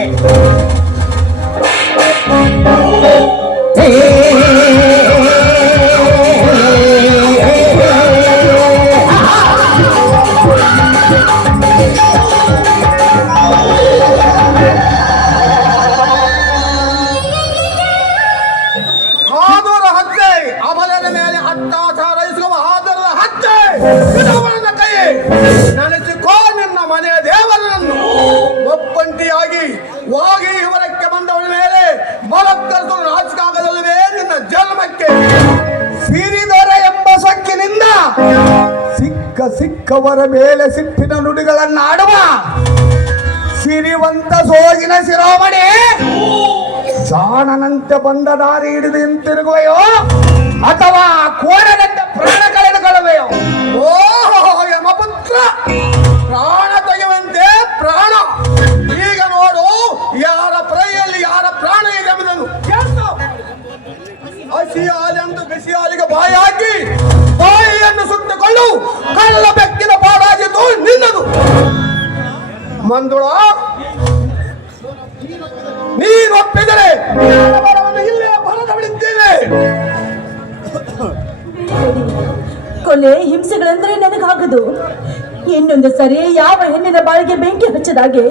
ಅಮಲನ ಮೇಲೆ ಅಟ್ಟಾಚಾರೈಸುವ ಆದರ ಹತ್ತೆ ಕೈ ನೆನೆಸಿಕೋ ನಿನ್ನ ಮನೆಯ ದೇವರನ್ನು. ಒಪ್ಪಂಟಿಯಾಗಿ ವಾಗಿ ಹೊರಕ್ಕೆ ಬಂದವಳ ಮೇಲೆ ಮಲಕ್ಕರಿಸಲು ನಾಚಿಕಾಗದಲ್ಲವೇ ನಿನ್ನ ಜನ್ಮಕ್ಕೆ? ಸಿರಿದೊರೆ ಎಂಬ ಸೊಕ್ಕಿನಿಂದ ಸಿಕ್ಕವರ ಮೇಲೆ ಸಿಟ್ಟಿನ ನುಡಿಗಳನ್ನಾಡುವ ಸಿರಿವಂತ ಸೋಗಿನ ಶಿರೋಮಣಿ, ಜಾಣನಂತೆ ಬಂದ ದಾರಿ ಹಿಡಿದು ಹಿಂತಿರುಗುವೆಯೋ ಅಥವಾ ಕೋರದಂತೆ ಪ್ರಾಣ ಕಳೆದುಕೊಳ್ಳುವೆಯೋ? ಓಹೋ ಯಮಪುತ್ರ, ಪ್ರಾಣ ತೆಗೆಯುವಂತೆ ಪ್ರಾಣ. ಈಗ ನೋಡು, ಯಾರ ಪ್ರೈಯಲ್ಲಿ ಯಾರ ಪ್ರಾಣ ಇದೆ ಎಂಬುದನ್ನು ಹಸಿ ಹಾಲೆಂದು ಬಿಸಿ ಹಾಲಿಗೆ ಬಾಯಿ ಹಾಕಿ ಬಾಯಿಯನ್ನು ಸುಟ್ಟುಕೊಂಡು ಕಳ್ಳ ಬೆಕ್ಕಿನ ಪಾಡಾಗಿದ್ದು ನಿನ್ನದು. ಮಂದುಳ, ನೀನು ಒಪ್ಪಿದರೆ ಇಲ್ಲೇ ಬರದ ಬಿಡುತ್ತೇನೆ. ಕೊಲೆ ಹಿಂಸೆಗಳೆಂದ್ರೆ ನನಗಾಗದು. ಇನ್ನೊಂದು ಸರಿ ಯಾವ ಹೆಣ್ಣಿನ ಬಾಳಿಗೆ ಬೆಂಕಿ ಹಚ್ಚದಾಗೆ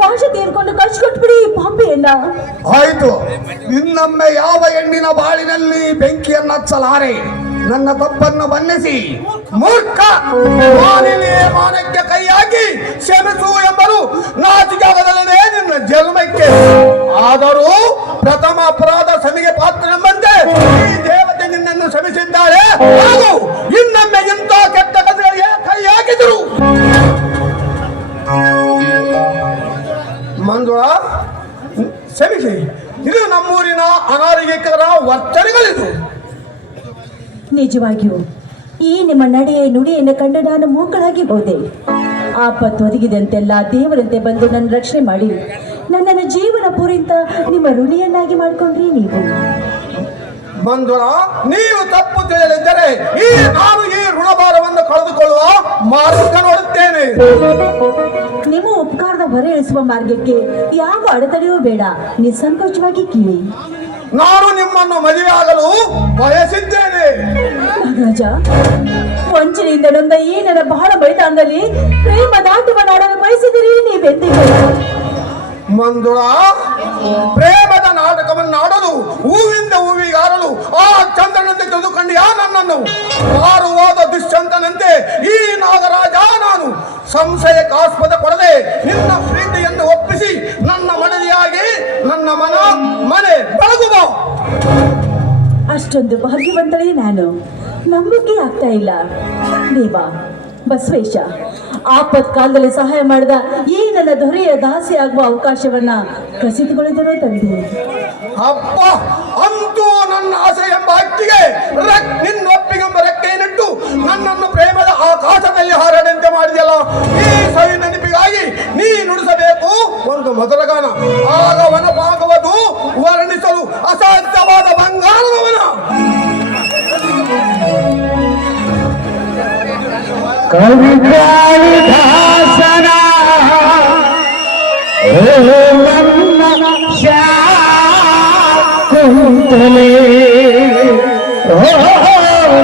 ಪಾಶ ತೀರ್ಕೊಂಡು ಕಳ್ಸಿಕೊಟ್ಬಿಡಿ ಈ ಪಾಪಿಯನ್ನ. ಆಯ್ತು, ಇನ್ನೊಮ್ಮೆ ಯಾವ ಹೆಣ್ಣಿನ ಬಾಳಿನಲ್ಲಿ ಬೆಂಕಿಯನ್ನು ಹಚ್ಚಲಾರೆ. ನನ್ನ ತಪ್ಪನ್ನು ಮನ್ನಿಸಿ. ಮೂರ್ಖ, ಮಾನಕ್ಕೆ ಕೈ ಹಾಕಿ ಕ್ಷಮಿಸು ಎಂಬರು ನಾಚಿಕಾಗದಲ್ಲದೆ ನಿನ್ನ ಜನ್ಮಕ್ಕೆ. ಆದರೂ ಪ್ರಥಮ ಅಪರಾಧ ಕ್ಷಮೆಗೆ ಪಾತ್ರನೆಂಬಂತೆ ಈ ದೇವತೆ ನಿನ್ನನ್ನು ಕ್ಷಮಿಸಿದ್ದಾಳೆ. ಹಾಗೂ ಇನ್ನೊಮ್ಮೆ ಇಂಥ ಕೆಟ್ಟ ಕಥೆಗಳಿಗೆ ಕೈ ಹಾಕಿದರು. ಮಂಜುಳ, ಕ್ಷಮಿಸಿ. ಇದು ನಮ್ಮೂರಿನ ಅನಾರೋಗ್ಯಕರ ವರ್ತನೆಗಳಿದು. ನಿಜವಾಗಿಯೂ ಈ ನಿಮ್ಮ ನಡೆಯ ನುಡಿಯನ್ನು ಕಂಡು ನಾನು ಮೂಕಳಾಗಿ ಹೋದೆ. ಆಪತ್ತು ಒದಗಿದಂತೆಲ್ಲ ದೇವರಂತೆ ಬಂದು ನನ್ನ ರಕ್ಷಣೆ ಮಾಡಿ ನನ್ನನ್ನು ಜೀವನ ಪೂರಿಂತ ನಿಮ್ಮ ಋಣಿಯನ್ನಾಗಿ ಮಾಡಿಕೊಂಡ್ರಿ ನೀವು. ಮಂಜುಳ, ನೀವು ತಪ್ಪು ತಿಳಿಯಲಿದ್ದರೆ ನಾನು ಈ ಋಣಭಾರವನ್ನು ಕಳೆದುಕೊಳ್ಳುವ ಮಾರ್ಗ ನೋಡುತ್ತೇನೆ. ನಿಮ್ಮ ಉಪಕಾರದ ಹೊರೆ ಇಳಿಸುವ ಮಾರ್ಗಕ್ಕೆ ಯಾವ ಅಡೆತಡೆಯೂ ಬೇಡ, ನಿಸ್ಸಂಕೋಚವಾಗಿ ಕೇಳಿ. ನಾನು ನಿಮ್ಮನ್ನು ಮದುವೆಯಾಗಲು ಬಯಸಿದ್ದೇನೆ. ನಾಗರಾಜ, ವಂಚನೆಯಿಂದ ನೊಂದ ಈ ನನ್ನ ಬಹಳ ಮೈದಾನದಲ್ಲಿ ಪ್ರೇಮ ನಾಟಕವಾಡಲು ಬಯಸಿದಿರಿ ನೀವೆಂದಿಗೆ? ಮಂಜುಳಾ, ಪ್ರೇಮದ ನಾಟಕವನ್ನು ಆಡಲು ಹೂವಿಂದ ಹೂವಿಗಾರಲು ಆ ಚಂದ್ರನಂತೆ ತೆಗೆದುಕೊಂಡಿಯಾ ನನ್ನನ್ನು? ಮಾರುವಾದ ದುಷ್ಯಂತನಂತೆ ಈ ನಾಗರಾಜ ನಾನು ಸಂಶಯಕ್ಕಾಸ್ಪದ ಕೊಡದೆ ನಿನ್ನ ಪ್ರೀತಿಯನ್ನು ಒಪ್ಪಿಸಿ ನನ್ನ ಮಡದಿಯಾಗಿ ನನ್ನ ಮನೆ ಬೆಳಗುವ. ಅಷ್ಟೊಂದು ಭಾಗ್ಯವಂತಳೇ ನಾನು, ನಂಬಿಕೆ ಆಗ್ತಾ ಇಲ್ಲ. ದೇವ ಬಸವೇಶ ಆಪತ್ಕಾಲದಲ್ಲಿ ಸಹಾಯ ಮಾಡಿದ ಈ ನನ್ನ ದೊರೆಯ ದಾಸಿ ಆಗುವ ಅವಕಾಶವನ್ನ ಕಸಿದುಕೊಳ್ಳಿದರು ತಂದೆ. ಅಪ್ಪ, ಅಂತೂ ನನ್ನ ಆಸೆ ಎಂಬ ಹಕ್ಕಿಗೆ ನಿನ್ನೊಪ್ಪಿಗೆಂಬ ರೆಕ್ಕೆಯನ್ನಿಟ್ಟು ನನ್ನನ್ನು ಪ್ರೇಮದ ಆಕಾಶದಲ್ಲಿ ಹಾರದಂತೆ ಮಾಡಿದೆಯಲ್ಲ. ಈ ಸವಿ ನೆನಪಿಗಾಗಿ ನೀ ನುಡಿಸಬೇಕು ಒಂದು ಮೊದಲ ಗಾನ. ಆಗ ವನಭಾಗವದು ವರ್ಣಿಸಲು ಅಸಾಧ್ಯವಾದ ಬಂಗಾರವನ. ಕವಿ ಕಾಳಿದಾಸನ ನನ್ನ ಶಾಕುಂತಲೆ,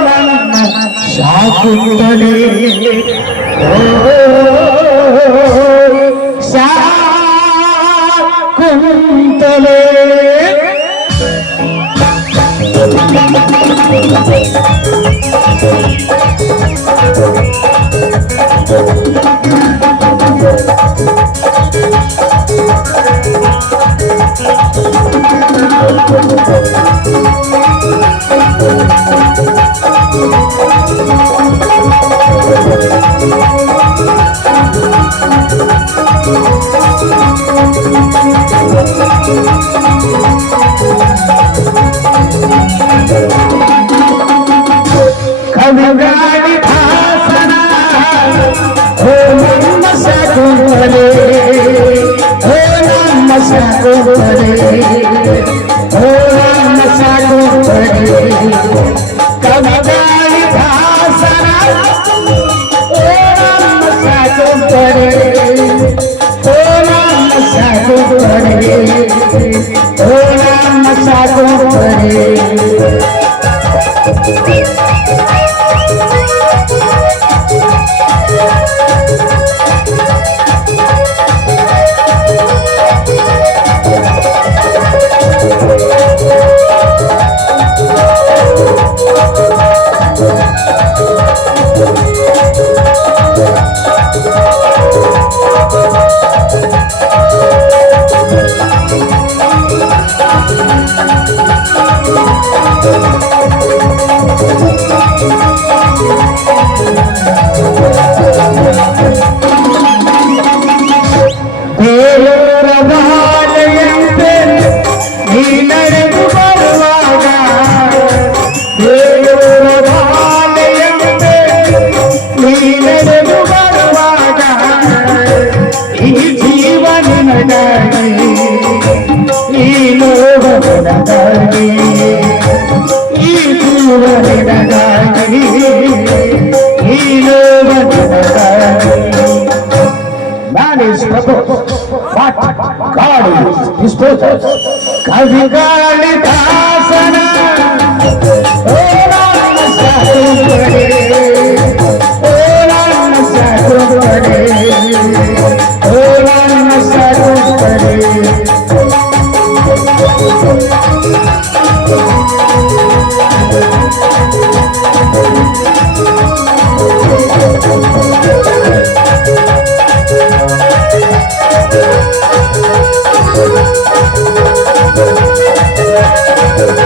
ನನ್ನ ಶಾಕುಂತಲೆ, ಶಾಕುಂತಲೆ. ಕವಿಗಾಳಿದಾಸನ ಓ ನಮ್ಮ ಶಾಕುಂತಲೆ, ಓ ನಮ್ಮ ಶಾಕುಂತಲೆ, ಓ ನಮ್ಮ ಶಾಕುಂತಲೆ. ಕವಿಗಾಳಿದಾಸನ ಓ ನಮ್ಮ ಶಾಕುಂತಲೆ, ಓ ನಮ್ಮ ಶಾಕುಂತಲೆ, ಓ ನಮ್ಮ ಶಾಕುಂತಲೆ. ದೇವರವಾಲಯಂತೆ ನೀ ನಡೆದು ಬರುವಾಗ, ದೇವರವಾಲಯಂತೆ ನೀ ನಡೆದು ಬರುವಾಗ, ಈ ಜೀವನಗಾಗಿ ಈ ಲೋಕನಗಾಗಿ, ಈ ಜೀವನಗಾಗಿ ಈ ಲೋಕನಗಾಗಿ. Man is purpose, but God is purpose. ಕವಿಗಾಳಿದಾಸನ ಓ ನನ್ನ ಶಾಕುಂತಲೆ, ಓ ನನ್ನ ಶಾಕುಂತಲೆ, ಓ ನನ್ನ ಶಾಕುಂತಲೆ. Thank you.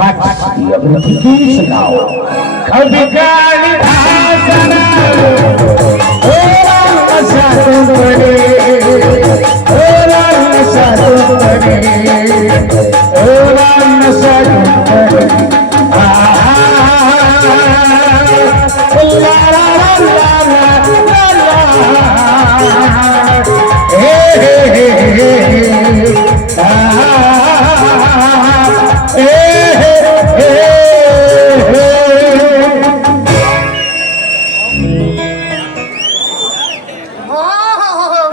साक्षी अभिषेक कभी कालिदासन ओ नशा तुमने ओ नशा तुमने ओ नशा तुमने ला ला ला ला ला हे हे हे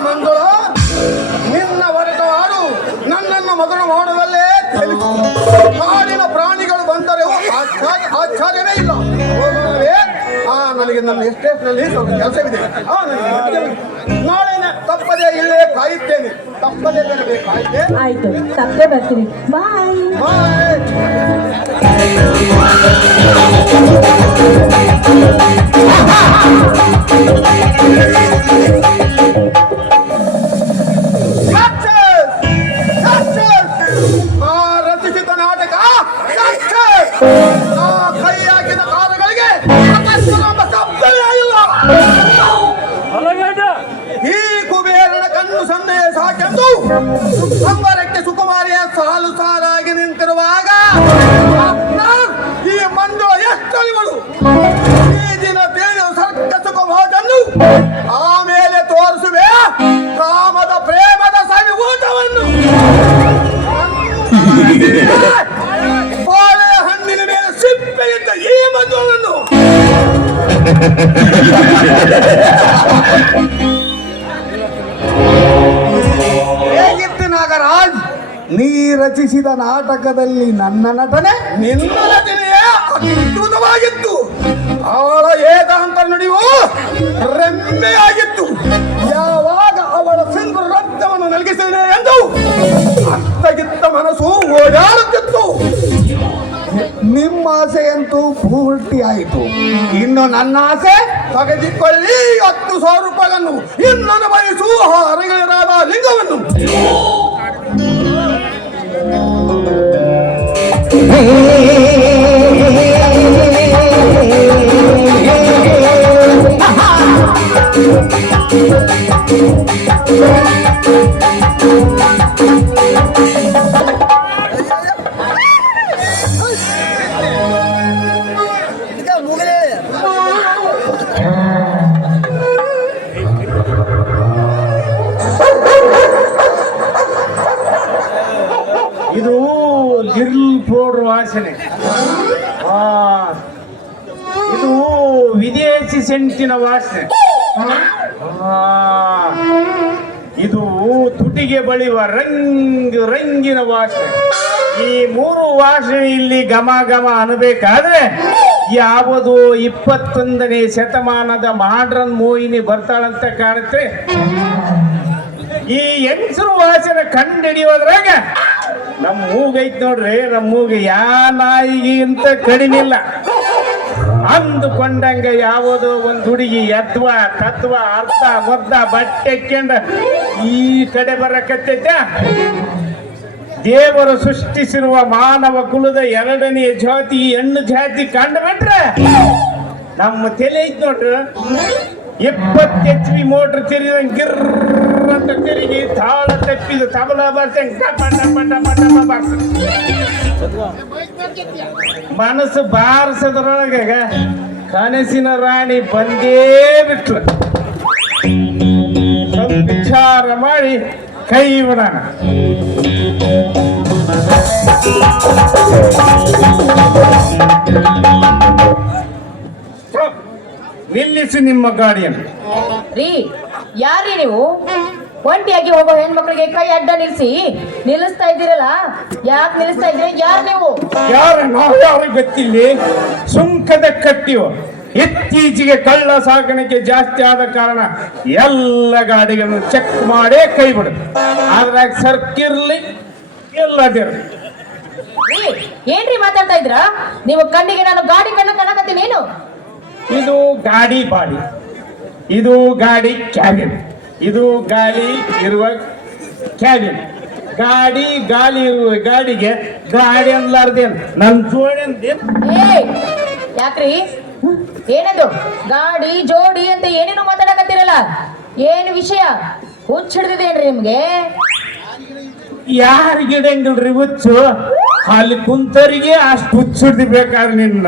ಮಂಗಳ ನಿನ್ನ ಹೊರಟ ಹಾಡು ನನ್ನನ್ನು ಮಗನ ಮಾಡುವಲ್ಲೇ ತಿಳಿಸು. ಕಾಡಿನ ಪ್ರಾಣಿಗಳು ಬಂದರೆ ಆಶ್ಚರ್ಯವೇ ಇಲ್ಲ. ಹೋಗೋಣವೇ? ನನಗೆ ನನ್ನ ಎಸ್ಟೇಟ್ನಲ್ಲಿ ಸ್ವಲ್ಪ ಕೆಲಸವಿದೆ. ನಾಳೆ ತಪ್ಪದೇ ಇಲ್ಲೇ ಕಾಯುತ್ತೇನೆ. ತಪ್ಪದೇ ಬರಬೇಕು ಕಾಯುತ್ತೇನೆ. ಆಯ್ತು, ತಪ್ಪದೆ ಬರ್ತೀನಿ. ಬಾಯ್. ಬಾಯ್. ರಚಿಸಿದ ನಾಟಕ ಕೈ ಹಾಕಿದ ಕಾಲಗಳಿಗೆ ಶಬ್ದವೇ ಇಲ್ಲ. ಈ ಕುಬೇರನ ಕಣ್ಣು ಸನ್ನೆ ಸಾಕೆಂದು ಸಂಬರಕ್ಕೆ ಸುಕುಮಾರಿಯ ಸಾಲು ಸಾಲಾಗಿ ನಿಂತಿರುವಾಗ ಈ ಮಂಜು ಎಷ್ಟಳಿಗಳು ಈ ದಿನ ತೇಳು ಸರ್ಕಸುಕವಾದನ್ನು ಆಮೇಲೆ ತೋರಿಸುವೆ ಕಾಮದ ಪ್ರೇಮದ ಸವಿ ಊಟವನ್ನು. ಬಾಳೆ ಹಣ್ಣಿನ ಮೇಲೆ ಸಿಪ್ಪೆಯಿದ್ದ ಈ ಮಂಜುವನ್ನು ಹೇಗಿತ್ತು ನಾಗರಾಜ್? ನೀ ರಚಿಸಿದ ನಾಟಕದಲ್ಲಿ ನನ್ನ ನಟನೆ ನಿನ್ನ ನಟನೆಯೇ ಅದ್ಭುತವಾಗಿತ್ತು. ಅವಳ ಏಕಾಂತ ನುಡಿಯು ರೆಮ್ಮೆಯಾಗಿತ್ತು. ಯಾವಾಗ ಅವಳ ಸಿಂಧು ರಕ್ತವನ್ನು ನಲ್ಗಿಸಿದೆ ಎಂದು ಅತ್ತಗಿತ್ತ ಮನಸ್ಸು ಓಡಾಡುತ್ತಿತ್ತು. ನಿಮ್ಮ ಆಸೆಯಂತೂ ಪೂರ್ತಿ ಆಯಿತು. ಇನ್ನು ನನ್ನ ಆಸೆ ತೆಗೆದುಕೊಳ್ಳಿ 10,000 ರೂಪಾಯಿಗಳನ್ನು. ಇನ್ನನ್ನು ಬಯಸು ಹರಗಿರಾದ ಲಿಂಗವನ್ನು. ಇದು ಲಿರ್ಲ್ ಪೌಡರ್ ವಾಸನೆ. ಇದು ವಿದೇಶಿ ಸೆಂಟಿನ ವಾಸನೆ. ಇದು ತುಟಿಗೆ ಬಳಿಯುವ ರಂಗಿನ ವಾಸನೆ. ಈ 3 ವಾಸನೆ ಇಲ್ಲಿ ಘಮ ಘಮ ಅನ್ನಬೇಕಾದ್ರೆ ಯಾವುದು 21ನೇ ಶತಮಾನದ ಮಾಡ್ರನ್ ಮೋಹಿನಿ ಬರ್ತಾಳಂತ ಕಾಣುತ್ತೆ. ಈ ಹೆಂಗಸರು ವಾಸನೆ ಕಂಡುಹಿಡಿಯೋದ್ರಾಗ ನಮ್ಮ ಮೂಗೈತ್ ನೋಡ್ರಿ. ನಮ್ಮ ಮೂಗು ಯಾ ನಾಯಿಗಿಂತ ಕಡಿಮೆ ಇಲ್ಲ. ಅಂದುಕೊಂಡಂಗ ಯಾವುದೋ ಒಂದು ಹುಡುಗಿ ಎದ್ವ ತತ್ವ ಅರ್ಧ ಮೊದ್ದ ಬಟ್ಟೆ ಹಾಕ್ಯಂಡ ಈ ಕಡೆ ಬರಕತ್ತೈತ. ದೇವರು ಸೃಷ್ಟಿಸಿರುವ ಮಾನವ ಕುಲದ 2ನೇ ಜಾತಿ ಹೆಣ್ಣು ಜಾತಿ ಕಂಡು ಬಿಟ್ರೆ ನಮ್ಮ ತಲೆ ಐತ್ ನೋಡ್ರಿ 20 HP ಮೋಟ್ರ್ ತಿರುಗಿದಂಗೆ ಗಿರ್ ಅಂತ ತಿರುಗಿ ತಾಳ ತಪ್ಪಿದ ತಬಲ ಬರ್ಸಂಗ ಮನಸ್ಸು ಬಾರಿಸೋದ್ರೊಳಗ ಕನಸಿನ ರಾಣಿ ಬಂದೇ ಬಿಟ್ಲು. ಸ್ವಲ್ಪ ವಿಚಾರ ಮಾಡಿ ಕೈ ಬಿಡೋಣ. ನಿಲ್ಲಿಸಿ ನಿಮ್ಮ ಗಾಡಿಯನ್ನು. ರೀ, ಯಾರೀ ನೀವು? ಒಂಟಿಯಾಗಿ ಹೋಗೋ ಹೆಣ್ಮಕ್ಳಿಗೆ ಕೈ ಅಡ್ಡ ನಿಲ್ಲಿಸ್ತಾ ಇದ್ದೀರಲ್ಲ, ಯಾಕೆ ನಿಲ್ಲಿಸ್ತಾ ಇದ್ದೀರಿ? ಯಾರು ನೀವು? ಯಾರು? ನಾವು ಯಾರು ಗೊತ್ತಿಲ್ಲ. ಸುಂಕದ ಕಟ್ಟಿವ ಇತ್ತೀಚೆಗೆ ಕಳ್ಳ ಸಾಗಾಣಿಕೆ ಜಾಸ್ತಿ ಆದ ಕಾರಣ ಎಲ್ಲ ಗಾಡಿಗಳನ್ನು ಚೆಕ್ ಮಾಡೇ ಕೈ ಬಿಡು. ಅದ್ರಾಗ ಸರ್ಕಿರ್ಲಿ ಎಲ್ಲದಿರ್ಲಿ. ಏನ್ರಿ ಮಾತಾಡ್ತಾ ಇದ್ರ? ನೀವು ಕಣ್ಣಿಗೆ ನಾನು ಗಾಡಿ ಕಣಕತ್ತೀನಿ. ಏನು ಇದು ಗಾಡಿ ಬಾಡಿ, ಇದು ಗಾಡಿ ಕ್ಯಾಬಿನ್, ಇದು ಗಾಡಿ ಇರುವ ಕ್ಯಾಬಿನ್. ಗಾಳಿ ಇರುವ ಗಾಡಿಗೆ ಗಾಡಿ ಅನ್ಲಾರ್ದೇನ್ ನನ್ ಜೋಡಿ ಅಂದೇನ್ ಏ ಯಾಕ್ರಿ ಏನದು ಗಾಡಿ ಜೋಡಿ ಅಂತ ಏನೇನು ಮಾತಾಡಕತ್ತಿರಲ್ಲ ಏನು ವಿಷಯ ಹುಚ್ಚಿಡ್ದಿದೇನ್ರಿ ನಿಮ್ಗೆ ಯಾರಿಗೆ ಇಡಂಗಿಲ್ರಿ ಹುಚ್ಚು ಅಲ್ಲಿ ಕುಂತರಿಗೆ ಅಷ್ಟು ಹುಚ್ಚಿಡ್ದಿ ಬೇಕಾದ್ರೆ ನಿನ್ನ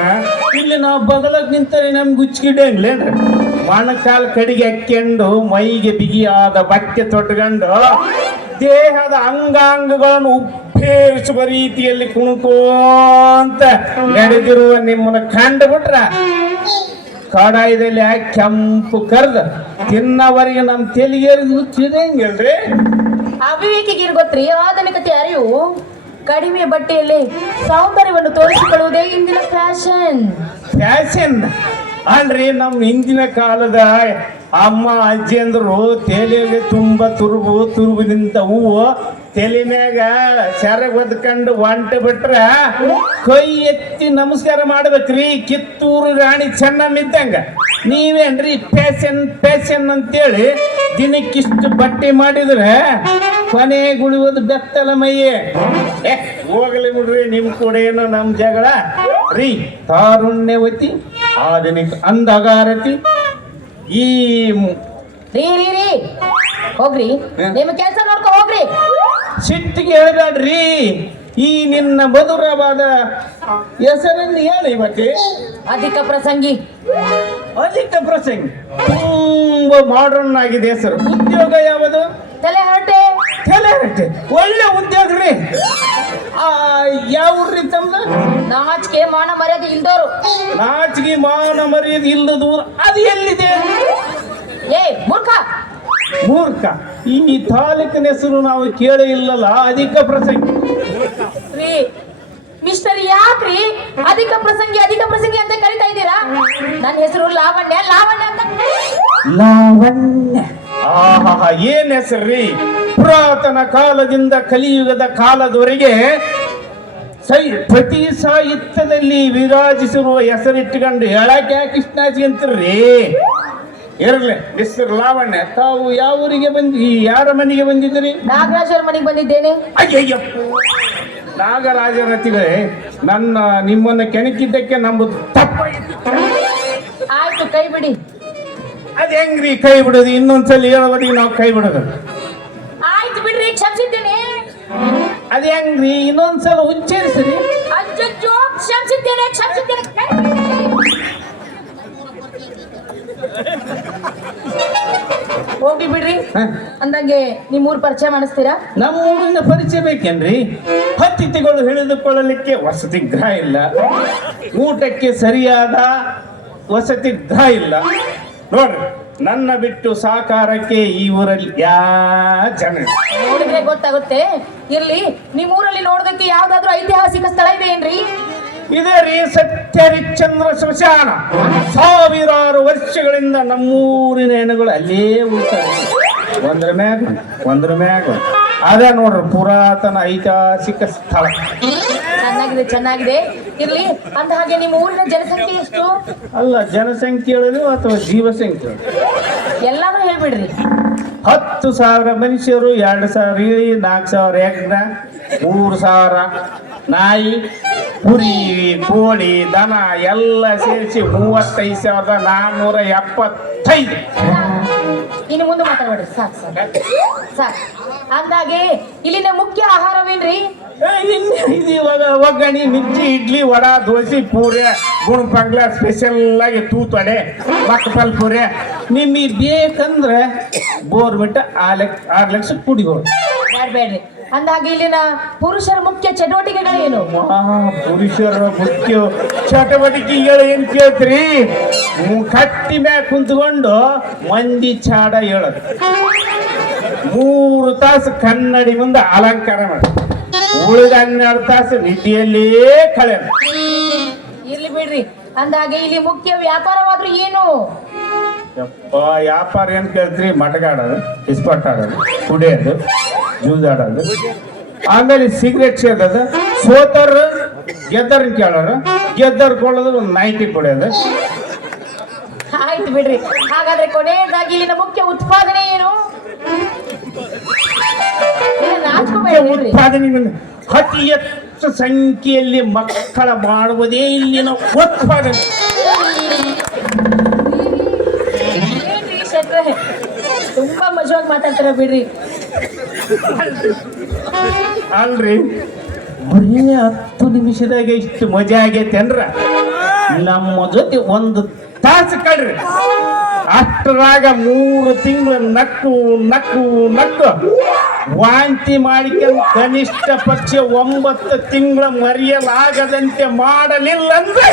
ಇಲ್ಲಿ ನಾವು ಬಗಲಾಗ ನಿಂತರೆ ನಮ್ಗೆ ಹುಚ್ಚಿಡಂಗ್ಲೇನ್ರಿ ಮೊಣಕಾಲ್ ಕಡಿಗೆ ಹಾಕ್ಕೊಂಡು ಮೈಗೆ ಬಿಗಿಯಾದ ಬಟ್ಟೆ ತೊಟ್ಕೊಂಡು ದೇಹದ ಅಂಗಾಂಗಗಳನ್ನು ಉಪ್ಪೇರಿಸುವ ರೀತಿಯಲ್ಲಿ ಕುಣುಕೋಂತ ನಡೆದಿರುವ ನಿಮ್ಮನ್ನ ಕಂಡು ಬಿಟ್ರ ಕಡಾಯದಲ್ಲಿ ಹಾಕಿ ಕೆಂಪು ಕರ್ದ ತಿನ್ನವರಿಗೆ ನಮ್ಮ ತೆಲಿಗೇರಿದು ಹುಚ್ಚಿದಂಗಿಲ್ರಿ ಅವಿವೇಕಿಗೆ ಗೊತ್ತ್ರಿ ಆಧುನಿಕತೆ ಅರಿವು ಕಡಿಮೆ ಬಟ್ಟೆಯಲ್ಲಿ ಸೌಂದರ್ಯವನ್ನು ತೋರಿಸಿಕೊಳ್ಳುವುದೇ ಇಂದಿನ ಫ್ಯಾಷನ್ ಅಲ್ರಿ ನಮ್ಮ ಹಿಂದಿನ ಕಾಲದ ಅಮ್ಮ ಅಜ್ಜಿಯಂದ್ರು ತಲೆಗೆ ತುಂಬ ತುರುಬುದಿಂತ ಹೂವು ತಲೆ ಮ್ಯಾಗ ಸೆರಗ್ ಒದ್ಕೊಂಡು ಒಂಟೆ ಬಿಟ್ರ ಕೈ ಎತ್ತಿ ನಮಸ್ಕಾರ ಮಾಡ್ಬೇಕ್ರಿ ಕಿತ್ತೂರು ರಾಣಿ ಚೆನ್ನಮ್ಮ ಇದ್ದಂಗ ನೀವೇನ್ರಿ ಫ್ಯಾಷನ್ ಅಂತೇಳಿ ದಿನಕ್ಕಿಷ್ಟು ಬಟ್ಟೆ ಮಾಡಿದ್ರೆ ಕೊನೆಗೆ ಉಳಿಯೋದು ಬೆತ್ತಲ ಮೈಯೇ ಹೋಗಲಿ ಬಿಡ್ರಿ ನಿಮ್ ಕೂಡ ಏನೋ ನಮ್ ಜಗಳ ರೀ ತಾರುಣ್ಯವತಿ ಆಧುನಿಕ ಅಂಧಗಾರತಿ ಈ ರೀ ಹೋಗ್ರಿ ನಿಮ್ ಕೆಲಸ ನೋಡ್ಕೊ ಹೋಗ್ರಿ ಸಿಟ್ಟಿಗೆ ಹೇಳ್ಬೇಡ್ರಿ ಈ ನಿನ್ನ ಮಧುರವಾದ ಹೆಸರನ್ನು ಹೇಳಿ ಮತ್ತೆ ಅಧಿಕ ಪ್ರಸಂಗಿ ತುಂಬಾ ಮಾಡರ್ನ್ ಆಗಿದೆ ಹೆಸರು ಉದ್ಯೋಗ ಯಾವುದು ತಲೆ ಹರಟೆ ಒಳ್ಳೆ ಉದ್ಯೋಗ ರೀ ಯಾವ ಊರ್ರಿ ತಮ್ದು ನಾಚಿಕೆ ಮಾನ ಮರ್ಯಾದೆ ಇಲ್ದೋರು ನಾಚಿಗೆ ಮಾನ ಮರ್ಯಾದೆ ಇಲ್ಲದು ಅದು ಎಲ್ಲಿದೆ ಏ ಮೂರ್ಖ ಈ ತಾಲೂಕಿನ ಹೆಸರು ನಾವು ಕೇಳೇ ಇಲ್ಲಲ್ಲ ಅಧಿಕ ಪ್ರಸಂಗಿ ರೀ ಮಿಸ್ಟರ್ ಯಾಕ್ರಿ ಅಧಿಕ ಪ್ರಸಂಗಿ ಅಂತ ಕರಿತಾ ಇದ್ದೀರಾ ನನ್ನ ಹೆಸರು ಲಾವಣ್ಯ ಅಂತ ಲಾವಣ್ಯ ಏನ್ ಹೆಸರ್ರಿ ಪುರಾತನ ಕಾಲದಿಂದ ಕಲಿಯುಗದ ಕಾಲದವರೆಗೆ ಪ್ರತಿ ಸಾಹಿತ್ಯದಲ್ಲಿ ವಿರಾಜಿಸಿರುವ ಹೆಸರಿಟ್ಟುಕೊಂಡು ಹೇಳಕ್ಕೆ ಯಾಕೆ ಕೃಷ್ಣಾಜಿ ಅಂತೀರ್ರಿ ಇರಲಿ ಮಿಸ್ಟರ್ ಲಾವಣ್ಯ ತಾವು ಯಾವ ಊರಿಗೆ ಯಾರ ಮನೆಗೆ ಬಂದಿದ್ದೀರಿ ನಾಗರಾಜರ ಮನೆಗೆ ಬಂದಿದ್ದೇನೆ ಅಯ್ಯಯ್ಯ ನಾಗರಾಜರತಿಗಳೇ ನಿಮ್ಮನ್ನ ಕೆಣಕಿದ್ದಕ್ಕೆ ನಮ್ಮದು ತಪ್ಪಾಯಿತು ಆಯ್ತು ಕೈ ಬಿಡಿ ಅದ್ ಹೆಂಗ್ರಿ ಕೈ ಬಿಡೋದು ಇನ್ನೊಂದ್ಸಲ ಹೇಳೋವರೆಗೆ ನಾವು ಕೈ ಬಿಡೋದು ಆಯ್ತು ಬಿಡ್ರಿ ಕ್ಷಮಿಸಿದ್ದೇನೆ ಅದ್ ಹೆಂಗ್ರಿ ಇನ್ನೊಂದ್ಸಲ ಉಚ್ಚರಿಸ್ರಿ ಅಜ್ಜೋ ಕ್ಷಮಿಸಿದ್ದೇನೆ ಹೋಗಿ ಬಿಡ್ರಿ ಅಂದಂಗೆ ನಿಮ್ಮೂರ್ ಪರಿಚಯ ಮಾಡಿಸ್ತೀರಾ ನಮ್ಮ ಊರಿನ ಪರಿಚಯ ಬೇಕೇನ್ರಿ ಅತಿಥಿಗಳು ಹಿಡಿದುಕೊಳ್ಳಲಿಕ್ಕೆ ವಸತಿ ಗೃಹ ಇಲ್ಲ ಊಟಕ್ಕೆ ಸರಿಯಾದ ವಸತಿ ಗೃಹ ಇಲ್ಲ ನೋಡ್ರಿ ನನ್ನ ಬಿಟ್ಟು ಸಾಕಾರಕ್ಕೆ ಈ ಊರಲ್ಲಿ ಜನ ನೋಡಿದ್ರೆ ಗೊತ್ತಾಗುತ್ತೆ ಇರ್ಲಿ ನಿಮ್ಮೂರಲ್ಲಿ ನೋಡೋದಕ್ಕೆ ಯಾವ್ದಾದ್ರು ಐತಿಹಾಸಿಕ ಸ್ಥಳ ಇದೆ ಏನ್ರಿ ಇದೇ ರೀ ಸತ್ಯರಿಶ್ಚಂದ್ರ ಶ್ಮಶಾನ ಸಾವಿರಾರು ವರ್ಷಗಳಿಂದ ನಮ್ಮೂರಿನ ಹೆಣ್ಣುಗಳು ಅಲ್ಲೇ ಉಳ್ತಾರೆ ಒಂದ್ರ ಮ್ಯಾಗ ಅದೇ ನೋಡ್ರಿ ಪುರಾತನ ಐತಿಹಾಸಿಕ ಸ್ಥಳ ಚೆನ್ನಾಗಿದೆ ಇರ್ಲಿ ಅಂದ ಹಾಗೆ ನಿಮ್ಮ ಊರಿನ ಜನಸಂಖ್ಯೆ ಎಷ್ಟು ಅಲ್ಲ ಜನಸಂಖ್ಯೆ ಹೇಳಲು ಅಥವಾ ಜೀವಸಂಖ್ಯೆ ಎಲ್ಲಾನು ಹೇಳ್ಬಿಡ್ರಿ 10,000 ಮನುಷ್ಯರು 2,000 ಇಳಿ 4,000 ಹೆಗ್ಣ 3,000 ನಾಯಿ ಕುರಿ ಕೋಳಿ ದನ ಎಲ್ಲ ಸೇರಿಸಿ 35,475 ಇನ್ನು ಮುಂದೆ ಮಾತಾಡ್ಬೇಡ್ರಿ ಸಾಕು ಅಂದಾಗೆ ಇಲ್ಲಿನ ಮುಖ್ಯ ಆಹಾರವೇನ್ರಿ ಇದು ಇವಾಗ ಒಗ್ಗರಣೆ ಮಿರ್ಚಿ ಇಡ್ಲಿ ವಡಾ ದೋಸೆ ಪೂರೆ ಗುಣ ಪಂಗ್ಲ ಸ್ಪೆಷಲ್ ಆಗಿ ತೂತಡೆ ಮಕ್ಕಪಲ್ ಪೂರೆ ನಿಮಗೆ ಬೇಕಂದ್ರೆ ಬೋರ್ಬಿಟ್ಟ 6 ಲಕ್ಷ ಕುಡಿಬೋದು ಬೇಡ್ರಿ ಅಂದಾಗೆ ಇಲ್ಲಿನ ಪುರುಷರ ಮುಖ್ಯ ಚಟುವಟಿಕೆಗಳೇನು ಪುರುಷರ ಮುಖ್ಯ ಚಟುವಟಿಕೆಗಳು ಏನ್ ಕೇಳ್ತೀರಿ ಕಟ್ಟಿ ಮ್ಯಾಗ ಕುಂತ್ಕೊಂಡು ಮಂದಿ ಚಾಡ ಹೇಳೋದು 3 ತಾಸು ಕನ್ನಡಿ ಮುಂದೆ ಅಲಂಕಾರ ಮಾಡಿ ಉಳಿದ 12 ತಾಸು ನಿದ್ದೆಯಲ್ಲೇ ಕಳೆ ಇರ್ಲಿ ಬಿಡ್ರಿ ಅಂದಾಗೆ ಇಲ್ಲಿ ಮುಖ್ಯ ವ್ಯಾಪಾರವಾದ್ರೂ ಏನು ವ್ಯಾಪಾರ ಏನ್ ಕೇಳ್ತೀರಿ ಮಟಗಾಡೋದು ಇಸ್ಪಟ್ ಆಡೋದು ಕುಡಿಯೋದು ಜ್ಯೂಸ್ ಆಡೋದು ಆಮೇಲೆ ಸಿಗರೇಟ್ ಸೇದೋದು ಸೋತರು ಗೆದ್ದರ್ನ ಕೇಳೋರು ಗೆದ್ದರ್ಕೊಳ್ಳೋದು ಒಂದು ನೈಟಿ ಕುಡಿಯೋದು ಆಯ್ತು ಬಿಡ್ರಿ ಹಾಗಾದ್ರೆ ಕೊನೆಯದಾಗಿ ಇಲ್ಲಿನ ಮುಖ್ಯ ಉತ್ಪಾದನೆ ಏನು ನಾಚ್ಕೋಬೇಡ ಹೇಳ್ರಿ. ಉತ್ಪಾದನೆ ಅತಿ ಹೆಚ್ಚು ಸಂಖ್ಯೆಯಲ್ಲಿ ಮಕ್ಕಳ ಮಾಡುವುದೇ ಇಲ್ಲಿನ ಉತ್ಪಾದನೆ. ಏನ್ರಿ ಶೆಟ್ರೆ ತುಂಬಾ ಮಜವಾಗಿ ಮಾತಾಡ್ತಾರ ಬಿಡ್ರಿ. ಅಲ್ರಿ ಬರೀ 10 ನಿಮಿಷದಾಗ ಇಷ್ಟು ಮಜಾ ಆಗೈತೆ ಅಂದ್ರ ನಮ್ಮ ಜೊತೆ ಒಂದು ತಾಸು ಕಳ್ರಿ. ಅಷ್ಟರಾಗ 3 ತಿಂಗಳು ನಕ್ಕು ನಕ್ಕು ನಕ್ಕು ವಾಂತಿ ಮಾಡಿಕೊಂಡು ಕನಿಷ್ಠ ಪಕ್ಷ 9 ತಿಂಗಳ ಮರೆಯಲಾಗದಂತೆ ಮಾಡಲಿಲ್ಲ ಅಂದ್ರೆ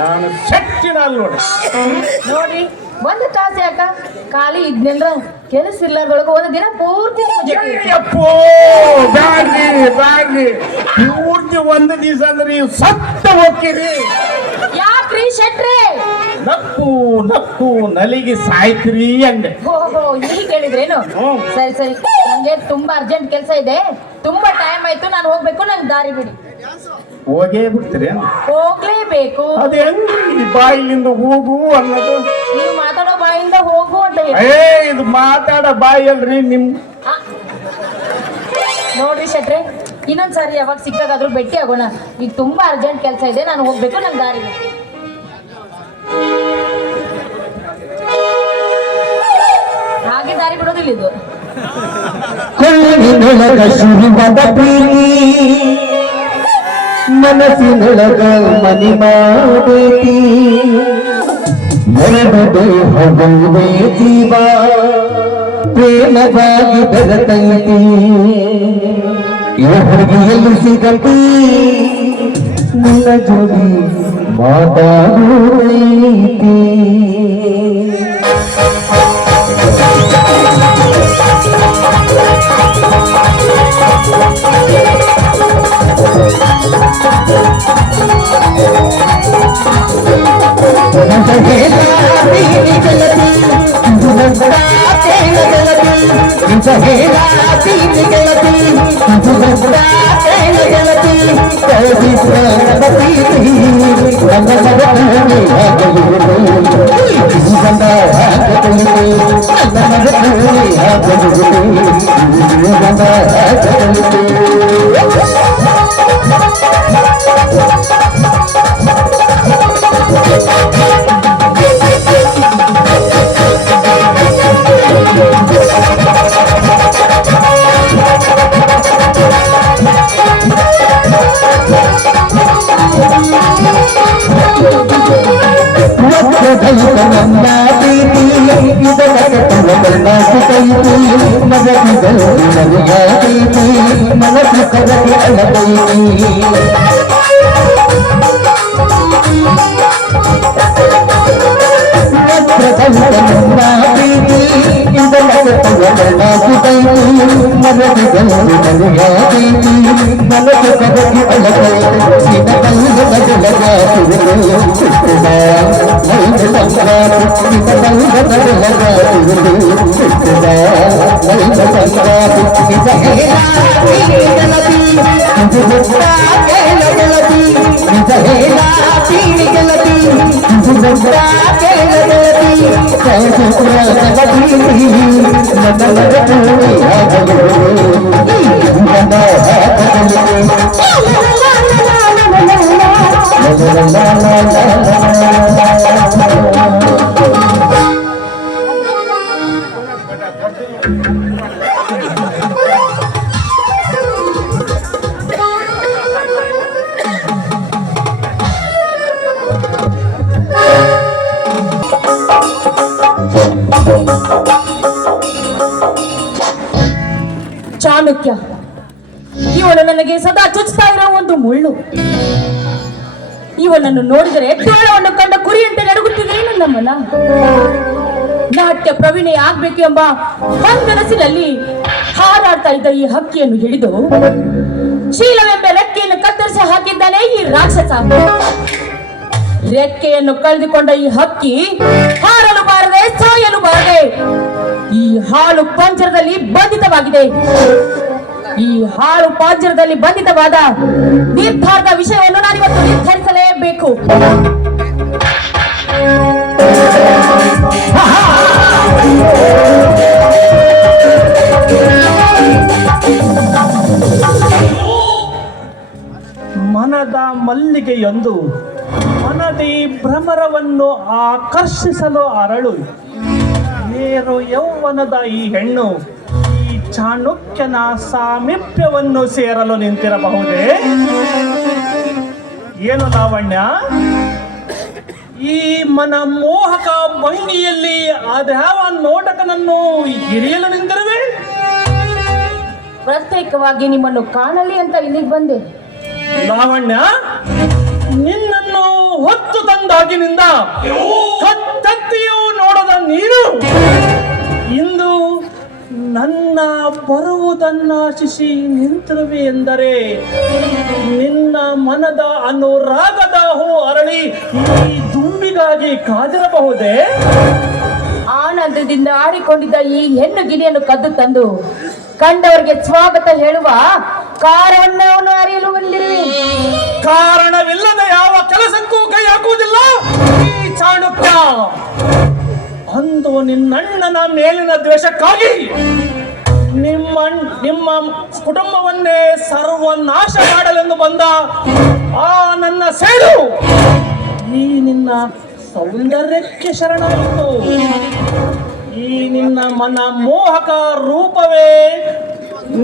ನಾನು ಶಕ್ತಿನ ನೋಡಿ. ನೋಡ್ರಿ ಒಂದು ತಾಸು ಯಾಕ ಖಾಲಿ ಇದ್ನಂದ್ರ ಕೆಲಸ ಇರ್ಲಾರ್ದೊಳಗ ಒಂದು ದಿನ ಪೂರ್ತಿ ಮಜಾ ಮಾಡ್ತೀವಿ. ಅಯ್ಯಪ್ಪೋ ಬ್ಯಾಡ್ರಿ ಬ್ಯಾಡ್ರಿ, ಪೂರ್ತಿ ಒಂದು ದಿವಸ ಅಂದ್ರೆ ನೀವು ಸತ್ತ ಹೋಗ್ತೀರಿ. ಯಾಕ್ರಿ ಶೆಟ್ರೆ? ನಕ್ಕು ನಕ್ಕು ನಲಿಗೆ ಸಾಯ್ತ್ರಿ ಅಂದೆ. ಓಹೋ ಈಗ ಹೇಳಿದ್ರೇನು? ಹ್ಮ್. ಸರಿ ಸರಿ, ನಂಗೆ ತುಂಬಾ ಅರ್ಜೆಂಟ್ ಕೆಲಸ ಇದೆ, ತುಂಬಾ ಟೈಮ್ ಆಯ್ತು, ನಾನು ಹೋಗ್ಬೇಕು, ನಂಗೆ ದಾರಿ ಬಿಡಿ. ಹೋಗೇ ಬಿಡ್ತೀರಿ ಅಂದೆ. ಹೋಗ್ಲೇಬೇಕು. ಅದು ಹೆಂಗ್ರಿ ಬಾಯಿಲಿಂದ ಹೋಗು ಅನ್ನೋದು? ನೀವು ಮಾತಾಡೋ ಬಾಯಿಂದ ಹೋಗು ಅಂತ ಹೇಳಿ. ಇದು ಮಾತಾಡೋ ಬಾಯಿ ಅಲ್ರಿ ನಿಮ್. ಆ. ನೋಡ್ರಿ ಶೆಟ್ರೆ, ಇನ್ನೊಂದ್ಸಾರಿ ಯಾವಾಗ ಸಿಕ್ಕಾಗಾದ್ರೂ ಭೇಟಿ ಆಗೋಣ. ಈಗ ತುಂಬಾ ಅರ್ಜೆಂಟ್ ಕೆಲಸ ಇದೆ, ನಾನು ಹೋಗ್ಬೇಕು, ನಂಗೆ ದಾರಿ ಬಿಡಿ. ಹಾಗೆ ದಾರಿ ಬಿಡೋದಿಲ್ಲ ಇದು. ಕಣ್ಣಿನೊಳಗ ಶುರುವಾದ ಪ್ರೀತಿ ಮನಸ್ಸಿನೊಳಗ ಮನಿ ಮಾಡೇತಿ ಮರಬೇ ಹೋಗುವೆ ಜೀವ ಪ್ರೇಮವಾಗಿ ಬೆರತೈತಿ ಹುಡುಗಿಯಲ್ಲಿ ಸಿಗತಿ ನಿನ್ನ ಜೋಡಿ ಮಾತಾಡೋದೈತಿ. ಚಾಣಕ್ಯ, ಇವಳು ನನಗೆ ಸದಾ ಚುಚ್ತಾ ಇರೋ ಒಂದು ಮುಳ್ಳು. ಇವನನ್ನು ನೋಡಿದರೆ ತೋಳವನ್ನು ಕಂಡ ಕುರಿಯಂತೆ ನಡುಗುತ್ತಿದೆ ನನ್ನ ಮನ. ನಾಟ್ಯ ಪ್ರವೀಣೆ ಆಗ್ಬೇಕು ಎಂಬ ಮನಸ್ಸಿನಲ್ಲಿ ಹಾರಾಡ್ತಾ ಇದ್ದ ಈ ಹಕ್ಕಿಯನ್ನು ಹಿಡಿದು ಶೀಲವೆಂಬ ರೆಕ್ಕೆಯನ್ನು ಕತ್ತರಿಸಿ ಹಾಕಿದ್ದಾನೆ ಈ ರಾಕ್ಷಸ. ರೆಕ್ಕೆಯನ್ನು ಕಳೆದುಕೊಂಡ ಈ ಹಕ್ಕಿ ಹಾರಲು ಬಾರದೆ, ಸಾಯಲು ಬಾರದೆ ಈ ಹಾಳು ಪಂಜರದಲ್ಲಿ ಬಂಧಿತವಾಗಿದೆ. ಈ ಹಾಳು ಪಾಂಜರದಲ್ಲಿ ಬಂಧಿತವಾದ ನಿರ್ಧಾರದ ವಿಷಯವನ್ನು ನಾನಿವತ್ತು ನಿರ್ಧರಿಸಲೇಬೇಕು. ಪೀಳಿಗೆಯೊಂದು ಮನದಿ ಭ್ರಮರವನ್ನು ಆಕರ್ಷಿಸಲು ಅರಳು ಏರು ಯೌವನದ ಈ ಹೆಣ್ಣು ಈ ಚಾಣಕ್ಯನ ಸಾಮೀಪ್ಯವನ್ನು ಸೇರಲು ನಿಂತಿರಬಹುದೇ? ಏನು ಲಾವಣ್ಯ, ಈ ಮನಮೋಹಕ ಭಂಗಿಯಲ್ಲಿ ಅದ್ಯಾವ ನೋಟಕನನ್ನು ಹಿರಿಯಲು ನಿಂತಿರುವೆ? ಪ್ರತ್ಯೇಕವಾಗಿ ನಿಮ್ಮನ್ನು ಕಾಣಲಿ ಅಂತ ಇಲ್ಲಿಗೆ ಬಂದೆ. ಲಾವಣ್ಯ, ನಿನ್ನನ್ನು ಹೊತ್ತು ತಂದಾಗಿನಿಂದ ಕತ್ತತ್ತಿಯೂ ನೋಡದ ನೀನು ಇಂದು ನನ್ನ ಬರುವುದನ್ನಾಶಿಸಿ ನಿಂತಿರುವೆ ಎಂದರೆ ನಿನ್ನ ಮನದ ಅನುರಾಗದ ಹೂ ಅರಳಿ ಈ ದುಂಬಿಗಾಗಿ ಕಾದಿರಬಹುದೇ? ಆನಂದದಿಂದ ಆಡಿಕೊಂಡಿದ್ದ ಈ ಹೆಣ್ಣು ಗಿಣಿಯನ್ನು ಕದ್ದು ತಂದು ಕಂಡವರಿಗೆ ಸ್ವಾಗತ ಹೇಳುವ ಕಾರಣವನ್ನು ಅರಿಯಲು ಬಂದಿರುವೆ. ಕಾರಣವಿಲ್ಲದ ಯಾವ ಕೆಲಸಕ್ಕೂ ಕೈ ಹಾಕುವುದಿಲ್ಲ ಈ ಚಾಣಕ್ಯ. ಅಂದು ನಿನ್ನಣ್ಣನ ಮೇಲಿನ ದ್ವೇಷಕ್ಕಾಗಿ ನಿಮ್ಮ ಕುಟುಂಬವನ್ನೇ ಸರ್ವನಾಶ ಮಾಡಲೆಂದು ಬಂದ ಆ ನನ್ನ ಸೇಡು ಈ ನಿನ್ನ ಸೌಂದರ್ಯಕ್ಕೆ ಶರಣಾಯಿತು. ಈ ನಿನ್ನ ಮನ ಮೋಹಕ ರೂಪವೇ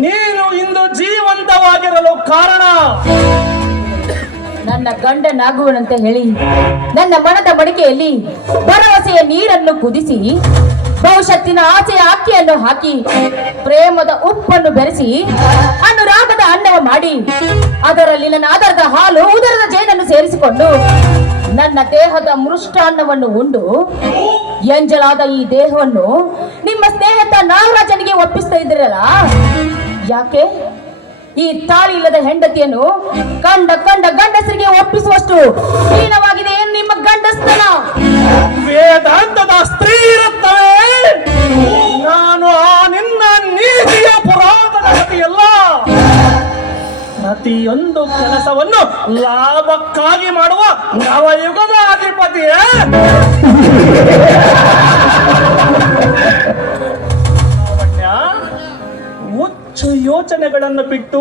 ನೀನು ಇಂದು ಜೀವಂತವಾಗಿರಲು ಕಾರಣ. ನನ್ನ ಗಂಡನಾಗುವನಂತ ಹೇಳಿ ನನ್ನ ಮನದ ಮಡಿಕೆಯಲ್ಲಿ ಭರವಸೆಯ ನೀರನ್ನು ಕುದಿಸಿ ಭವಿಷ್ಯತ್ತಿನ ಆಸೆಯ ಅಕ್ಕಿಯನ್ನು ಹಾಕಿ ಪ್ರೇಮದ ಉಪ್ಪನ್ನು ಬೆರೆಸಿ ಅನುರಾಗದ ಅನ್ನವ ಮಾಡಿ ಅದರಲ್ಲಿ ನನ್ನ ಆಧಾರದ ಹಾಲು ಉದರದ ಜೇನನ್ನು ಸೇರಿಸಿಕೊಂಡು ನನ್ನ ದೇಹದ ಮೃಷ್ಟಾನ್ನವನ್ನು ಉಂಡು ಎಂಜಲಾದ ಈ ದೇಹವನ್ನು ನಿಮ್ಮ ಸ್ನೇಹಿತ ನಾಗರಾಜನಿಗೆ ಒಪ್ಪಿಸ್ತಾ ಇದ್ದೀರಲ್ಲ, ಯಾಕೆ? ಈ ತಾಳಿ ಇಲ್ಲದ ಹೆಂಡತಿಯನ್ನು ಕಂಡ ಗಂಡಸರಿಗೆ ಒಪ್ಪಿಸುವಷ್ಟು ಹೀನವಾಗಿದೆ ಏನು ನಿಮ್ಮ ಗಂಡಸ್ತನ? ವೇದಾಂತದ ಸ್ತ್ರೀ ಇರುತ್ತವೆ. ನಾನು ಆ ನಿನ್ನ ನೀತಿಯ ಪುರಾತನ ಗತಿಯಲ್ಲ. ಪ್ರತಿಯೊಂದು ಕೆಲಸವನ್ನು ಲಾಭಕ್ಕಾಗಿ ಮಾಡುವ ನವಯುಗದ ಅಧಿಪತಿಯ ಹುಚ್ಚು ಯೋಚನೆಗಳನ್ನು ಬಿಟ್ಟು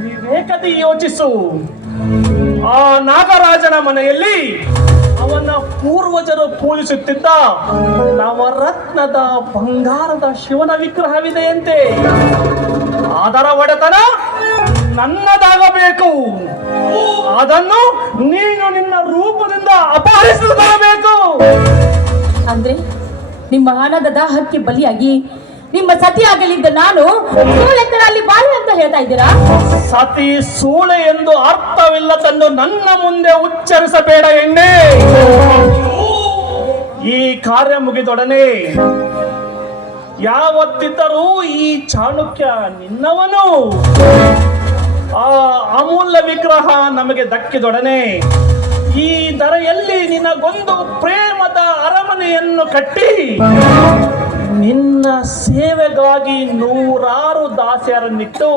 ವಿವೇಕದಿ ಯೋಚಿಸು. ಆ ನಾಗರಾಜನ ಮನೆಯಲ್ಲಿ ಅವನ ಪೂರ್ವಜರು ಪೂಜಿಸುತ್ತಿದ್ದ ನವರತ್ನದ ಬಂಗಾರದ ಶಿವನ ವಿಗ್ರಹವಿದೆಯಂತೆ. ಅದರ ಒಡೆತನ ನನ್ನದಾಗಬೇಕು. ಅದನ್ನು ನೀನು ನಿನ್ನ ರೂಪದಿಂದ ಅಪಹರಿಸಿ ಬರಬೇಕು. ಅಂದ್ರೆ ನಿಮ್ಮ ಹಣದ ದಾಹಕ್ಕೆ ಬಲಿಯಾಗಿ ನಿಮ್ಮ ಸತಿಯಾಗಲಿದ್ದ ನಾನು ಸೂಳೆಗಳಲ್ಲಿ ಬಾಳಿ ಅಂತ ಹೇಳ್ತಾ ಇದ್ದೀರಾ? ಸತಿ ಸೂಳೆ ಎಂದು ಅರ್ಥವಿಲ್ಲದನ್ನು ನನ್ನ ಮುಂದೆ ಉಚ್ಚರಿಸಬೇಡ ಎಣ್ಣೆ. ಈ ಕಾರ್ಯ ಮುಗಿದೊಡನೆ ಯಾವತ್ತಿದ್ದರೂ ಈ ಚಾಣಕ್ಯ ನಿನ್ನವನು. ಆ ಅಮೂಲ್ಯ ವಿಗ್ರಹ ನಮಗೆ ದಕ್ಕಿದೊಡನೆ ಈ ಧರೆಯಲ್ಲಿ ನಿನಗೊಂದು ಪ್ರೇಮದ ಅರಮನೆಯನ್ನು ಕಟ್ಟಿ ನಿನ್ನ ಸೇವೆಗಾಗಿ 100 ದಾಸಿಯರನ್ನಿಟ್ಟು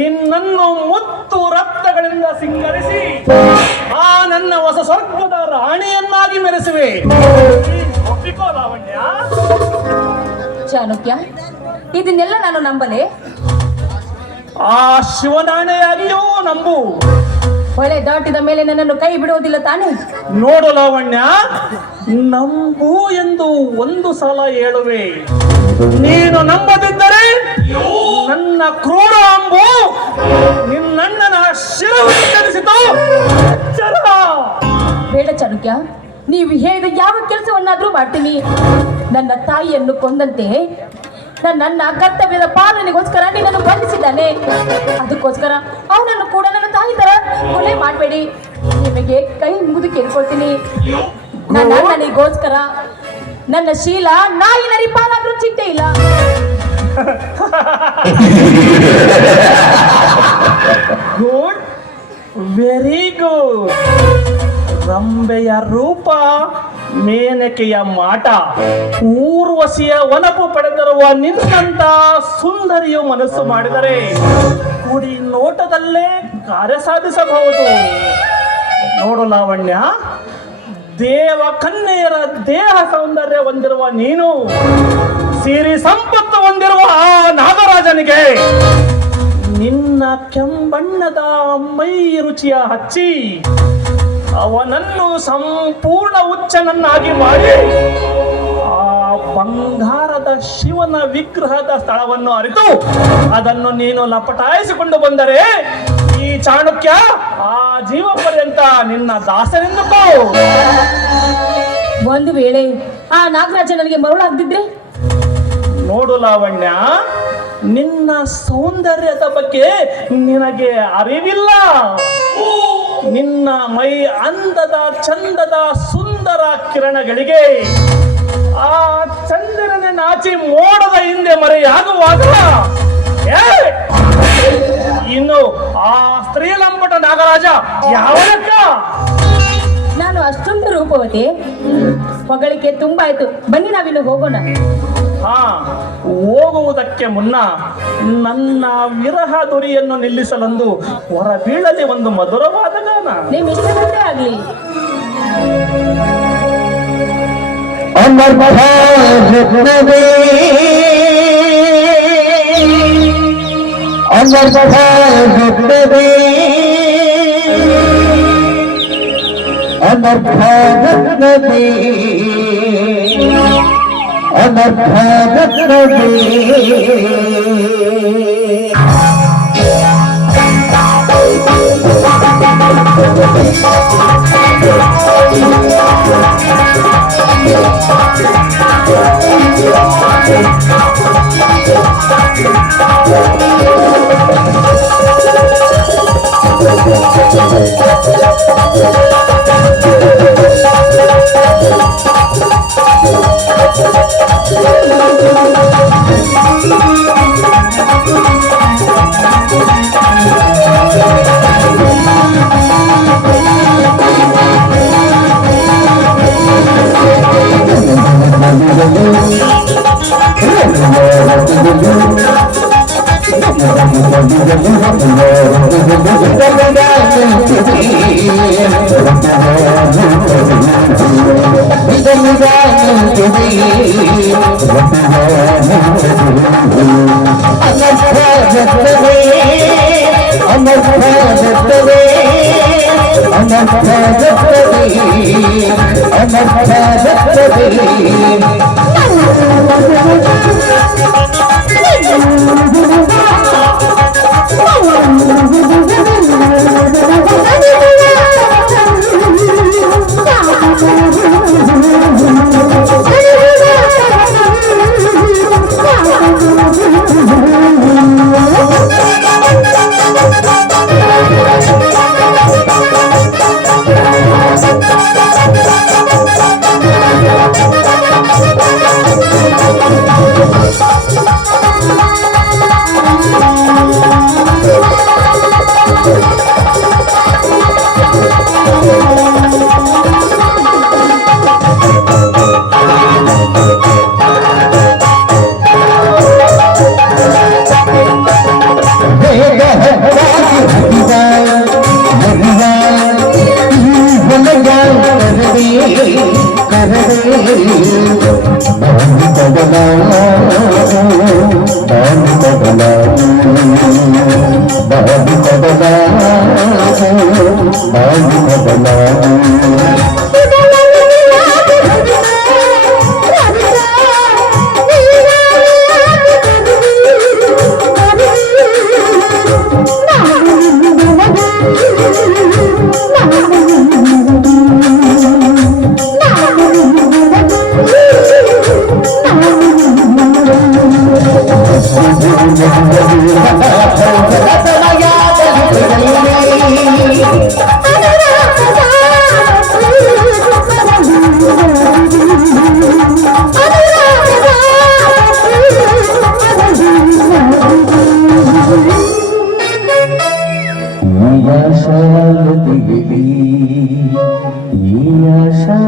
ನಿನ್ನನ್ನು ಮುತ್ತು ರಕ್ತಗಳಿಂದ ಸಿಂಗರಿಸಿ ಆ ನನ್ನ ಹೊಸ ಸ್ವರ್ಗದ ರಾಣಿಯನ್ನಾಗಿ ಮೆರೆಸುವೆ. ಒಪ್ಪಿಕೋ ಲಾವಣ್ಯ. ಚಾಣಕ್ಯ, ಇದನ್ನೆಲ್ಲ ನಾನು ನಂಬಲೆ? ಆ ಶಿವನಾಣೆಯಾಗಿಯೂ ನಂಬು. ಹೊಳೆ ದಾಟಿದ ಮೇಲೆ ನನ್ನನ್ನು ಕೈ ಬಿಡುವುದಿಲ್ಲ ತಾನೆ? ನೋಡು ಲಾವಣ್ಯ, ನಂಬು ಎಂದು ಒಂದು ಸಲ ಹೇಳುವೆ. ನೀನು ನಂಬದಿದ್ದರೆ ನನ್ನ ಕ್ರೂರ ಅಂಬು ನಿನ್ನಣ್ಣನ ಶಿರವನ್ನು ಕಲಿಸಿತು. ಬೇಡ ಚಾಣಕ್ಯ, ನೀವು ಹೇಳಿದ ಯಾವ ಕೆಲಸವನ್ನಾದ್ರೂ ಮಾಡ್ತೀನಿ. ನನ್ನ ತಾಯಿಯನ್ನು ಕೊಂದಂತೆ ನನ್ನ ಕರ್ತವ್ಯದ ಪಾಲನೆಗೋಸ್ಕರ ನಿನ್ನನ್ನು ಬಂಧಿಸಿದ್ದಾನೆ. ಅದಕ್ಕೋಸ್ಕರ ಅವನನ್ನು ಕೂಡ ನನ್ನ ತಾಯಿ ತರ ಕೊಲೆ ಮಾಡಬೇಡಿ. ನಿಮಗೆ ಕೈ ಮುಗಿದು ಕೇಳ್ಕೊಳ್ತೀನಿ. ನನ್ನ ಅಣ್ಣನಿಗೋಸ್ಕರ ನನ್ನ ಶೀಲ ನಾಯಿ ನರಿ ಪಾಲಾದ್ರೂ ಚಿಂತೆ ಇಲ್ಲ. Good, very good. ರಂಬೆಯ ರೂಪ, ಮೇನಕೆಯ ಮಾಟ, ಊರ್ವಶಿಯ ಒನಪು ಪಡೆದಿರುವ ನಿನ್ನಂತ ಸುಂದರಿಯು ಮನಸ್ಸು ಮಾಡಿದರೆ ಕುಡಿ ನೋಟದಲ್ಲೇ ಕಾರ್ಯ ಸಾಧಿಸಬಹುದು. ನೋಡು ಲಾವಣ್ಯ, ದೇವ ಕನ್ಯೆಯರ ದೇಹ ಸೌಂದರ್ಯ ಹೊಂದಿರುವ ನೀನು ಸಿರಿ ಸಂಪತ್ತು ಹೊಂದಿರುವ ಆ ನಾಗರಾಜನಿಗೆ ನಿನ್ನ ನಿನ್ನ ಕೆಂಬಣ್ಣದ ಮೈ ರುಚಿಯ ಹಚ್ಚಿ ಅವನನ್ನು ಸಂಪೂರ್ಣ ಹುಚ್ಚನನ್ನಾಗಿ ಮಾಡಿ ಆ ಬಂಗಾರದ ಶಿವನ ವಿಗ್ರಹದ ಸ್ಥಳವನ್ನು ಅರಿತು ಅದನ್ನು ನೀನು ಲಪಟಾಯಿಸಿಕೊಂಡು ಬಂದರೆ ಈ ಚಾಣಕ್ಯ ಆ ಜೀವ ಪರ್ಯಂತ ನಿನ್ನ ದಾಸನೆಂದುಕೋ. ಒಂದು ವೇಳೆ ಆ ನಾಗರಾಜ ನನಗೆ ಮರುಳಾಗ್ದಿದ್ರೆ? ನೋಡು ಲಾವಣ್ಯ, ನಿನ್ನ ಸೌಂದರ್ಯದ ಬಗ್ಗೆ ನಿನಗೆ ಅರಿವಿಲ್ಲ. ನಿನ್ನ ಮೈ ಅಂದದ ಚಂದದ ಸುಂದರ ಕಿರಣಗಳಿಗೆ ಆ ಚಂದ್ರನ ನಾಚಿ ಮೋಡದ ಹಿಂದೆ ಮರೆಯಾಗುವಾಗ ಇನ್ನು ಆ ಸ್ತ್ರೀಲಂಬಟ ನಾಗರಾಜ ಯಾವ ಲೆಕ್ಕ? ನಾನು ಅಷ್ಟೊಂದು ರೂಪವತಿ? ಹೊಗಳಿಕೆ ತುಂಬಾಯ್ತು, ಬನ್ನಿ ನಾವಿನ್ನು ಹೋಗೋಣ. ಹಾ, ಹೋಗುವುದಕ್ಕೆ ಮುನ್ನ ನನ್ನ ವಿರಹ ದುರಿಯನ್ನು ನಿಲ್ಲಿಸಲೆಂದು ಹೊರ ಬೀಳದೆ ಒಂದು ಮಧುರವಾದ ಗಾನ. ನಿಮ್ ಇಷ್ಟದಂತೆ ಆಗ್ಲಿ. ಅಮರ್ ಭಾರತವೇ ಅಮರ್ ಭಾರತವೇ ಅಮರ್ ಭಾರತವೇ ಅಮರ್ ಭಾರತವೇ ಈ ಆಶಾ